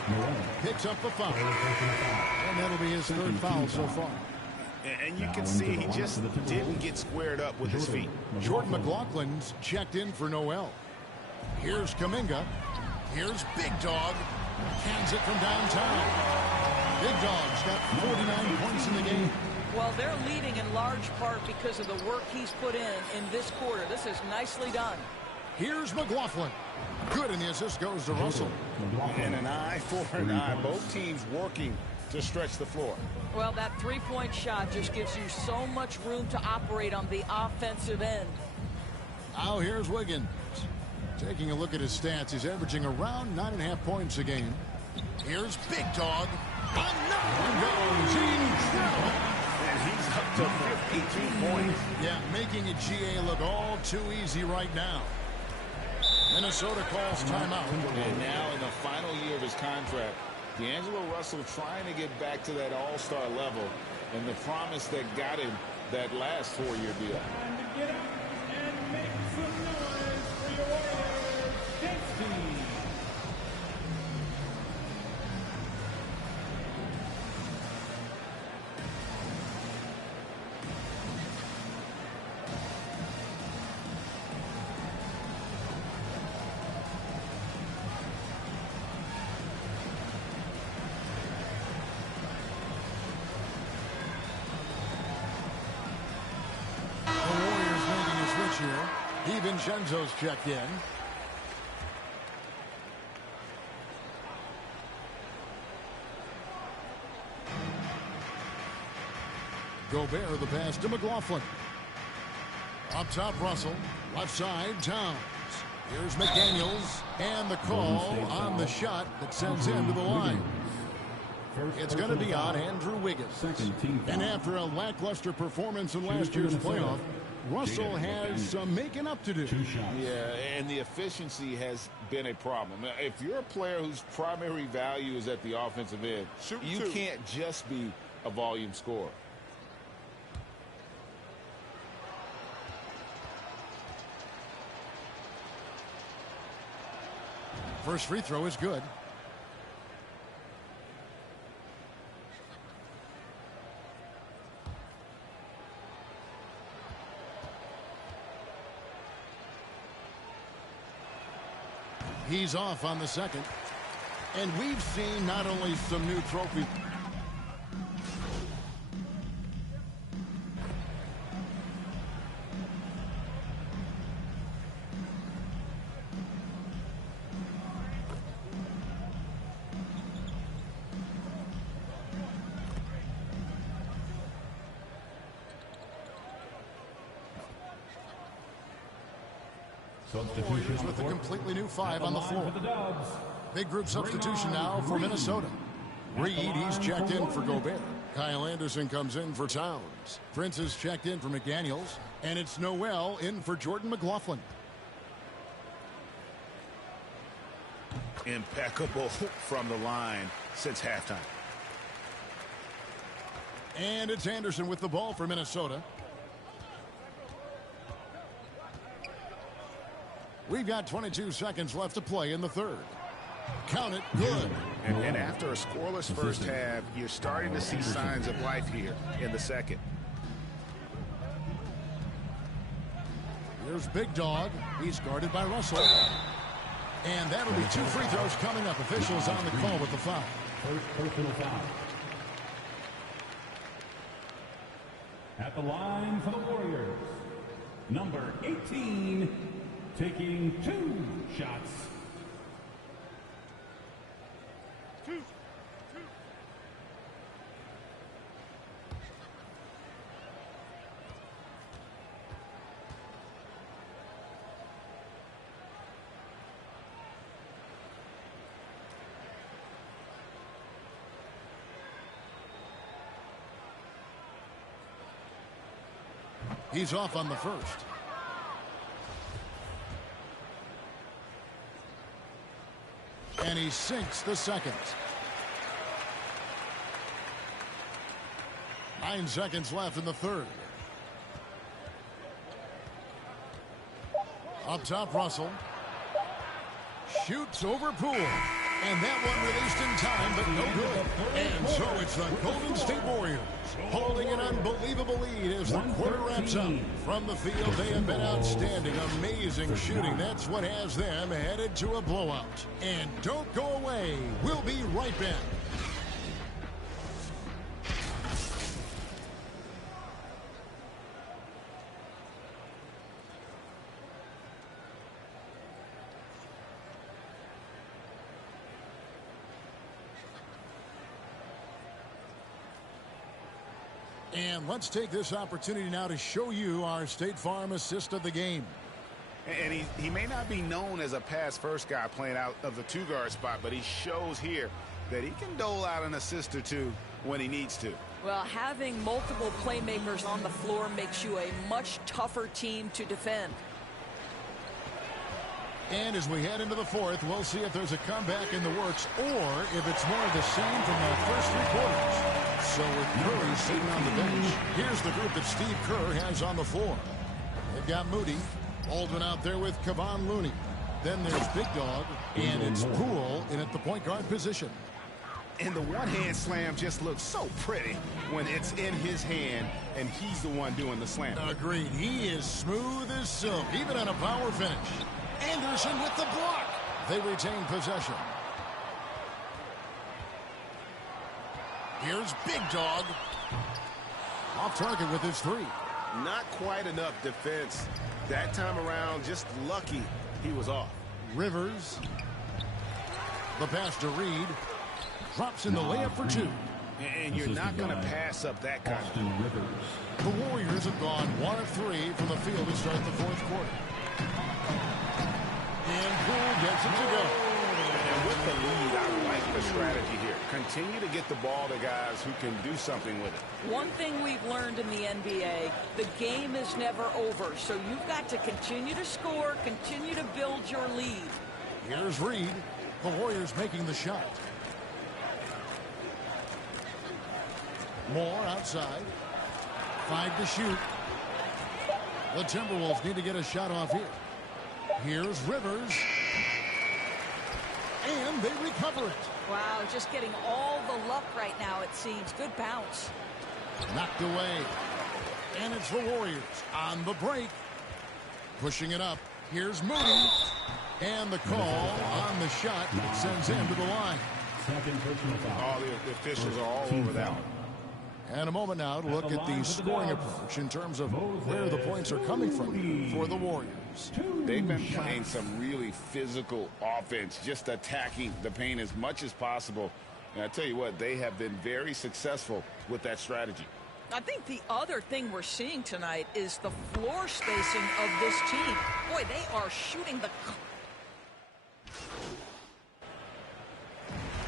picks up the foul. And that'll be his 3rd foul so far. And you can see he just didn't get squared up with his feet. Jordan McLaughlin's checked in for Noel. Here's Kuminga. Here's Big Dog. Cans it from downtown. Big Dog's got 49 points in the game. Well, they're leading in large part because of the work he's put in this quarter. This is nicely done. Here's McLaughlin. Good, and the assist goes to Russell. And an eye for an eye. Both teams working to stretch the floor. Well, that three-point shot just gives you so much room to operate on the offensive end. Now here's Wiggins. Taking a look at his stats, he's averaging around 9.5 points a game. Here's Big Dog. Another one goes. Incredible. And he's up to 52 points. Yeah, making a GA look all too easy right now. Minnesota calls timeout. And now in the final year of his contract, D'Angelo Russell trying to get back to that all-star level and the promise that got him that last 4-year deal. Time to get up and make some noise for your Warriors. Dance team. DiVincenzo's checked in. Gobert, the pass to McLaughlin. Up top, Russell. Left side, Towns. Here's McDaniels. And the call on the shot that sends him to the line. It's going to be on Andrew Wiggins. And after a lackluster performance in last year's playoff, Russell has some making up to do. Yeah, and the efficiency has been a problem. If you're a player whose primary value is at the offensive end, you can't just be a volume scorer. First free throw is good. He's off on the second. And we've seen not only some new trophies. Warriors with a completely new five on the floor. Big group substitution now for Minnesota. Reed, he's checked in for Gobert. Kyle Anderson comes in for Towns. Prince is checked in for McDaniels. And it's Noel in for Jordan McLaughlin. Impeccable from the line since halftime. And it's Anderson with the ball for Minnesota. We've got 22 seconds left to play in the third. Count it, good. And after a scoreless first half, you're starting to see signs of life here in the second. Here's Big Dog. He's guarded by Russell. And that'll be two free throws coming up. Officials on the call with the foul. First personal foul. At the line for the Warriors, number 18, taking 2 shots. He's off on the first. And he sinks the second. 9 seconds left in the third. Up top, Russell. Shoots over Poole. And that one released in time, but no good. And so it's the Golden State Warriors holding an unbelievable lead as the quarter wraps up. From the field, they have been outstanding. Amazing shooting. That's what has them headed to a blowout. And don't go away. We'll be right back. And let's take this opportunity now to show you our State Farm assist of the game. And he may not be known as a pass-first guy playing out of the two-guard spot, but he shows here that he can dole out an assist or two when he needs to. Well, having multiple playmakers on the floor makes you a much tougher team to defend. And as we head into the fourth, we'll see if there's a comeback in the works or if it's more of the same from the first 3 quarters. So with Curry sitting on the bench, here's the group that Steve Kerr has on the floor. They've got Moody, Baldwin out there with Kevon Looney. Then there's Big Dog, and it's Poole in at the point guard position. And the one-hand slam just looks so pretty when it's in his hand and he's the one doing the slam. Agreed. He is smooth as silk, even on a power finish. Anderson with the block. They retain possession. Here's Big Dog. Off target with his 3. Not quite enough defense. That time around, just lucky he was off. Rivers. The pass to Reed. Drops in the layup for two. And you're not going to pass up that kind of Rivers. The Warriors have gone 1 of 3 from the field to start the fourth quarter. And Poole gets it to go. And with the lead, I like the strategy here. Continue to get the ball to guys who can do something with it. One thing we've learned in the NBA, the game is never over. So you've got to continue to score, continue to build your lead. Here's Reed. The Warriors making the shot. Moore outside. 5 to shoot. The Timberwolves need to get a shot off here. Here's Rivers. And they recover it. Wow, just getting all the luck right now, it seems. Good bounce. Knocked away. And it's the Warriors on the break. Pushing it up. Here's Moody. And the call on the shot that sends him to the line. All the officials are all over that one. And a moment now to look at the scoring approach in terms of where the points are coming from for the Warriors. They've been playing some really physical offense, just attacking the paint as much as possible. And I tell you what, they have been very successful with that strategy. I think the other thing we're seeing tonight is the floor spacing of this team. Boy, they are shooting the...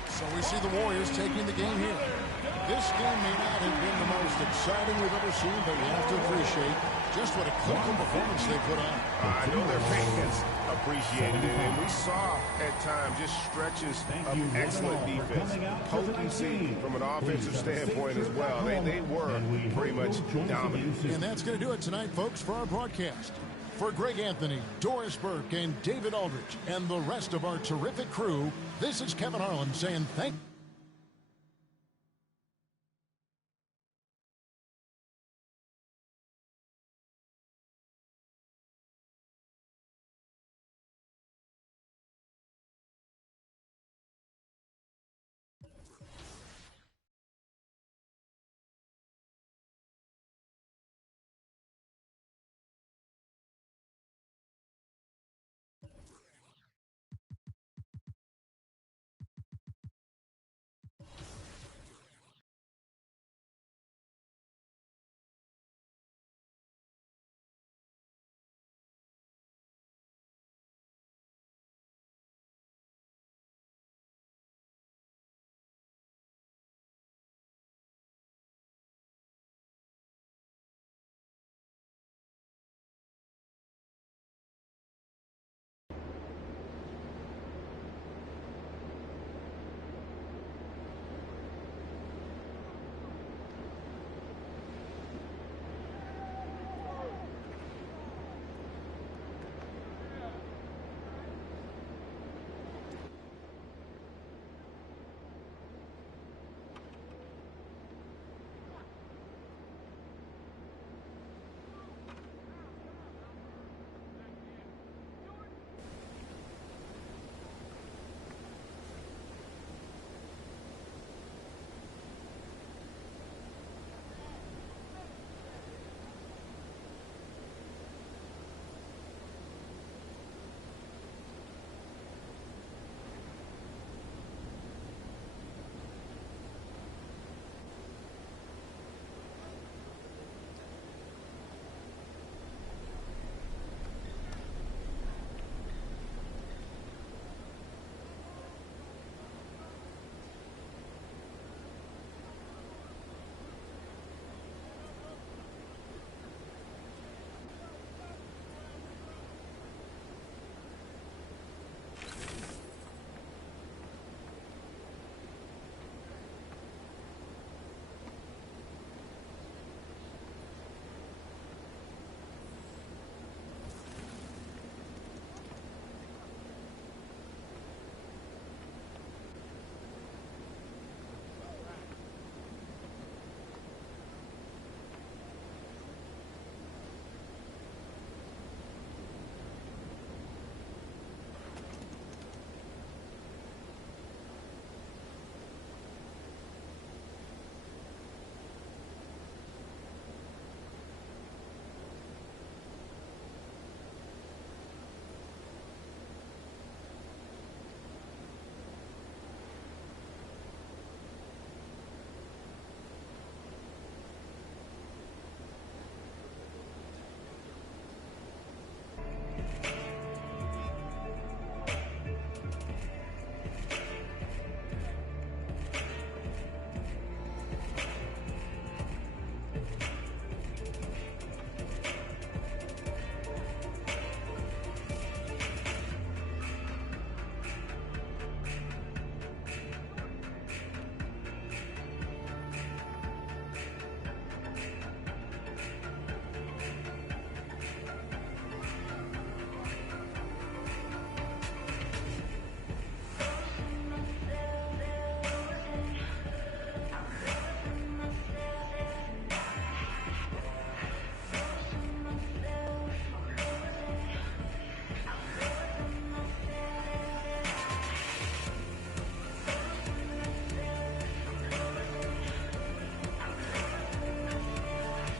So we see the Warriors taking the game here. This game may not have been the most exciting we've ever seen, but you have to appreciate just what a clinical performance they put on. I know their fans appreciated it, and we saw at times just stretches of excellent defense. Potency from an offensive standpoint as well. They were pretty much dominant. And that's going to do it tonight, folks, for our broadcast. For Greg Anthony, Doris Burke, and David Aldridge, and the rest of our terrific crew, this is Kevin Harlan saying thank you.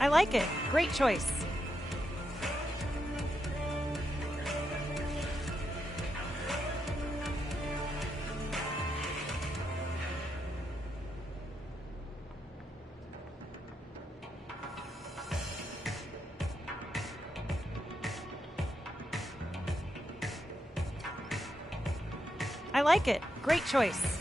I like it. Great choice. I like it. Great choice.